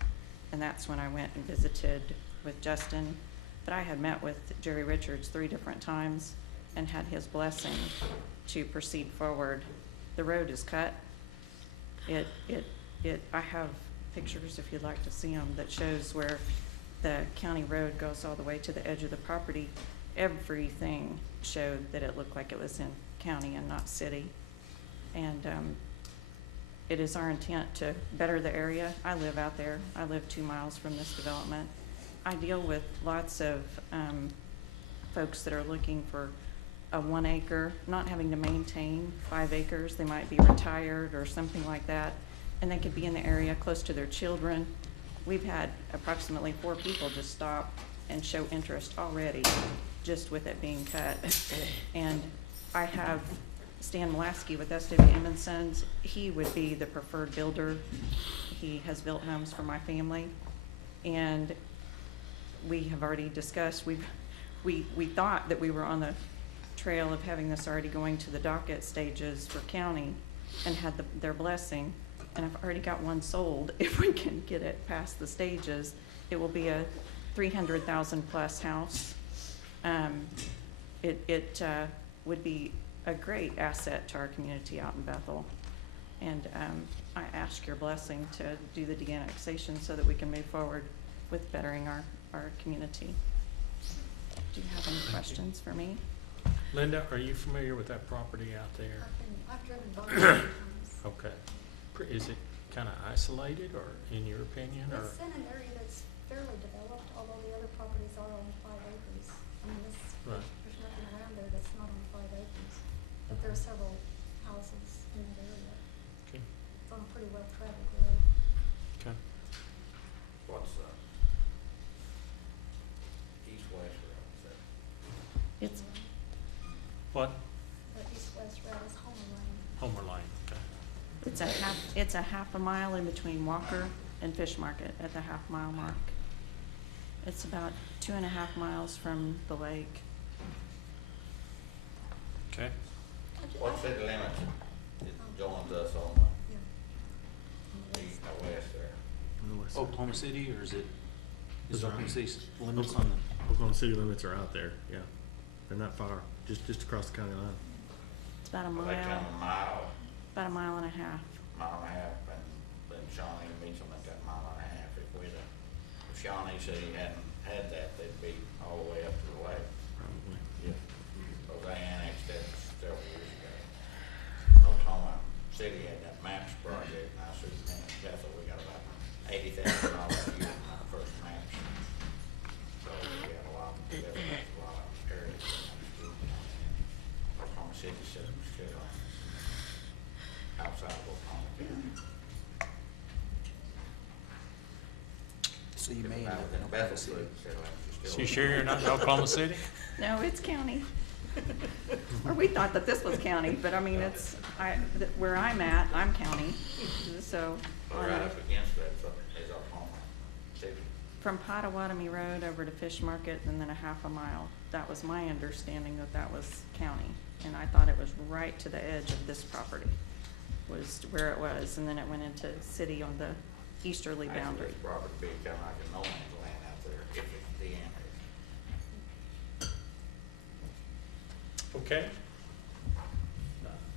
And that's when I went and visited with Justin. But I had met with Jerry Richards 3 different times and had his blessing to proceed forward. The road is cut. I have pictures, if you'd like to see them, that shows where the county road goes all the way to the edge of the property. Everything showed that it looked like it was in county and not city. And it is our intent to better the area. I live out there. I live 2 miles from this development. I deal with lots of folks that are looking for a 1 acre, not having to maintain 5 acres. They might be retired or something like that, and they could be in the area close to their children. We've had approximately 4 people just stop and show interest already, just with it being cut. And I have Stan Mulaski with SW Sons. He would be the preferred builder. He has built homes for my family, and we have already discussed. We thought that we were on the trail of having this already going to the docket stages for county, and had their blessing. And I've already got one sold. If we can get it past the stages, it will be a 300,000 plus house. It would be a great asset to our community out in Bethel. And I ask your blessing to do the de-annexation so that we can move forward with bettering our community. Do you have any questions for me? Linda, are you familiar with that property out there? I've driven both times. Okay. Is it kind of isolated, or in your opinion, or? It's in an area that's fairly developed, although the other properties are on 5 acres. I mean, Right. there's nothing around there that's not on 5 acres. But there are several houses in that area. Okay. It's on a pretty well-traveled road. Okay. What's east-west road, is that? It's What? The east-west route is Homer Lane. Homer Lane, okay. It's It's a half a mile in between Walker and Fish Market at the half-mile mark. It's about 2.5 miles from the lake. Okay. What city limits it joins us on the east and west there? Oklahoma City, or is it Those are- Oklahoma City's limits on the? Oklahoma City limits are out there, yeah. They're not far, just across the county line. It's about a Well, they come mile, a mile, about a mile and a half. mile and a half, and then Shawnee meets them at that mile and a half. If Shawnee City hadn't had that, they'd be all the way up to the lake. Probably. Yeah. So they annexed that several years ago. Oklahoma City had that MAPS project, and I said, man, that's what we got about $80,000 a year in our first match. So we had a lot of areas. Oklahoma City said it was still outside of Oklahoma County. So you may end About up within in Oklahoma Bethel, City. said it was So still- you sure you're not in Oklahoma City? No, it's county. Or we thought that this was county, but I mean, it's, where I'm at, I'm county, so. Right up against that is Oklahoma City. From Potawatomi Road over to Fish Market and then a half a mile. That was my understanding that that was county. And I thought it was right to the edge of this property was where it was. And then it went into city on the easterly boundary. This property be kind of like a no man's land out there if it's the annex. Okay.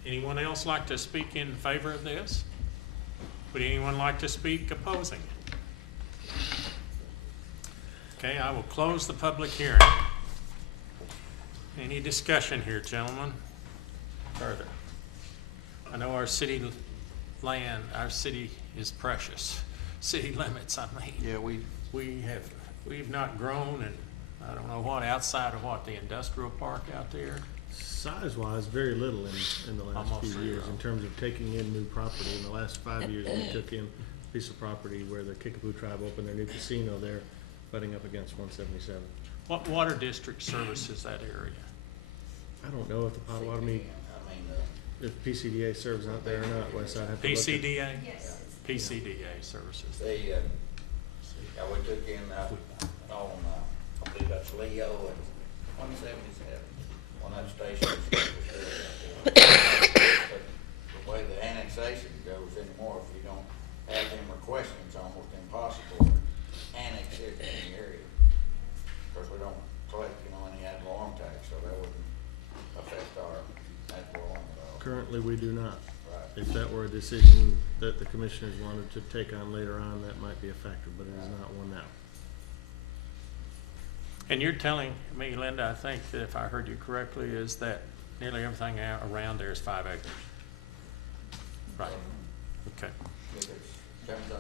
Anyone else like to speak in favor of this? Would anyone like to speak opposing it? Okay, I will close the public hearing. Any discussion here, gentlemen? Further? I know our city land, our city is precious. City limits, I mean. Yeah, We've not grown and I don't know what, outside of what, the industrial park out there? Size-wise, very little in the last Almost few years zero. in terms of taking in new property. In the last 5 years, we took in a piece of property where the Kickapoo tribe opened their new casino there, butting up against 177. What water district services that area? I don't know if the Potawatomi, if PCDA serves out there or not, Wes, I'd have to look at. PCDA? Yes. PCDA services. They, yeah, we took in, on, I believe that's Leo and 177, on that station. But the way the annexation goes anymore, if you don't have them requesting, it's almost impossible to annex it in the area. Because we don't collect, any ad valorem tax, so that wouldn't affect our ad valorem at all. Currently, we do not. Right. If that were a decision that the commissioners wanted to take on later on, that might be a factor, but it is not one now. And you're telling me, Linda, I think that if I heard you correctly, is that nearly everything around there is 5 acres? Right, okay. If it comes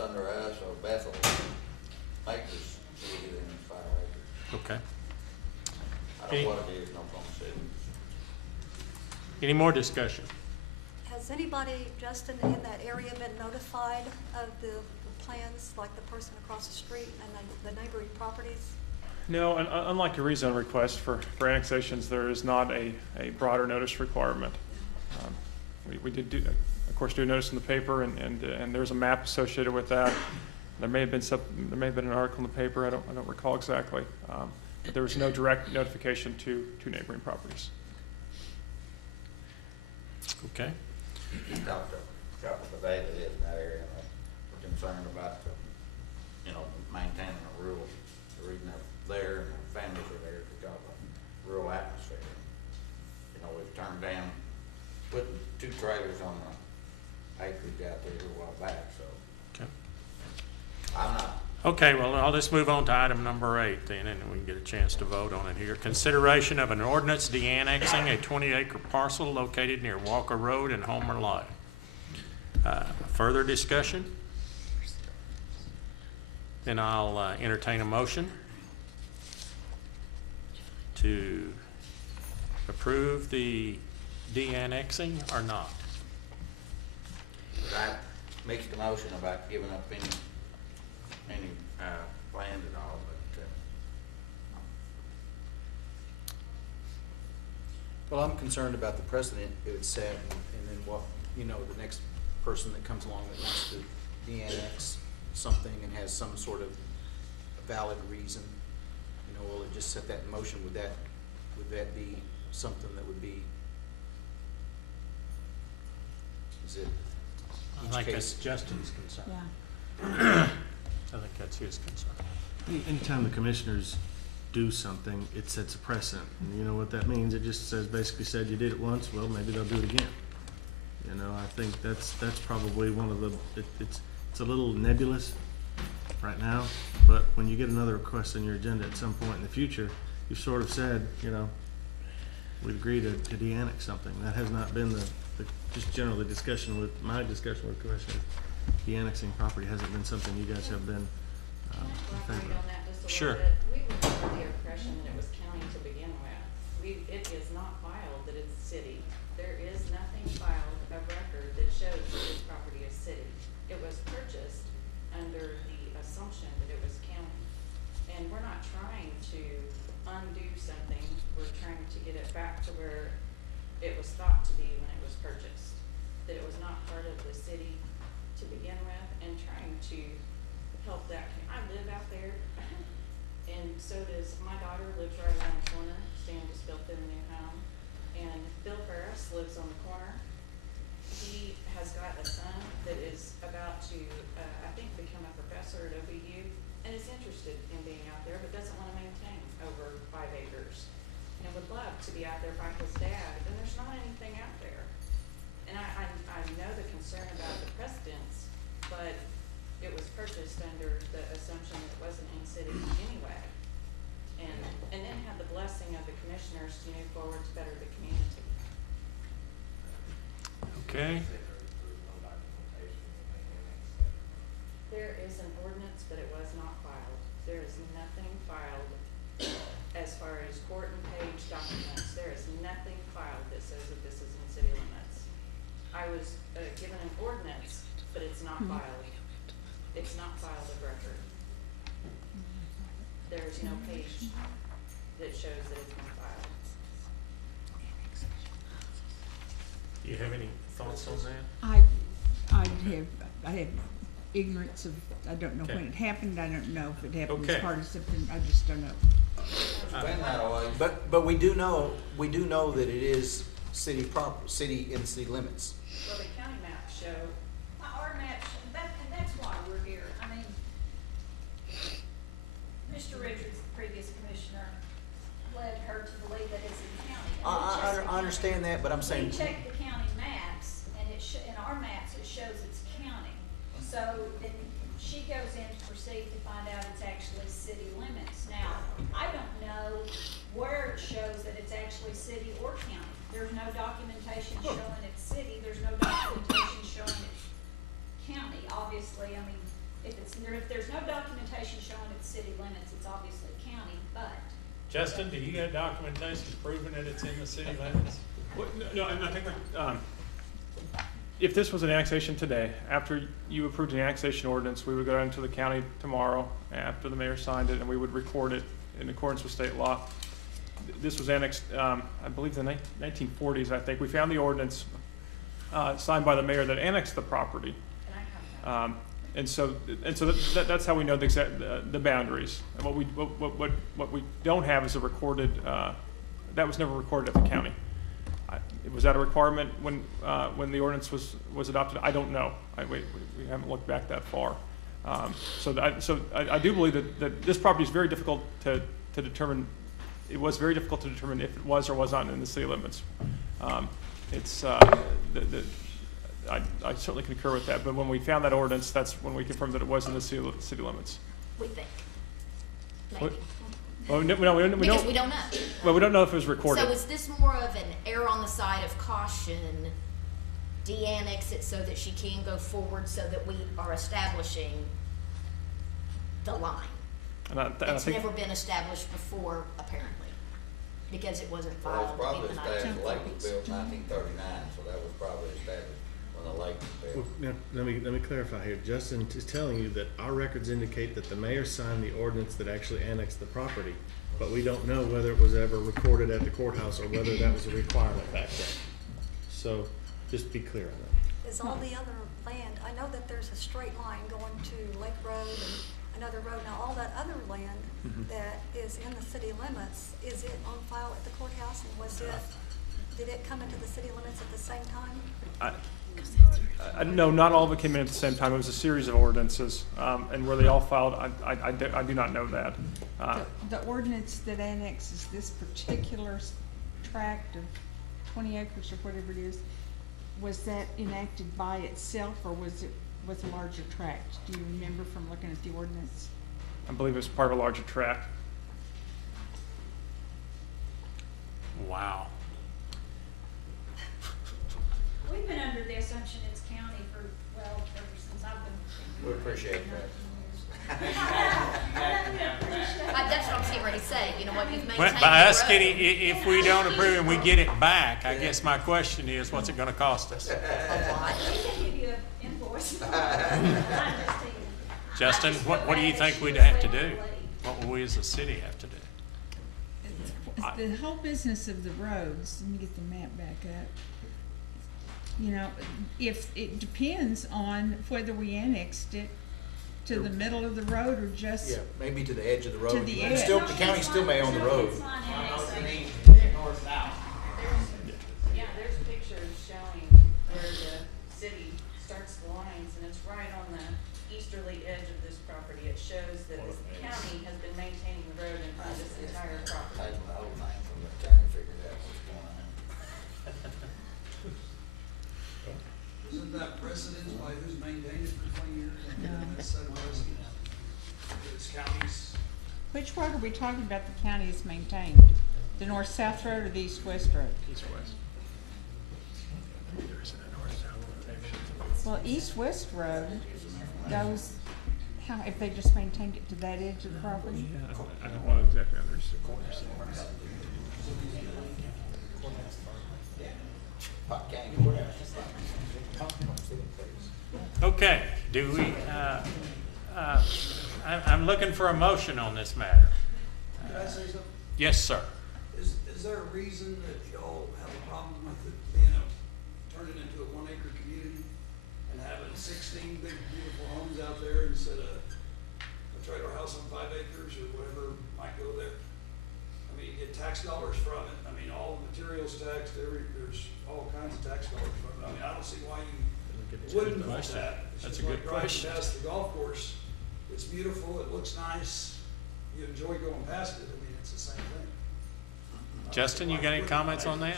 under us or Bethel, Acres, city, then it's 5 acres. Okay. I don't know what it is, no Oklahoma City. Any more discussion? Has anybody, Justin, in that area been notified of the plans, like the person across the street and the neighboring properties? No, and unlike a rezone request for annexations, there is not a broader notice requirement. We did do, of course, do notice in the paper, and there's a map associated with that. There may have been an article in the paper. I don't recall exactly. But there was no direct notification to neighboring properties. Okay. Talked to a couple today that live in that area, and they're concerned about maintaining a rural, the reason they're there and their families are there because of the rural atmosphere. We've turned down putting 2 trailers on the acreage out there a while back, so. Okay. I'm not. Okay, well, I'll just move on to item number 8 then, and we can get a chance to vote on it here. Consideration of an ordinance de-annexing a 20-acre parcel located near Walker Road and Homer Lane. Further discussion? Then I'll entertain a motion to approve the de-annexing or not. I mixed the motion about giving up any land at all, but Well, I'm concerned about the precedent it would set and then what you know, the next person that comes along that wants to de-annex something and has some sort of valid reason, you know, will it just set that in motion? Would that be something that would be, is it I each think case? that's Justin's concern. Yeah. I think that's his concern. Anytime the commissioners do something, it sets a precedent. And you know what that means? It just says, basically said you did it once, well, maybe they'll do it again. You know, I think that's probably one of the, it's a little nebulous right now, but when you get another request on your agenda at some point in the future, you've sort of said, you know, we'd agree to de-annex something. That has not been just general discussion with, my discussion with commissioners. De-annexing property hasn't been something you guys have been in favor of. Sure. We were under the impression that it was county to begin with. It is not filed that it's city. There is nothing filed of record that shows that this property is city. It was purchased under the assumption that it was county. And we're not trying to undo something. We're trying to get it back to where it was thought to be when it was purchased. That it was not part of the city to begin with, and trying to help that. I live out there. And so does, my daughter lives right around the corner. Stan just built them a new home. And Bill Ferris lives on the corner. He has got a son that is about to, I think, become a professor at OBU, and is interested in being out there, but doesn't want to maintain over 5 acres. And would love to be out there by his dad, and there's not anything out there. And I know the concern about the precedence, but it was purchased under the assumption that it wasn't in city anyway. And then had the blessing of the commissioners to move forward to better the community. Okay. There is an ordinance, but it was not filed. There is nothing filed as far as court and page documents. There is nothing filed that says that this is in city limits. I was given an ordinance, but it's not filed. It's not filed of record. There's no page that shows that it's been filed. Do you have any thoughts on that? I have ignorance of, I don't know when it happened, I don't know if it happened as Okay. part of September, I just don't know. It's been that way. But we do know that it is city in city limits. Well, the county maps show. Our match, and that's why we're here. I mean, Mr. Richards, the previous commissioner, led her to believe that it's in county. And we checked the I understand county. that, but I'm saying. We checked the county maps, and in our maps, it shows it's county. So then she goes in to proceed to find out it's actually city limits. Now, I don't know where it shows that it's actually city or county. There's no documentation showing it's city, there's no documentation showing it's county. Obviously, I mean, if there's no documentation showing it's city limits, it's obviously county, but. Justin, do you got documentation proving that it's in the city limits? Well, no, and I think if this was an annexation today, after you approved an annexation ordinance, we would go down to the county tomorrow after the mayor signed it, and we would record it in accordance with state law. This was annexed, I believe, in the 1940s, I think. We found the ordinance signed by the mayor that annexed the property. And so that's how we know the boundaries. And what we don't have is a recorded, that was never recorded at the county. Was that a requirement when the ordinance was adopted? I don't know. We haven't looked back that far. So I do believe that this property is very difficult to determine. It was very difficult to determine if it was or was not in the city limits. I certainly concur with that. But when we found that ordinance, that's when we confirmed that it was in the city limits. We think. What? Maybe. Well, no, we don't. Because we don't know. Well, we don't know if it was recorded. So is this more of an err on the side of caution, de-annex it so that she can go forward so that we are establishing the line? It's never been established before, apparently, because it wasn't Well, filed it was probably in the established, the lake 1940s. was built in 1939, so that was probably established when the lake was built. Well, now, let me clarify here. Justin is telling you that our records indicate that the mayor signed the ordinance that actually annexed the property, but we don't know whether it was ever recorded at the courthouse or whether that was a requirement back then. So just be clear on that. is all the other land, I know that there's a straight line going to Lake Road and another road. Now, all that other land that is in the city limits, is it on file at the courthouse? And did it come into the city limits at the same time? No, not all of it came in at the same time. It was a series of ordinances, and where they all filed, I do not know that. The ordinance that annexes this particular tract of 20 acres or whatever it is, was that enacted by itself, or was it with a larger tract? Do you remember from looking at the ordinance? I believe it was part of a larger tract. Wow. We've been under the assumption it's county for, well, ever since I've been. We appreciate that. That's what I'm getting ready to say, you know what, you've Well, maintained by the us road. getting, if we don't approve and we get it back, I guess my question is, what's it gonna cost us? A lot. We can give you an invoice. I'm just teasing. Justin, what do you think we'd have to do? What will we as a city have to do? The whole business of the roads, let me get the map back up. You know, if, it depends on whether we annexed it to the middle of the road or just. Yeah, maybe to the edge of the road. To the And edge. Still, the county still may own the road. Yeah, there's pictures showing where the city starts the lines, and it's right on the easterly edge of this property. It shows that the county has been maintaining the road in this entire property. Taking the whole thing from the county, figured out what's going on. Isn't that precedence by who's maintained it for 20 years? That's set precedent. It's counties. Which road are we talking about the county has maintained? The north-south road or the east-west road? East-west. Well, east-west road goes, how, if they just maintained it to that edge of the property? I don't know exactly how there's the corners. Okay, do we, I'm looking for a motion on this matter. Can I say something? Yes, sir. Is there a reason that y'all have a problem with it being turning into a 1 acre community and having 16 big beautiful homes out there instead of a trailer house on 5 acres or whatever might go there? I mean, you get tax dollars from it. I mean, all the materials taxed, there's all kinds of tax dollars from it. I mean, I don't see why you wouldn't want that. It's That's just a like good driving question. past the golf course. It's beautiful, it looks nice, you enjoy going past it. I mean, it's the same thing. Justin, you got any comments on that?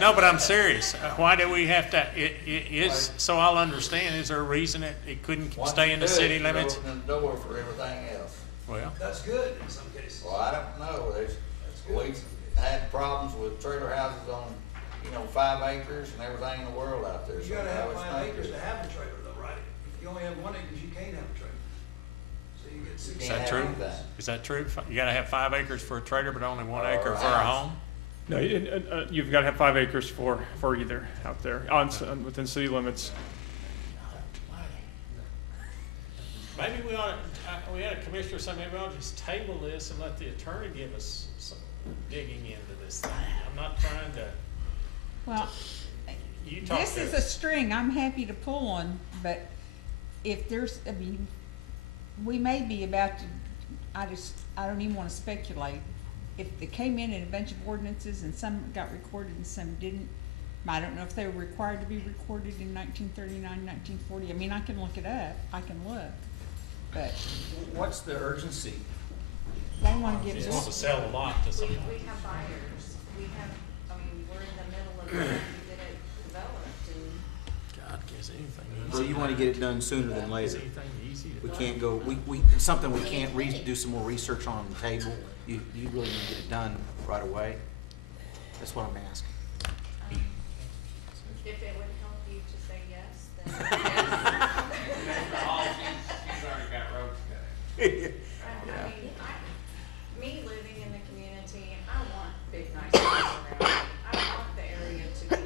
No, but I'm serious. Why do we have to, it is, so I'll understand, is there a reason it couldn't stay in the city limits? Once you do it, you open the door for everything else. Well, That's good in some cases. Well, I don't know, good. we've had problems with trailer houses on, 5 acres and everything in the world out there. You so gotta I have was 5 thinking- acres to have a trailer though, right? If you only have 1 acre, you can't have a trailer. So you get 6. is Can't that have true? anything. Is that true? You gotta have 5 acres for a trailer, but only 1 Or acre a for a house. home? No, you've got to have 5 acres for either out there, within city limits. Maybe we ought to, we had a commissioner or something, maybe we ought to just table this and let the attorney give us some digging into this thing. I'm not trying to, Well, you talk this to is a string I'm happy to pull on, but if there's, I mean, we may be about to, I don't even wanna speculate. If they came in a bunch of ordinances and some got recorded and some didn't, I don't know if they were required to be recorded in 1939, 1940. I mean, I can look it up, I can look, but What's the urgency? they wanna get just wants to this. sell a lot to somebody. We have buyers, we're in the middle of trying to get it developed, and God, is anything easy? So you want to get it done sooner than Is later? anything easy to We do? can't go, something we can't do some more research on the table. You really need to get it done right away. That's what I'm asking. if it would help you to say yes, then yes. She's already got roads cut. Me living in the community, I want big, nice homes around me. I want the area to be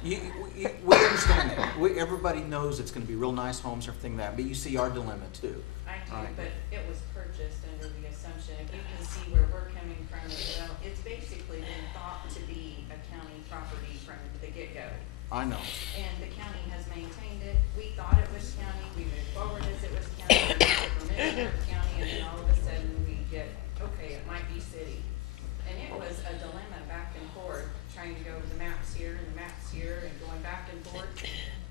beautiful. We understand that. Everybody knows it's gonna be real nice homes, everything that, but you see our dilemma too. I do, Right. but it was purchased under the assumption, if you can see where we're coming from as well, it's basically been thought to be a county property. I know. And the county has maintained it. We thought it was county, we moved forward as it was county, we got the permission of county, and then all of a sudden we get, okay, it might be city. And it was a dilemma back and forth, trying to go over the maps here and the maps here and going back and forth.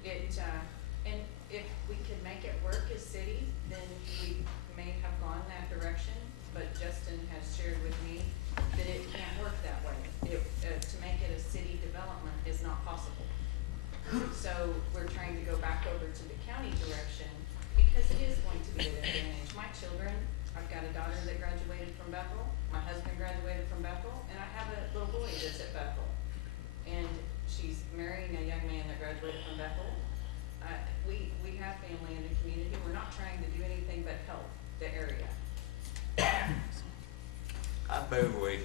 And if we could make it work as city, then we may have gone that direction, but Justin has shared with me that it can't work that way. To make it a city development is not possible. So we're trying to go back over to the county direction because it is going to be an advantage. My children, I've got a daughter that graduated from Bethel, my husband graduated from Bethel, and I have a little boy that's at Bethel. And she's marrying a young man that graduated from Bethel. We have family in the community. We're not trying to do anything but help the area. I move we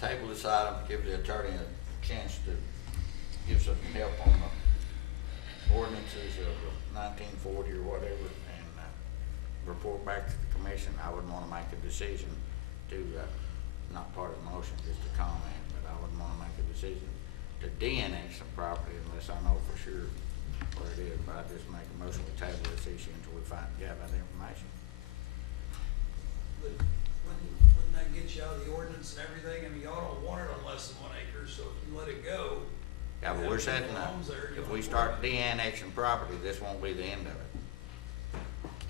table this item, give the attorney a chance to give some help on the ordinances of 1940 or whatever, and report back to the commission. I wouldn't want to make a decision to, not part of the motion, just a comment, but I wouldn't want to make a decision to de-annex some property unless I know for sure what it is, but I just make a motion to table this issue until we gather the information. But wouldn't that get you out of the ordinance and everything? I mean, y'all don't want it on less than 1 acre, so if you let it go. Yeah, but we're setting up, if we start de-annexing property, this won't be the end of it.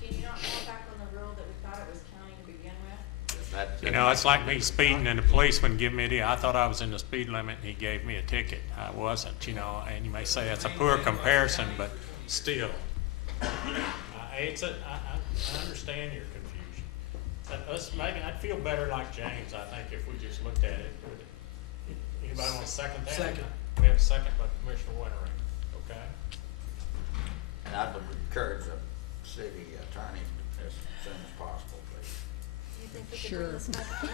Can you not fall back on the rule that we thought it was county to begin with? You know, it's like me speeding and the policeman give me I thought I was in the speed limit and he gave me a ticket. I wasn't, you know, and you may say that's a poor comparison, but still. I understand your confusion. I'd feel better like James, I think, if we just looked at it. Anybody want to second that? Second. We have a second by Commissioner Wintering, okay? And I'd encourage the city attorney as soon as possible, please. Do you think we could Sure. bring this back at the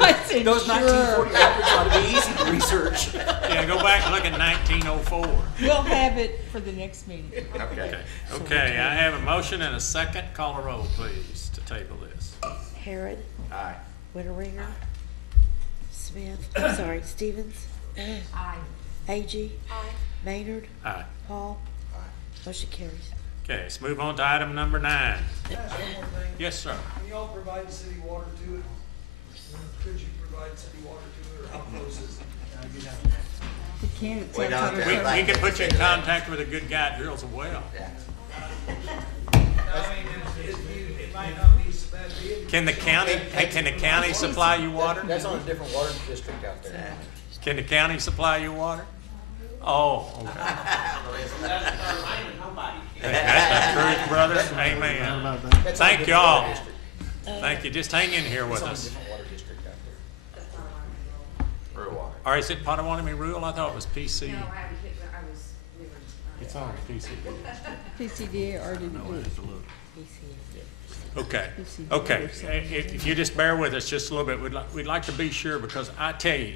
next meeting? Those 1940 records ought to be easy to research. Yeah, go back and look at 1904. We'll have it for the next meeting. Okay. Okay, I have a motion and a second. Call a roll, please, to table this. Harrod, Aye. Winteringer, Stevens, Stevens, Aye. Agee, Aye. Maynard, Aye. Paul. Motion carries. Okay, let's move on to item number 9. Can I ask one more thing? Yes, sir. Can y'all provide city water to it? Could you provide city water to it, or how close is it? The candidates We have don't to do have that. We can put you in contact with a good guy that drills a well. Yeah. I mean, it might not be so bad deal. Can the county supply you water? That's on a different water district out there. Can the county supply you water? Oh, okay. That's the truth, brother. Amen. That's on a Thank different y'all. water district. Thank you. Just hang in here with It's on a us. different water district out there. Rural water. Or is it Potawatomi Rural? I thought it was PC. We were. It's on PC. PCD or RDD. Okay, okay. If you just bear with us just a little bit, we'd like to be sure, because I tell you,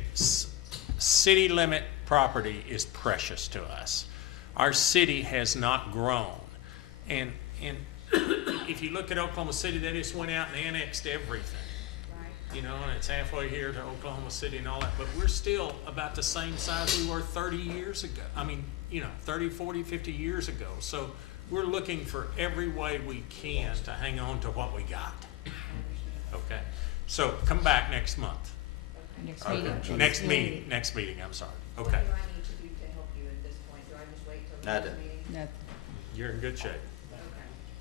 city limit property is precious to us. Our city has not grown. And if you look at Oklahoma City, they just went out and annexed everything. You know, and it's halfway here to Oklahoma City and all that, but we're still about the same size we were 30 years ago. I mean, 30, 40, 50 years ago. So we're looking for every way we can to hang on to what we got. Okay? So come back next month. Next meeting. Next meeting, I'm sorry. What Okay. do I need to do to help you at this point? Do I just wait till the next Nothing. meeting? Nothing. You're in good shape.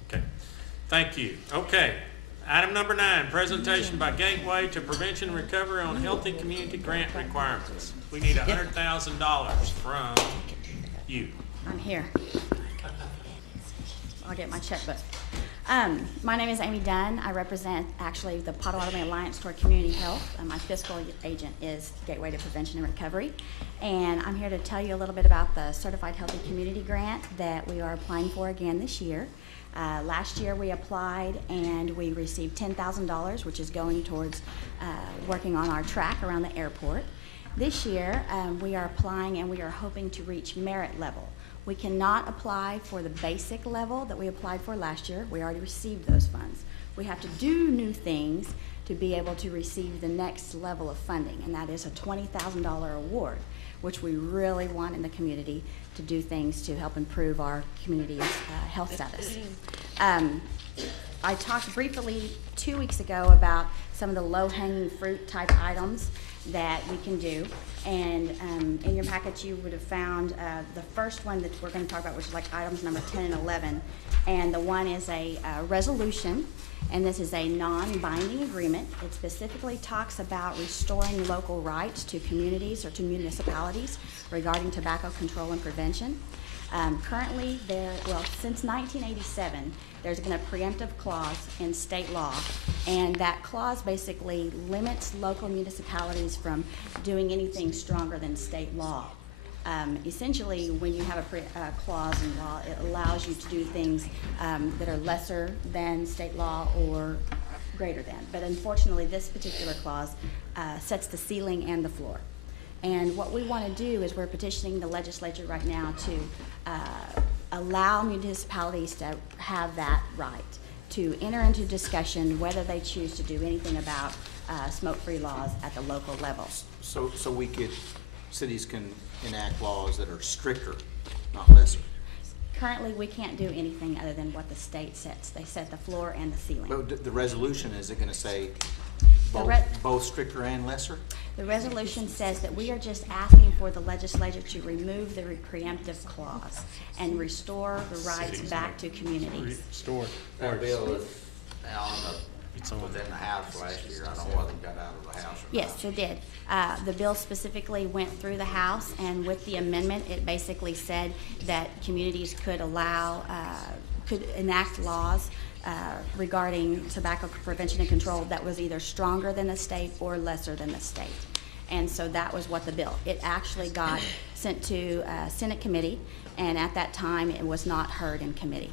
Okay. Okay. Thank you. Okay. Item number 9, presentation by Gateway to Prevention and Recovery on Healthy Community Grant Requirements. We need $100,000 from you. I'm here. I'll get my checkbook. My name is Amy Dunn. I represent actually the Potawatomi Alliance toward Community Health, and my fiscal agent is Gateway to Prevention and Recovery. And I'm here to tell you a little bit about the Certified Healthy Community Grant that we are applying for again this year. Last year we applied and we received $10,000, which is going towards working on our track around the airport. This year we are applying and we are hoping to reach merit level. We cannot apply for the basic level that we applied for last year. We already received those funds. We have to do new things to be able to receive the next level of funding, and that is a $20,000 award. which we really want in the community to do things to help improve our community's health status. I talked briefly 2 weeks ago about some of the low-hanging fruit type items that we can do. And in your package, you would have found the first one that we're going to talk about, which is like items number 10 and 11. And the one is a resolution, and this is a non-binding agreement. It specifically talks about restoring local rights to communities or to municipalities regarding tobacco control and prevention. Currently, since 1987, there's been a preemptive clause in state law, and that clause basically limits local municipalities from doing anything stronger than state law. Essentially, when you have a clause in law, it allows you to do things that are lesser than state law or greater than. But unfortunately, this particular clause sets the ceiling and the floor. And what we want to do is we're petitioning the legislature right now to allow municipalities to have that right, to enter into discussion whether they choose to do anything about smoke-free laws at the local level. So cities can enact laws that are stricter, not lesser. Currently, we can't do anything other than what the state sets. They set the floor and the ceiling. But the resolution, is it gonna say both stricter and lesser? The resolution says that we are just asking for the legislature to remove the preemptive clause and restore the rights back to communities. That bill is within the House last year. I don't know whether it got out of the House or not. Yes, it did. The bill specifically went through the House, and with the amendment, it basically said that communities could could enact laws regarding tobacco prevention and control that was either stronger than the state or lesser than the state. And so that was what the bill. It actually got sent to Senate committee, and at that time, it was not heard in committee.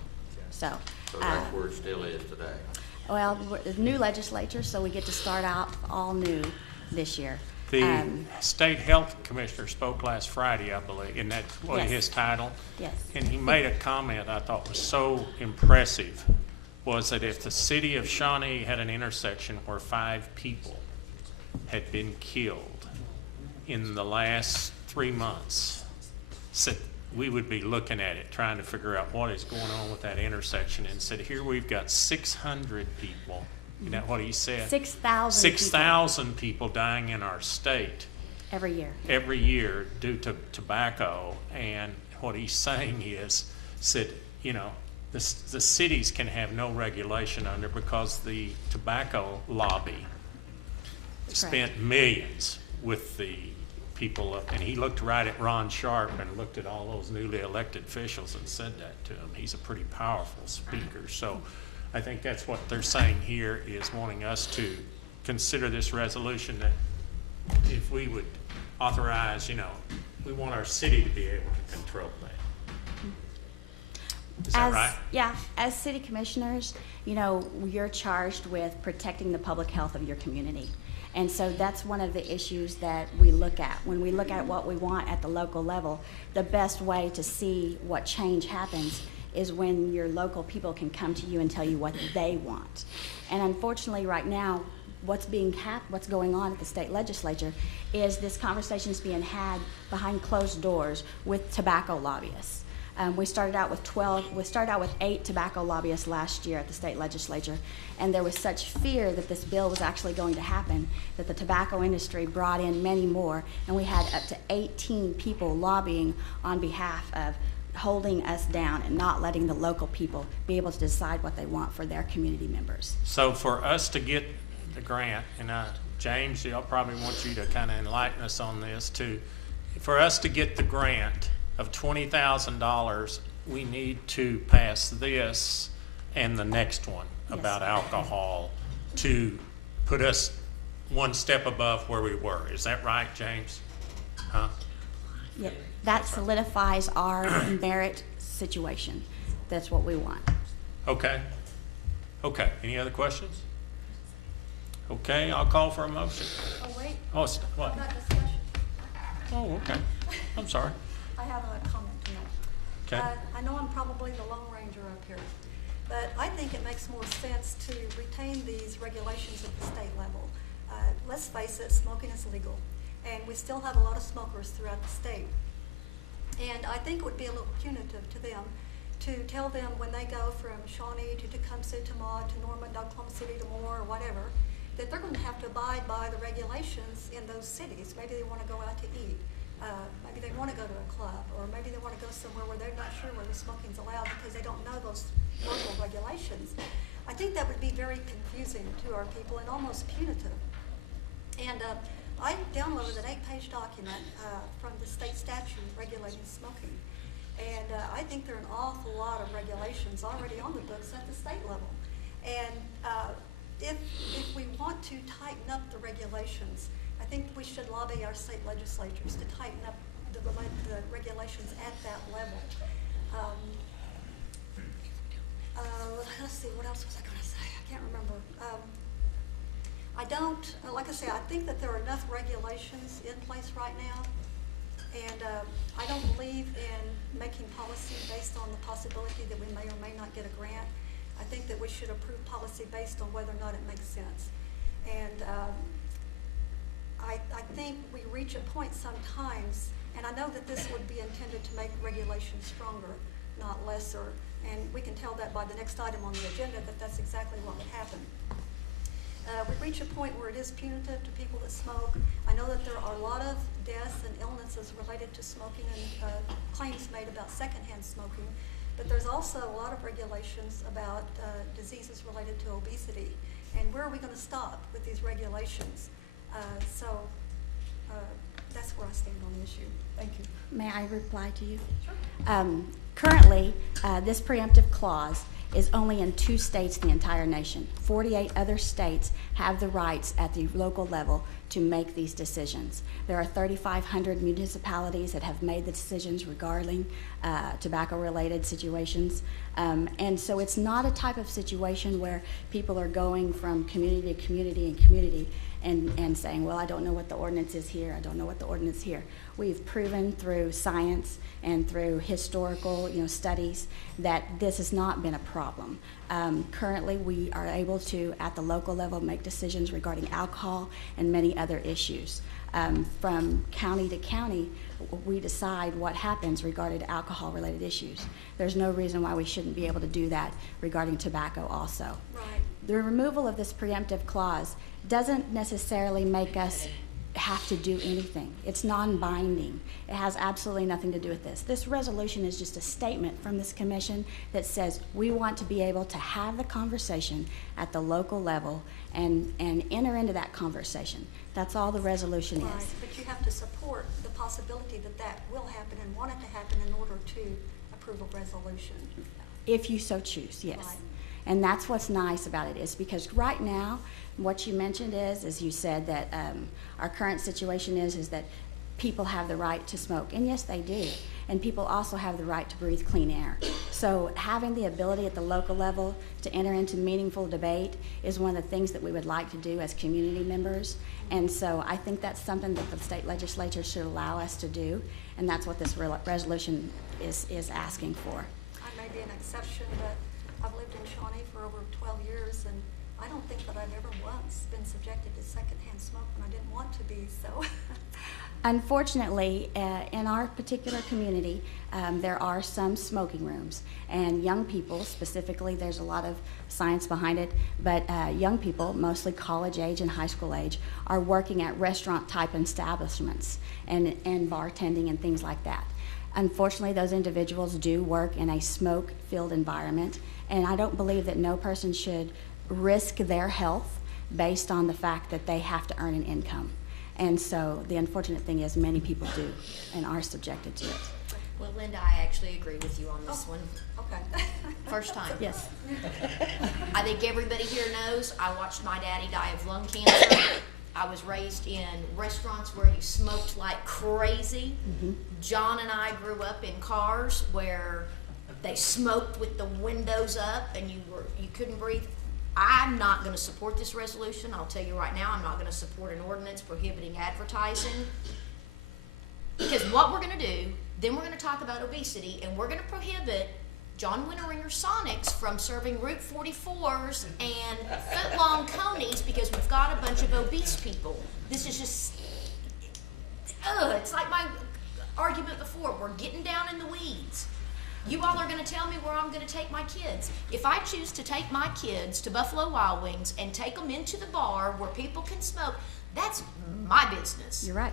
So that's where it still is today. Well, the new legislature, so we get to start out all new this year. The state health commissioner spoke last Friday, I believe, and that's what his title. Yes. And he made a comment I thought was so impressive, was that if the city of Shawnee had an intersection where 5 people had been killed in the last 3 months, said we would be looking at it, trying to figure out what is going on with that intersection, and said, here we've got 600 people. You know what he said? 6,000 6,000 people dying in our state every year due to tobacco. And what he's saying is, said, you know, the cities can have no regulation under because the tobacco lobby spent millions with the people up, and he looked right at Ron Sharp and looked at all those newly elected officials and said that to him. He's a pretty powerful speaker. So I think that's what they're saying here, is wanting us to consider this resolution, that if we would authorize, you know, we want our city to be able to control that. Is that right? Yeah, as city commissioners, you know, you're charged with protecting the public health of your community. And so that's one of the issues that we look at. When we look at what we want at the local level, the best way to see what change happens is when your local people can come to you and tell you what they want. And unfortunately, right now, what's going on at the state legislature is this conversation's being had behind closed doors with tobacco lobbyists. We started out with 8 tobacco lobbyists last year at the state legislature, and there was such fear that this bill was actually going to happen that the tobacco industry brought in many more, and we had up to 18 people lobbying on behalf of holding us down and not letting the local people be able to decide what they want for their community members. So for us to get the grant, and James, I'll probably want you to kind of enlighten us on this too. For us to get the grant of $20,000, we need to pass this and the next one about alcohol to put us one step above where we were. Is that right, James? Huh? Yep. That solidifies our merit situation. That's what we want. Okay. Okay. Any other questions? Okay, I'll call for a motion. Oh, wait. Oh, what? Not discussion. Oh, okay. I'm sorry. I have a comment to make. Okay. I know I'm probably the Lone Ranger up here, but I think it makes more sense to retain these regulations at the state level. Let's face it, smoking is legal. and we still have a lot of smokers throughout the state. And I think it would be a little punitive to them to tell them when they go from Shawnee to Tecumseh to Maud to Norman, Oklahoma City to Moore or whatever, that they're going to have to abide by the regulations in those cities. Maybe they want to go out to eat. Maybe they want to go to a club, or maybe they want to go somewhere where they're not sure where the smoking's allowed because they don't know those local regulations. I think that would be very confusing to our people and almost punitive. And I downloaded an 8-page document from the state statute regulating smoking. And I think there are an awful lot of regulations already on the books at the state level. And if we want to tighten up the regulations, I think we should lobby our state legislatures to tighten up the regulations at that level. Let's see, what else was I going to say? I can't remember. I don't, like I say, I think that there are enough regulations in place right now, and I don't believe in making policy based on the possibility that we may or may not get a grant. I think that we should approve policy based on whether or not it makes sense. And I think we reach a point sometimes, and I know that this would be intended to make regulations stronger, not lesser, and we can tell that by the next item on the agenda that that's exactly what would happen. We reach a point where it is punitive to people that smoke. I know that there are a lot of deaths and illnesses related to smoking and claims made about secondhand smoking, but there's also a lot of regulations about diseases related to obesity. And where are we going to stop with these regulations? That's where I stand on the issue. Thank you. May I reply to you? Sure. Currently, this preemptive clause is only in 2 states in the entire nation. 48 other states have the rights at the local level to make these decisions. There are 3,500 municipalities that have made the decisions regarding tobacco-related situations. And so it's not a type of situation where people are going from community to community and community and saying, well, I don't know what the ordinance is here, I don't know what the ordinance is here. We've proven through science and through historical studies that this has not been a problem. Currently, we are able to, at the local level, make decisions regarding alcohol and many other issues. From county to county, we decide what happens regarding alcohol-related issues. There's no reason why we shouldn't be able to do that regarding tobacco also. Right. The removal of this preemptive clause doesn't necessarily make us have to do anything. It's non-binding. It has absolutely nothing to do with this. This resolution is just a statement from this commission that says we want to be able to have the conversation at the local level and enter into that conversation. That's all the resolution Right, is. but you have to support the possibility that that will happen and want it to happen in order to approve a resolution. If you so choose, yes. Right. And that's what's nice about it, is because right now, what you mentioned is you said that our current situation is that people have the right to smoke, and yes, they do. And people also have the right to breathe clean air. So having the ability at the local level to enter into meaningful debate is one of the things that we would like to do as community members. And so I think that's something that the state legislature should allow us to do, and that's what this resolution is asking for. I may be an exception, but I've lived in Shawnee for over 12 years, and I don't think that I've ever once been subjected to secondhand smoke when I didn't want to be, so. Unfortunately, in our particular community, there are some smoking rooms, and young people, specifically, there's a lot of science behind it, but young people, mostly college age and high school age, are working at restaurant type establishments and bartending and things like that. Unfortunately, those individuals do work in a smoke-filled environment, and I don't believe that no person should risk their health based on the fact that they have to earn an income. And so the unfortunate thing is many people do and are subjected to it. Well, Linda, I actually agree with you on this one. Okay. First time. Yes. I think everybody here knows I watched my daddy die of lung cancer. I was raised in restaurants where you smoked like crazy. Mm-hmm. John and I grew up in cars where they smoked with the windows up and you couldn't breathe. I'm not going to support this resolution. I'll tell you right now, I'm not going to support an ordinance prohibiting advertising. Because what we're going to do, then we're going to talk about obesity, and we're going to prohibit John Winteringer Sonics from serving Route 44s and footlong conies because we've got a bunch of obese people. This is just, it's like my argument before, we're getting down in the weeds. You all are gonna tell me where I'm gonna take my kids. If I choose to take my kids to Buffalo Wild Wings and take them into the bar where people can smoke, that's my business. You're right.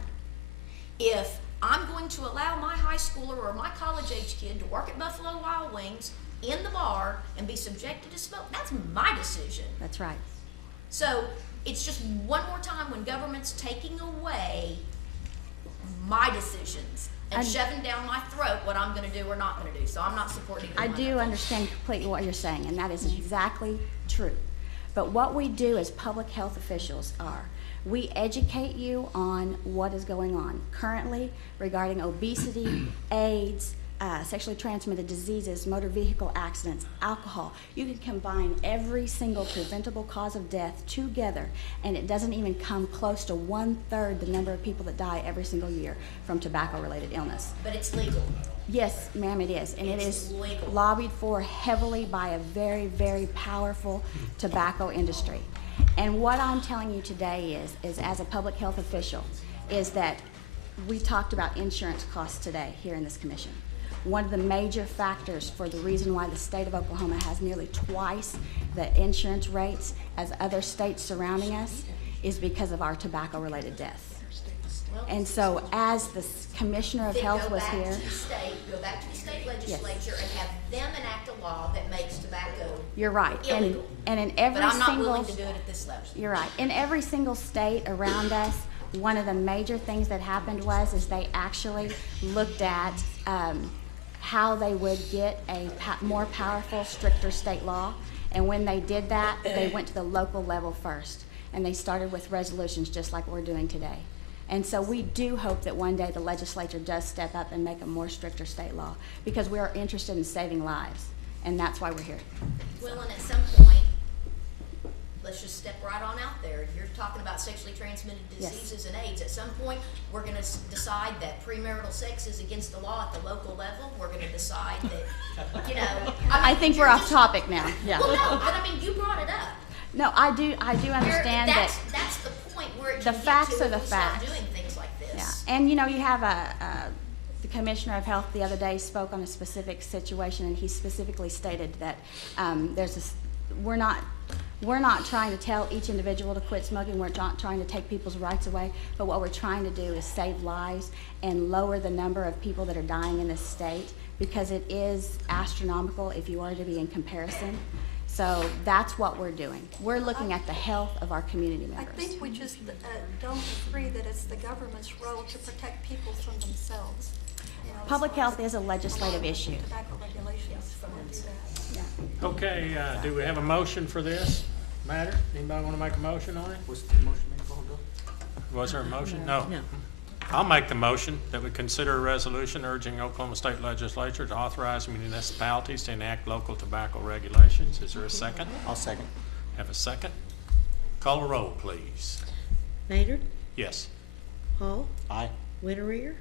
If I'm going to allow my high schooler or my college-age kid to work at Buffalo Wild Wings in the bar and be subjected to smoke, that's my decision. That's right. So it's just one more time when government's taking away my decisions and shoving down my throat what I'm gonna do or not gonna do. So I'm not supporting either I one do of them. understand completely what you're saying, and that is exactly true. But what we do as public health officials are, we educate you on what is going on currently regarding obesity, AIDS, sexually transmitted diseases, motor vehicle accidents, alcohol. You can combine every single preventable cause of death together, and it doesn't even come close to 1/3 the number of people that die every single year from tobacco-related illness. But it's legal. Yes, ma'am, it is, and it It's is legal. lobbied for heavily by a very, very powerful tobacco industry. And what I'm telling you today is as a public health official, is that we talked about insurance costs today here in this commission. One of the major factors for the reason why the state of Oklahoma has nearly twice the insurance rates as other states surrounding us is because of our tobacco-related deaths. And so as the Commissioner of Then Health go was back here. to the state, go back to the state legislature and have them enact a law that makes tobacco You're right. illegal. And in every But I'm not single. willing to do it at this level. You're right. In every single state around us, one of the major things that happened is they actually looked at how they would get a more powerful, stricter state law. And when they did that, they went to the local level first. And they started with resolutions just like we're doing today. And so we do hope that one day the legislature does step up and make a more stricter state law, because we are interested in saving lives. And that's why we're here. Well, and at some point, let's just step right on out there. You're talking about sexually transmitted Yes. diseases and AIDS. At some point, we're gonna decide that premarital sex is against the law at the local level. We're gonna decide that, you know. I think we're you're off topic now. Yeah. Well, no, but I mean, you brought it up. No, I do understand that. That's the point where it The can get facts to are the if we start facts. doing things like Yeah, this. and you know, you have the Commissioner of Health the other day spoke on a specific situation, and he specifically stated that we're not trying to tell each individual to quit smoking. We're not trying to take people's rights away, but what we're trying to do is save lives and lower the number of people that are dying in this state, because it is astronomical if you are to be in comparison. So that's what we're doing. We're looking at the health of our community I members. think we just don't agree that it's the government's role to protect people from themselves. You know, as Public far as health is a legislative issue. Tobacco regulations don't do that. Yeah. Okay, do we have a motion for this matter? Anybody want to make a motion on it? Was the motion made a while ago? Was there a motion? No. I'll make the motion that we consider a resolution urging Oklahoma State Legislature to authorize municipalities to enact local tobacco regulations. Is there a second? I'll second. Have a second? Call a roll, please. Maynard, Yes. Hall, Aye. Winteringer,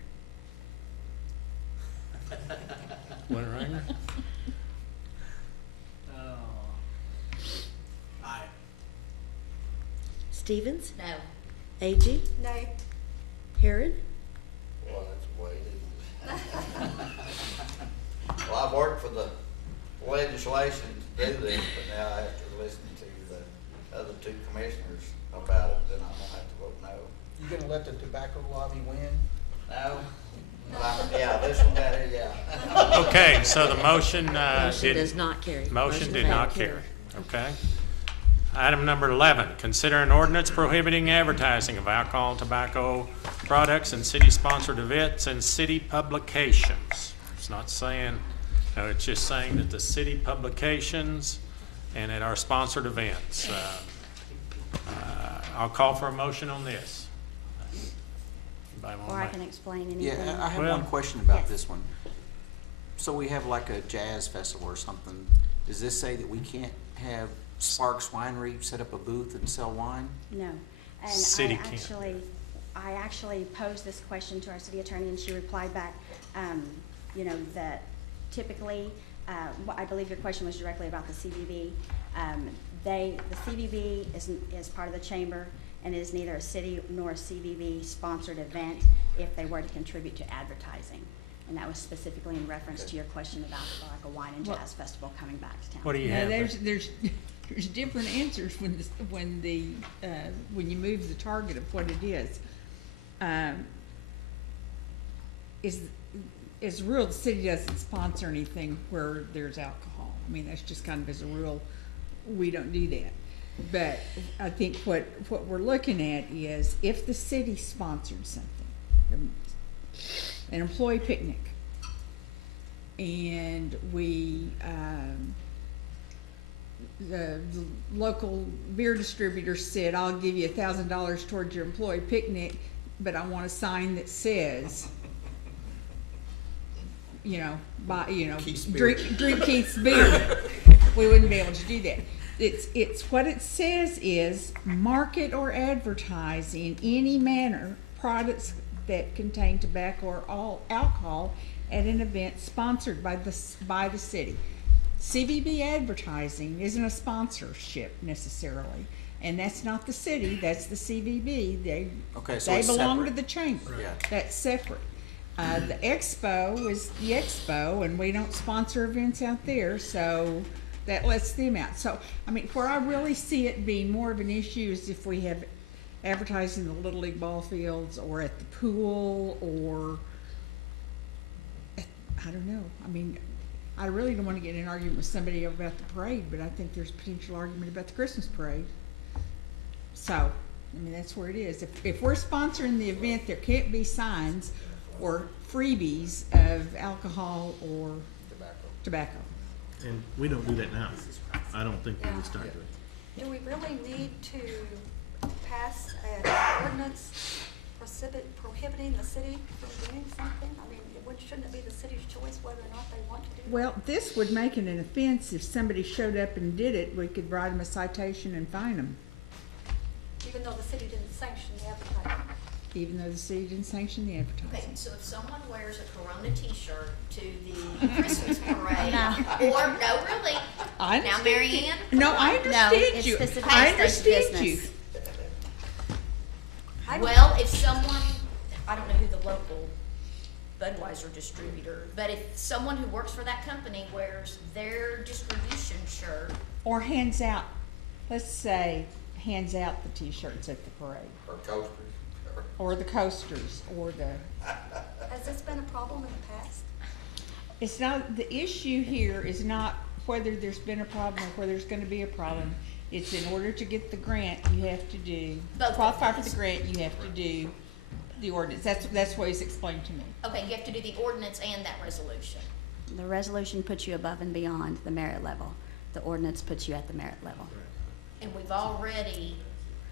Winteringer? Aye. Stevens, No. Agee, Nay. Harrod, Well, that's way Well, I've worked for the legislation to do this, but now I have to listen to the other two commissioners about it, then I'm gonna have to vote no. You gonna let the tobacco lobby win? No? Yeah, this one got it, yeah. Okay, so the motion, motion does not carry. Motion did failed. not carry, okay? Item number 11, consider an ordinance prohibiting advertising of alcohol and tobacco products in city-sponsored events and city publications. It's not saying, no, it's just saying that the city publications and at our sponsored events. I'll call for a motion on this. Anybody wanna Or I make- can explain anything. Yeah, I have Well- one question about Yes. this one. So we have like a jazz festival or something. Does this say that we can't have Sparks Winery set up a booth and sell wine? No. And City can't. I actually posed this question to our city attorney, and she replied back, you know, that typically, I believe your question was directly about the CVB. The CVB is part of the chamber, and it is neither a city nor a CVB sponsored event. if they were to contribute to advertising. And that was specifically in reference to your question about like a wine and Well- jazz festival coming back to town. What do you Now, have? there's different answers when you move the target of what it is. As a rule, the city doesn't sponsor anything where there's alcohol. I mean, that's just kind of as a rule, we don't do that. But I think what we're looking at is if the city sponsored something, an employee picnic, and the local beer distributor said, I'll give you $1,000 towards your employee picnic, but I want a sign that says, Keith's beer. drink Keith's beer. We wouldn't be able to do that. It's what it says is market or advertise in any manner products that contain tobacco or all alcohol at an event sponsored by the city. CVB advertising isn't a sponsorship necessarily, and that's not the city, that's the CVB. They it's belong to separate. the chamber. Yeah. That's separate. The expo is the expo, and we don't sponsor events out there, so that lets them out. So, I mean, where I really see it being more of an issue is if we have advertising in the Little League ball fields or at the pool or, I don't know. I mean, I really don't want to get in an argument with somebody about the parade, but I think there's potential argument about the Christmas parade. So, I mean, that's where it is. If we're sponsoring the event, there can't be signs or freebies of alcohol or tobacco. And we don't do that now. I don't think we would start doing it. Do we really need to pass an ordinance prohibiting the city from doing something? I mean, shouldn't it be the city's choice whether or not they want to do that? Well, this would make it an offense. If somebody showed up and did it, we could write them a citation and fine them, Even though the city didn't sanction the advertising? even though the city didn't sanction the Okay, advertising. so if someone wears a Corona t-shirt to the Christmas parade, No. or, no, really, I now, understand Mary you. Ann? No, I understand it's you. specifically I states understand you. business. Well, if someone, I don't know who the local Budweiser distributor, but if someone who works for that company wears their distribution shirt, Or hands out, let's say, hands out the t-shirts at the parade, Or coasters. or the coasters, or the, Has this been a problem in the past? it's not, the issue here is not whether there's been a problem or whether there's gonna be a problem. It's in order to get the grant, you have to do, Both of qualify for those. the grant, you have to do the ordinance. That's what he's explained to me. okay, you have to do the ordinance and that resolution. The resolution puts you above and beyond the merit level. The ordinance puts you at the merit level. And we've already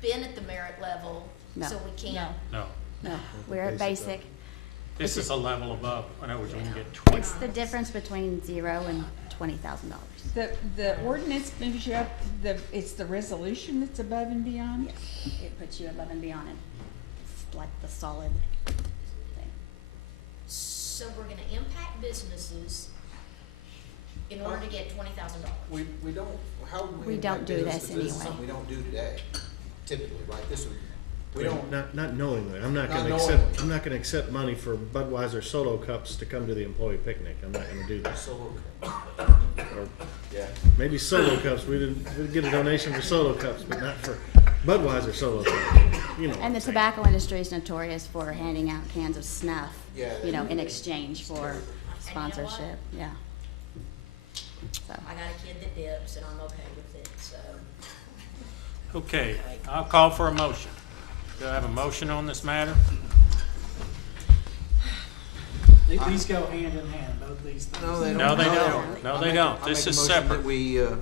been at the merit level, No. so we can't. No, No, we're at basic. this is a level above. In other words, we can get It's 20. the difference between $0 and $20,000. The ordinance moves you up, it's the resolution that's above and beyond? Yes, it puts you above and beyond it. It's like the solid thing. So we're gonna impact businesses in order to get $20,000. We don't, how would We don't impact do business this if is anyway. something we don't do today, typically, right? This would, we don't, Not knowingly. I'm not Not gonna knowingly. accept, I'm not gonna accept money for Budweiser Solo Cups to come to the employee picnic. I'm not gonna do that. so, Or yeah. maybe Solo Cups. We'd get a donation for Solo Cups, but not for Budweiser Solo Cups. You know what And the I'm saying. tobacco industry is notorious for handing out cans of snuff, Yeah, you know, they- in exchange for sponsorship, yeah. So, I got a kid that dips and I'm okay with it, so. Okay, I'll call for a motion. Do I have a motion on this matter? These go hand in hand, both these things. No, they don't. No, they don't. This is I separate. make a motion that we,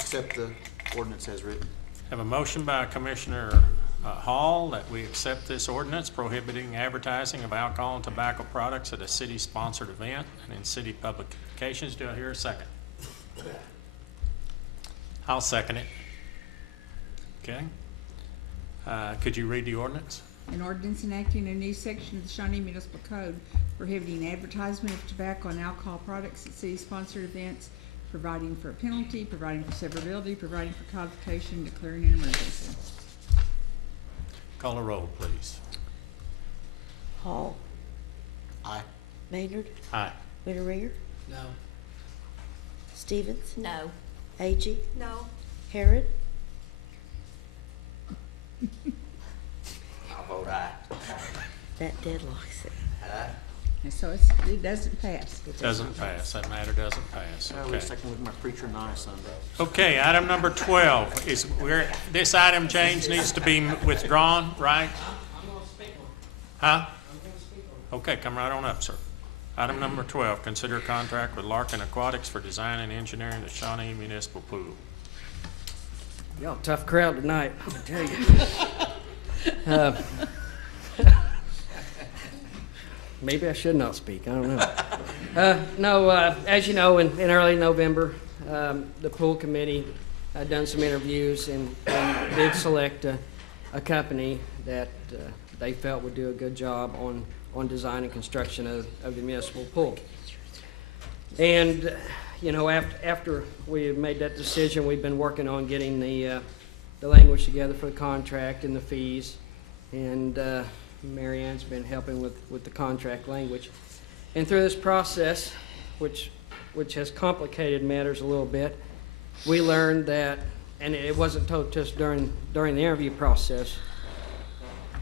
accept the ordinance as written. Have a motion by Commissioner Hall that we accept this ordinance prohibiting advertising of alcohol and tobacco products at a city-sponsored event and in city publications. Do I hear a second? I'll second it. Okay. Could you read the ordinance? An ordinance enacting a new section of the Shawnee Municipal Code prohibiting advertisement of tobacco and alcohol products at city-sponsored events, providing for a penalty, providing for severability, providing for codification, declaring an emergency. Call a roll, please. Hall, Aye. Maynard, Aye. Winteringer, No. Stevens, No. Agee, No. Harrod, I'll vote aye. that deadlocks it. Aye. And so it doesn't pass. Doesn't pass, that matter doesn't pass, At okay. least I can live my preacher and I Sunday. Okay, item number 12 is this item, James, needs to be withdrawn, right? Huh? Okay, come right on up, sir. Item number 12, consider contract with Larkin Aquatics for design and engineering the Shawnee Municipal Pool. Y'all tough crowd tonight, I tell you. Maybe I should not speak, I don't know. As you know, in early November, the pool committee had done some interviews and did select a company that they felt would do a good job on design and construction of the municipal pool. And, you know, after we had made that decision, we've been working on getting the language together for the contract and the fees. And Mary Ann's been helping with the contract language. And through this process, which has complicated matters a little bit, we learned that, and it wasn't told to us during the interview process,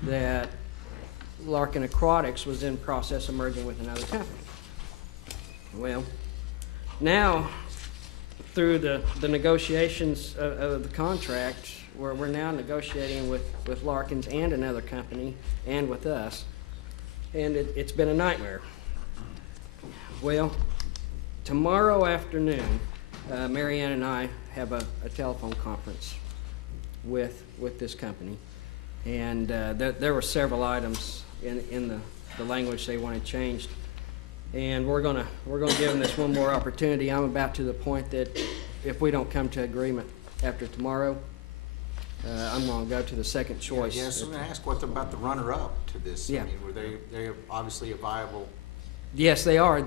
that Larkin Aquatics was in process of merging with another company. Well, now, through the negotiations of the contract, we're now negotiating with Larkins and another company and with us, and it's been a nightmare. Well, tomorrow afternoon, Mary Ann and I have a telephone conference with this company, and there were several items in the language they wanted changed, and we're gonna give them this one more opportunity. I'm about to the point that if we don't come to agreement after tomorrow, I'm gonna go to the second choice. Yes, I'm gonna ask what about the runner-up to this. Yeah. I mean, were they obviously a viable? Yes, they are.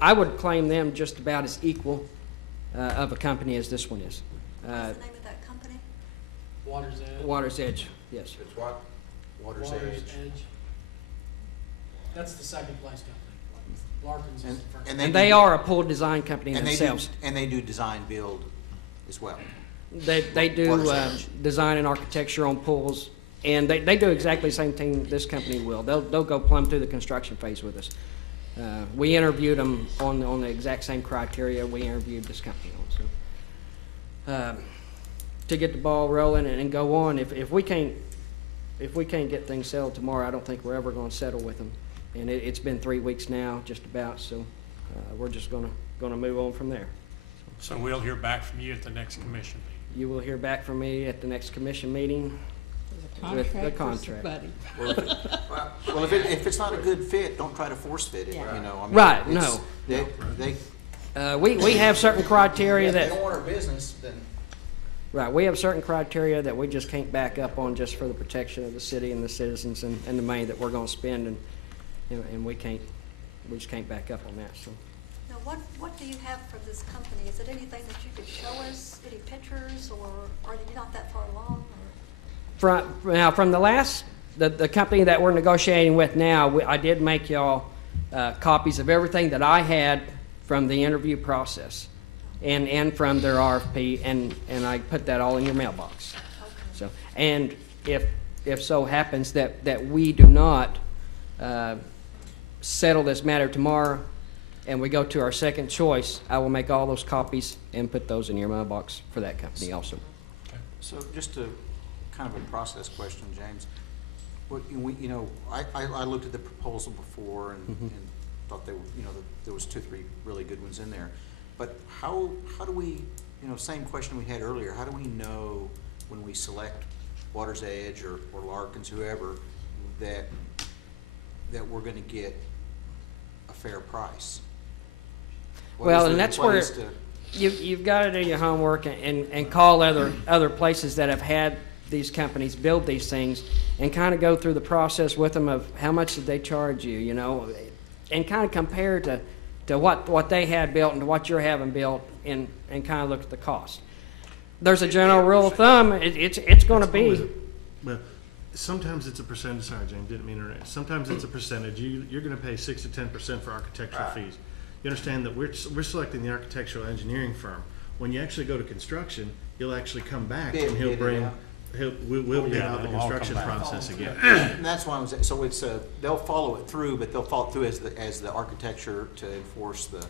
I would claim them just about as equal of a company as this one is. What's the name of that company? Water's Edge. Water's Edge, yes. It's what? Water's Edge. That's the second place company. Larkins is the first. And they are a pool design company And themselves. they do design build as well. They do Water's Edge. design and architecture on pools, and they do exactly the same thing this company will. They'll go plumb through the construction phase with us. We interviewed them on the exact same criteria we interviewed this company on. So to get the ball rolling and go on, if we can't get things settled tomorrow, I don't think we're ever going to settle with them. And it's been 3 weeks now, just about. So we're just going to move on from there. So we'll hear back from you at the next commission meeting. You will hear back from me at the next commission meeting with the contract. Well, if it's not a good fit, don't try to force fit it, you know. I mean, Right, it's- no. We have certain criteria If they that, don't want our business, then. right, we have certain criteria that we just can't back up on just for the protection of the city and the citizens and the money that we're gonna spend, and we just can't back up on that, so. Now, what do you have for this company? Is it anything that you could show us, any pictures, or are you not that far along? From the last, the company that we're negotiating with now, I did make y'all copies of everything that I had from the interview process and from their RFP, and I put that all in your mailbox. So, and if so happens that we do not settle this matter tomorrow and we go to our second choice, I will make all those copies and put those in your mailbox for that company also. So just a kind of a process question, James. What, you know, I looked at the proposal before and thought they were, you know, there was 2 or 3 really good ones in there. But how do we, you know, same question we had earlier, how do we know when we select Water's Edge or Larkins, whoever, that we're gonna get a fair price? What Well, is and the that's where place to- you've got to do your homework and call other places that have had these companies build these things and kind of go through the process with them of how much did they charge you, you know, and kind of compare to what they had built and to what you're having built and kind of look at the cost. There's a general rule of thumb, it's going to be. Well, Sometimes it's a percentage, sorry, James, didn't mean to interrupt. Sometimes it's a percentage. You're gonna pay 6 to 10% for architectural Right. fees. You understand that we're selecting the architectural engineering firm. When you actually go to construction, you'll actually come back Bid- and he'll bid it bring, out. we'll bid Yeah, out the they'll all come construction back. process again. And that's why I was, so it's they'll follow it through, but they'll follow it through as the architecture to enforce the.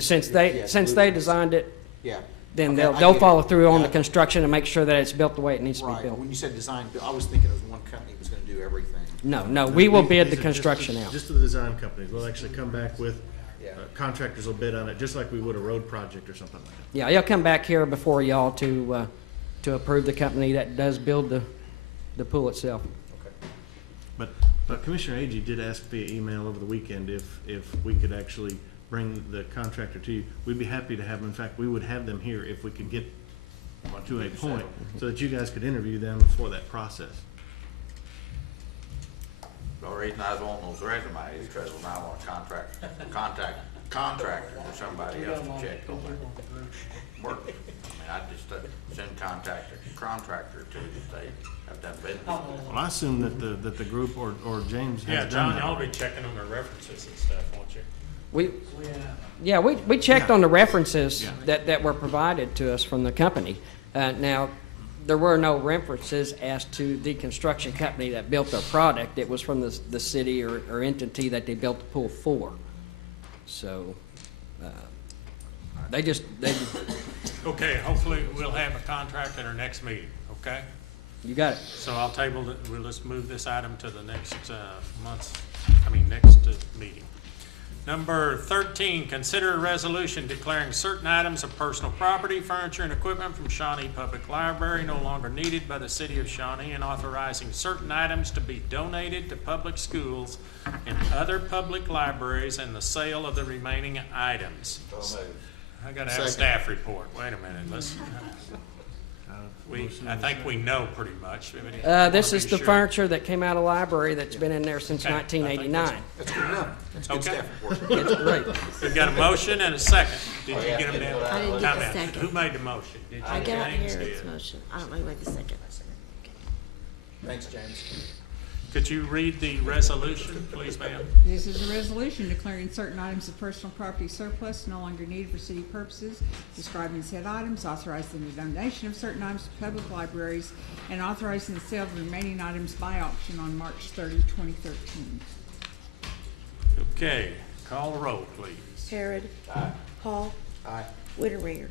Since Yeah, they designed it, Yeah. then Okay, they'll I they'll get it. follow through on Yeah. the construction and make sure that it's built the way it needs to be Right, built. when you said design, I was thinking it was one company was gonna do everything. No, we will bid These the are construction out. Just to the design companies. We'll actually come back with, Yeah. contractors will bid on it, just like we would a road project or something like that. Yeah, he'll come back here before y'all to approve the company that does build the pool itself. But Commissioner Agee did ask via email over the weekend if we could actually bring the contractor to you. We'd be happy to have them. In fact, we would have them here if we could get to a point so that you guys could interview them for that process. The reason I was wanting those resumes is because when I want to contact contractors or somebody else to check on their work. I mean, I just send contact a contractor to that they have done business. Well, I assume that the group or James Yeah, has John, done y'all that. be checking on their references and stuff, won't you? We checked Yeah. on the references Yeah. that were provided to us from the company. Now, there were no references as to the construction company that built their product. It was from the city or entity that they built the pool for. So, they Okay, hopefully we'll have a contract at our next meeting, okay? you got it. So I'll table it, let's move this item to the next meeting. Number 13, consider a resolution declaring certain items of personal property, furniture, and equipment from Shawnee Public Library no longer needed by the city of Shawnee, and authorizing certain items to be donated to public schools and other public libraries, and the sale of the remaining items. I gotta have a Second. staff report. Wait a minute, I think we know pretty much. This is the furniture that came out of the library that's been in there since Okay, I think 1989. That's good enough. That's good Okay. staff report. It's great. We've got a motion and a second. Did you get them down? I didn't get Time the out. second. Who made the motion? Did you? I got James Harrod's did. motion. I don't know who made the second. Thanks, James. Could you read the resolution, please, ma'am? This is a resolution declaring certain items of personal property surplus no longer needed for city purposes, describing said items, authorizing the donation of certain items to public libraries, and authorizing the sale of the remaining items by auction on March 30, 2013. Okay, call the roll, please. Harrod. Hall. Aye. Winteringer.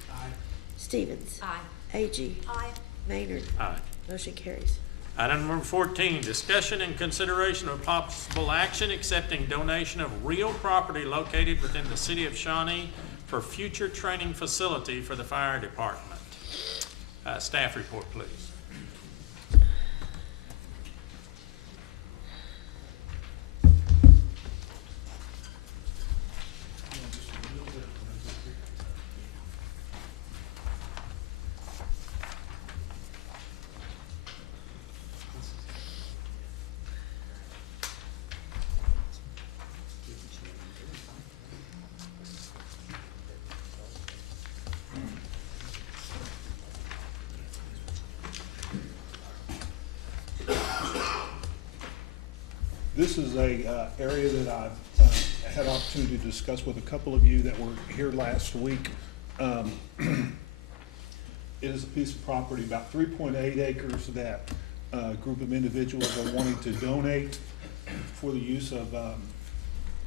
Stevens. Aye. Agee. Aye. Maynard. Aye. Motion carries. Item number 14, discussion and consideration of possible action accepting donation of real property located within the city of Shawnee for future training facility for the fire department. Staff report, please. This is a area that I've had opportunity to discuss with a couple of you that were here last week. It is a piece of property, about 3.8 acres, that a group of individuals are wanting to donate for the use of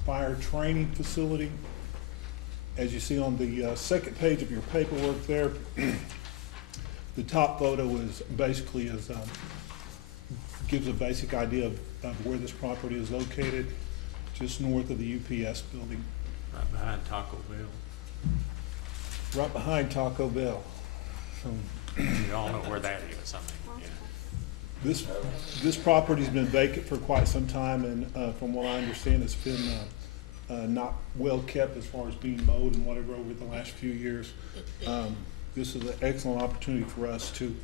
fire training facility. As you see on the second page of your paperwork there, the top photo is basically gives a basic idea of where this property is located, just north of the UPS building. Right behind Taco Bell. Right behind Taco Bell. So You all know where that is, I mean, yeah. this property's been vacant for quite some time, and from what I understand, it's been not well kept as far as being mowed and whatever over the last few years. This is an excellent opportunity for us to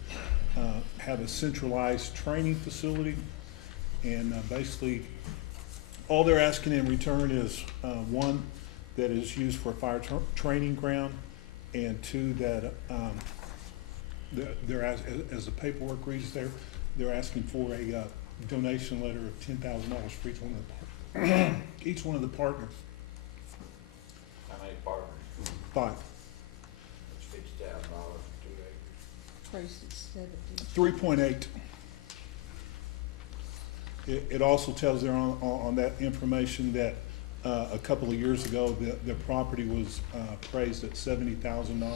have a centralized training facility, and basically all they're asking in return is one, that is used for a fire training ground, and two, that they're as the paperwork reads there, they're asking for a donation letter of $10,000 for each one of the, each one of the partners. How many partners? 5. That's $50,000 for 2 acres. Proceeds 70. 3.8. It also tells there on that information that a couple of years ago, the property was appraised at $70,000.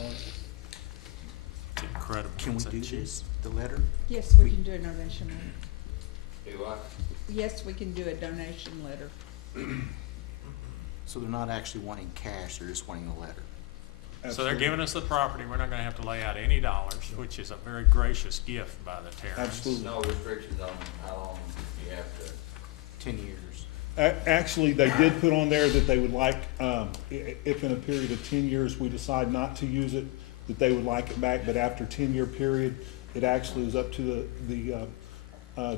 Incredible. Can we It's a do cheap- this, the letter? Yes, we can do a donation letter. Do what? Yes, we can do a donation letter. So they're not actually wanting cash, they're just wanting a letter. So they're giving us the property, we're not gonna have to lay out any dollars, which is a very gracious gift by the Terrans. Absolutely. No restrictions on how long you have to. 10 years. Actually, they did put on there that they would like, if in a period of 10 years we decide not to use it, that they would like it back, but after 10-year period, it actually is up to the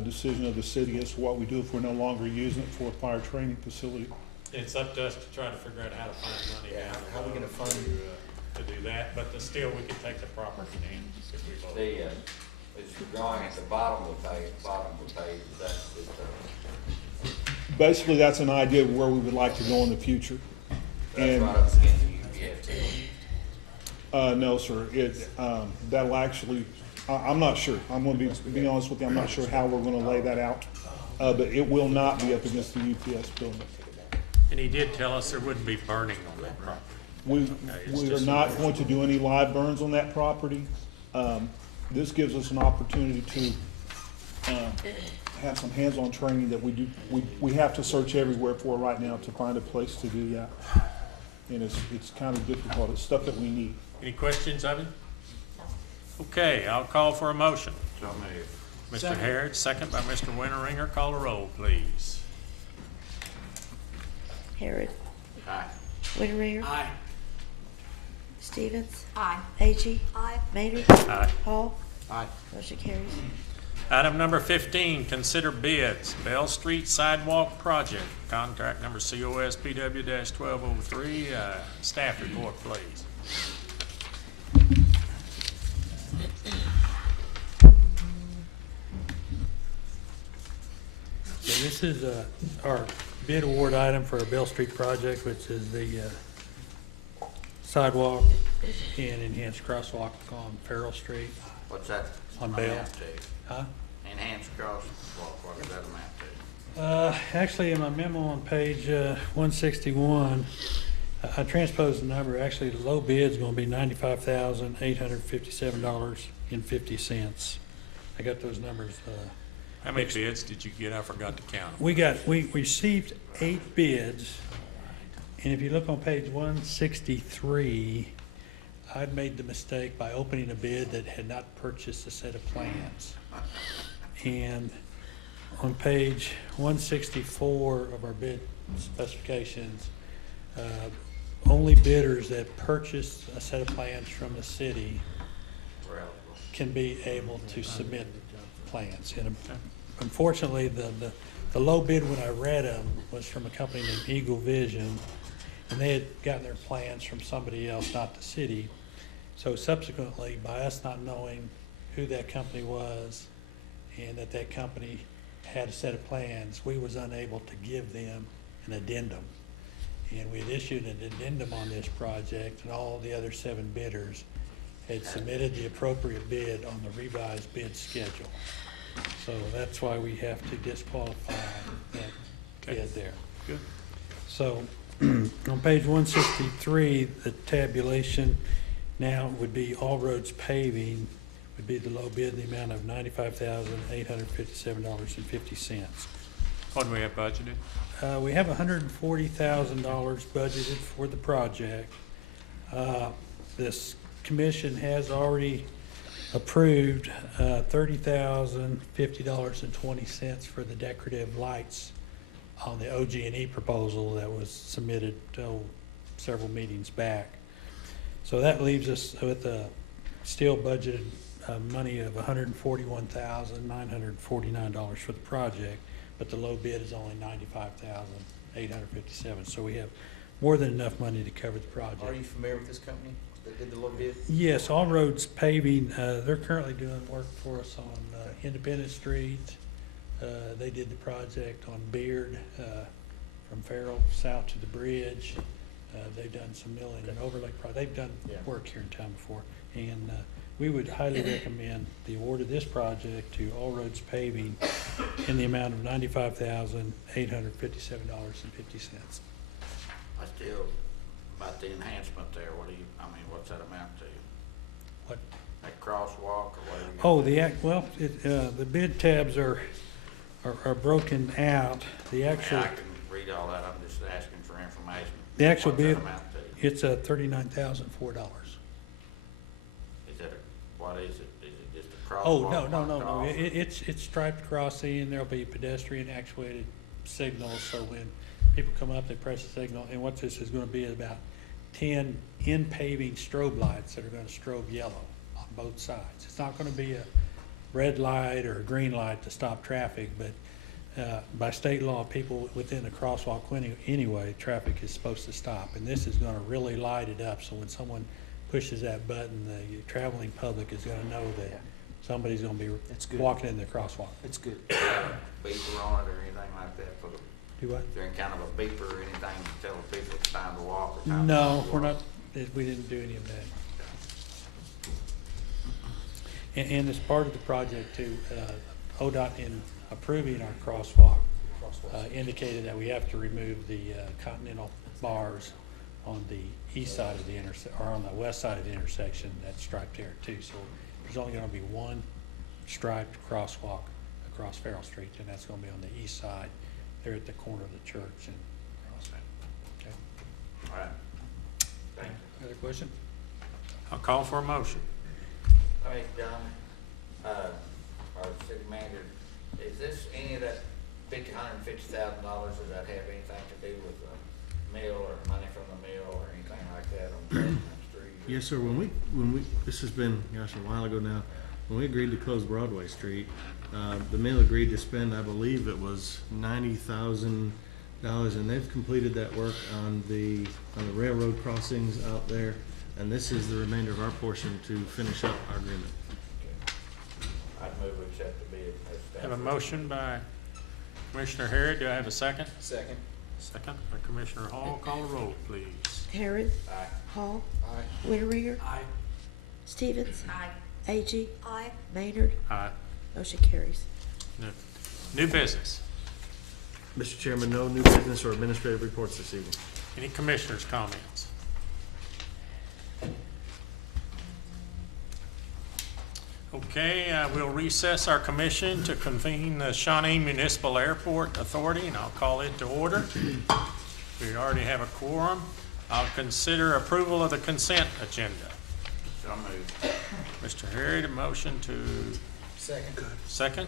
decision of the city as to what we do if we're no longer using it for a fire training facility. It's up to us to try to figure out how to find money Yeah, down how are we gonna fund to do that, but still, we can take the property in if we vote. It's drawing at the bottom of the page, that's the, Basically, that's an idea of where we would like to go in the future. that's And, right up against the UPS. no, sir, that'll actually, I'm not sure. I'm gonna be honest with you, I'm not sure how we're gonna lay that out. But it will not be up against the UPS building. And he did tell us there wouldn't be burning on that property. We are not going to do any live burns on that property. This gives us an opportunity to have some hands-on training that we have to search everywhere for right now to find a place to do that. And it's kind of difficult. It's stuff that we need. Any questions of him? Okay, I'll call for a motion. So moved. Mr. Second. Harrod, second by Mr. Winteringer. Call a roll, please. Harrod. Aye. Winteringer. Aye. Stevens. Aye. Agee. Aye. Maynard. Aye. Hall. Aye. Motion carries. Item number 15, consider bids, Bell Street Sidewalk Project, contract number COSPW-1203. Staff report, please. So this is our bid award item for our Bell Street project, which is the sidewalk and enhanced crosswalk on Farrell Street. What's that? On Bell. amount to? Huh? Enhanced crosswalk, what does that amount to? Actually, in my memo on page 161, I transposed the number. Actually, the low bid's gonna be $95,857.50. I got those numbers. How many bids did you get? I forgot to count. We received 8 bids, and if you look on page 163, I'd made the mistake by opening a bid that had not purchased a set of plans. And on page 164 of our bid specifications, only bidders that purchased a set of plans from the city can be able to submit plans. And unfortunately, the low bid when I read them was from a company named Eagle Vision, and they had gotten their plans from somebody else, not the city. So subsequently, by us not knowing who that company was and that company had a set of plans, we was unable to give them an addendum. And we had issued an addendum on this project, and all the other 7 bidders had submitted the appropriate bid on the revised bid schedule. So that's why we have to disqualify that bid there. Good. So on page 163, the tabulation now would be All Roads Paving would be the low bid in the amount of $95,857.50. What do we have budgeted? We have $140,000 budgeted for the project. This commission has already approved $30,050.20 for the decorative lights on the OG&E proposal that was submitted several meetings back. So that leaves us with a still budgeted money of $141,949 for the project, but the low bid is only $95,857. So we have more than enough money to cover the project. Are you familiar with this company that did the low bid? Yes, All Roads Paving, they're currently doing work for us on Independence Street. They did the project on Beard, from Farrell south to the bridge. They've done some milling and overlay they've done work here in town before. And we would highly recommend the award of this project to All Roads Paving in the amount of $95,857.50. I still, about the enhancement there, what's that amount to? What? That crosswalk or whatever? Oh, the bid tabs are broken out. The actual, I can read all that, I'm just asking for information. the actual What's that bid, amount to? it's $39,004. Is that what is it? Is it just a crosswalk? Oh, no. marked off? It's striped crossing. There'll be pedestrian actuated signals, so when people come up, they press the signal. And what this is gonna be is about 10 in-paving strobe lights that are gonna strobe yellow on both sides. It's not gonna be a red light or a green light to stop traffic, but by state law, people within the crosswalk anyway, traffic is supposed to stop. And this is gonna really light it up, so when someone pushes that button, the traveling public is gonna know that somebody's gonna be walking in the crosswalk. It's good. Beeper on it or anything like that for the, Do what? is there any kind of a beeper or anything to tell people it's time to walk or time to No, walk? we're not, we didn't do any of that. And as part of the project too, ODOT in approving our crosswalk, indicated that we have to remove the continental bars on the east side of the or on the west side of the intersection that's striped there too. So there's only gonna be one striped crosswalk across Farrell Street, and that's gonna be on the east side, there at the corner of the church and. Okay. All right. Thank you. Other question? I'll call for a motion. Hey, John, our city manager, is this any of that $150,000, does that have anything to do with the mill or money from the mill or anything like that on President Street? Yes, sir. When we, this has been, gosh, a while ago now, when we agreed to close Broadway Street, the mill agreed to spend, I believe it was $90,000, and they've completed that work on the railroad crossings out there. And this is the remainder of our portion to finish up our agreement. I'd move we accept the bid as staff. Have a motion by Commissioner Harrod. Do I have a second? Second. Second by Commissioner Hall. Call the roll, please. Harrod. Aye. Hall. Aye. Winteringer. Aye. Stevens. Aye. Agee. Aye. Maynard. Aye. Motion carries. New business. Mr. Chairman, no new business or administrative reports this evening. Any commissioners' comments? Okay, we'll recess our commission to convene the Shawnee Municipal Airport Authority, and I'll call it to order. We already have a quorum. I'll consider approval of the consent agenda. So moved. Mr. Harrod, a motion to Second. second?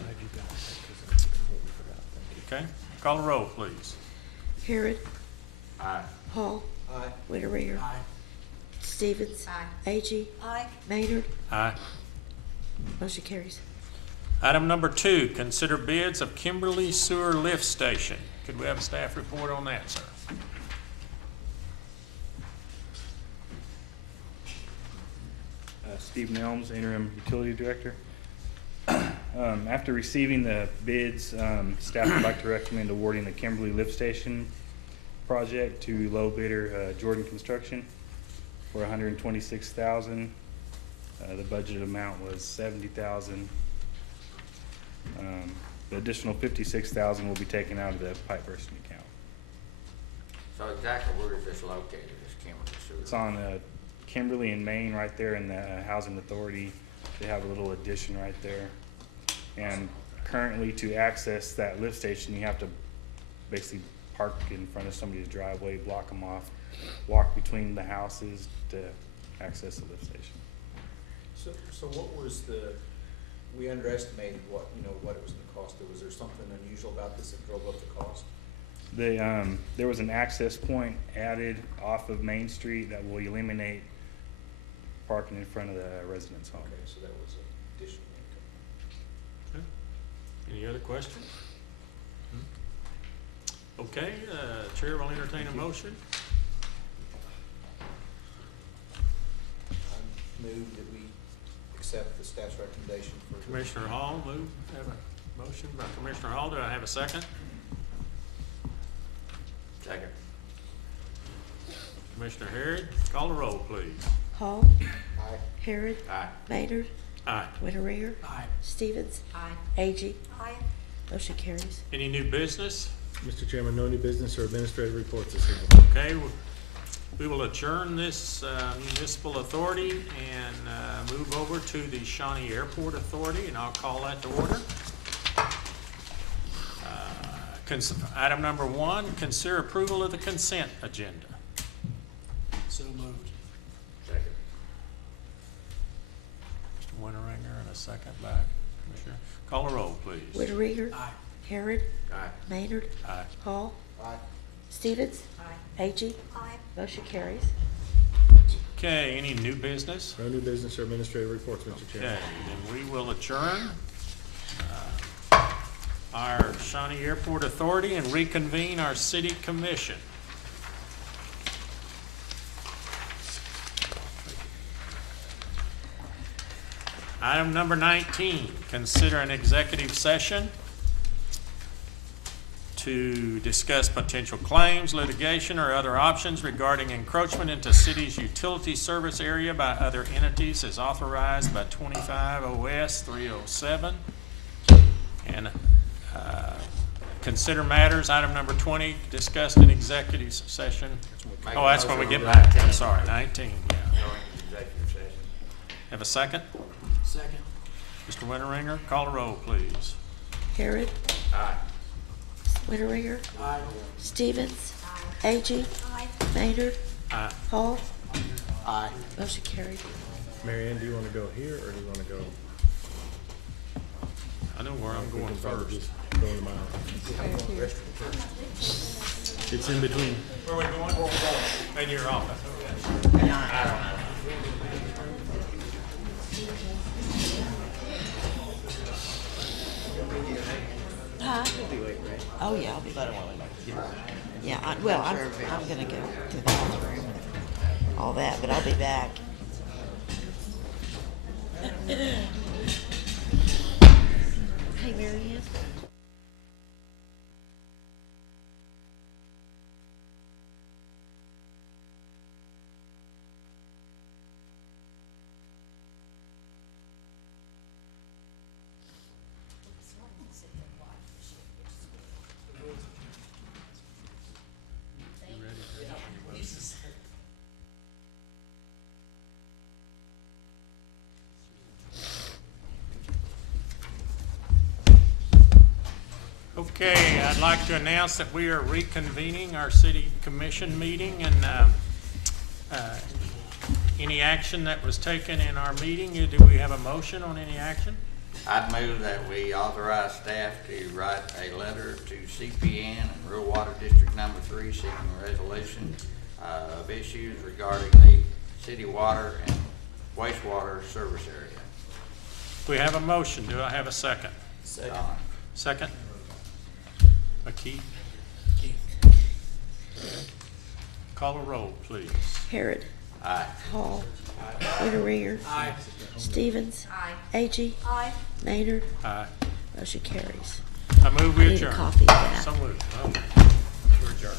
Okay, call the roll, please. Harrod. Aye. Hall. Aye. Winteringer. Aye. Stevens. Aye. Agee. Aye. Maynard. Aye. Motion carries. Item number 2, consider bids of Kimberly Sewer Lift Station. Could we have a staff report on that, sir? Steve Nelms, Interim Utility Director. After receiving the bids, staff would like to recommend awarding the Kimberly Lift Station project to low bidder Jordan Construction for $126,000. The budgeted amount was $70,000. The additional $56,000 will be taken out of the pipe bursting account. So exactly where is this located, this Kimberly Sewer? It's on Kimberly and Maine, right there in the Housing Authority. They have a little addition right there. And currently, to access that lift station, you have to basically park in front of somebody's driveway, block them off, walk between the houses to access the lift station. So what was we underestimated what it was gonna cost. Was there something unusual about this that drove up the cost? There was an access point added off of Main Street that will eliminate parking in front of the residence home. Okay, so that was additional income. Any other questions? Okay, Chair will entertain a motion. move that we accept the staff's recommendation for. Commissioner Hall, move, have a motion by Commissioner Hall, do I have a second? Second. Commissioner Harrod, call the roll, please. Hall. Aye. Harrod. Aye. Maynard. Aye. Winteringer. Aye. Stevens. Aye. Agee. Aye. Motion carries. Any new business? Mr. Chairman, no new business or administrative reports this evening. Okay, we will adjourn this municipal authority and move over to the Shawnee Airport Authority, and I'll call that to order. Item number 1, consider approval of the consent agenda. So moved. Second. Mr. Winteringer, and a second by Commissioner. Call the roll, please. Winteringer. Aye. Harrod. Aye. Maynard. Aye. Hall. Aye. Stevens. Aye. Agee. Aye. Motion carries. Okay, any new business? No new business or administrative reports, Mr. Okay, Chairman. then we will adjourn our Shawnee Airport Authority and reconvene our city commission. Item number 19, consider an executive session to discuss potential claims, litigation, or other options regarding encroachment into city's utility service area by other entities as authorized by 25 OS 307. And consider matters, item number 20, discussed in executive session. Oh, that's when we get back. I'm sorry, 19, yeah. Executive session. Have a second? Second. Mr. Winteringer, call the roll, please. Harrod. Aye. Winteringer. Aye. Stevens. Agee. Aye. Maynard. Aye. Hall. Aye. Motion carried. Mary Ann, do you want to go here or do you want to go? I know where I'm going first. Just go in the mile. It's in between. Where are we going? In your office, okay. I don't know. Huh? Oh, yeah, I'll be back. Yeah, I'm gonna go to the bathroom and all that, but I'll be back. Hey, Mary Ann. Okay, I'd like to announce that we are reconvening our city commission meeting, and any action that was taken in our meeting, do we have a motion on any action? I'd move that we authorize staff to write a letter to CPN and Rural Water District Number 3 seeking a resolution of issues regarding the city water and wastewater service area. We have a motion. Do I have a second? Second. Second? Keith? Call a roll, please. Harrod. Aye. Hall. Winteringer. Aye. Stevens. Aye. Agee. Aye. Maynard. Aye. Motion carries. I move we I need a adjourn. copy of that. So moved. Oh, we're adjourned.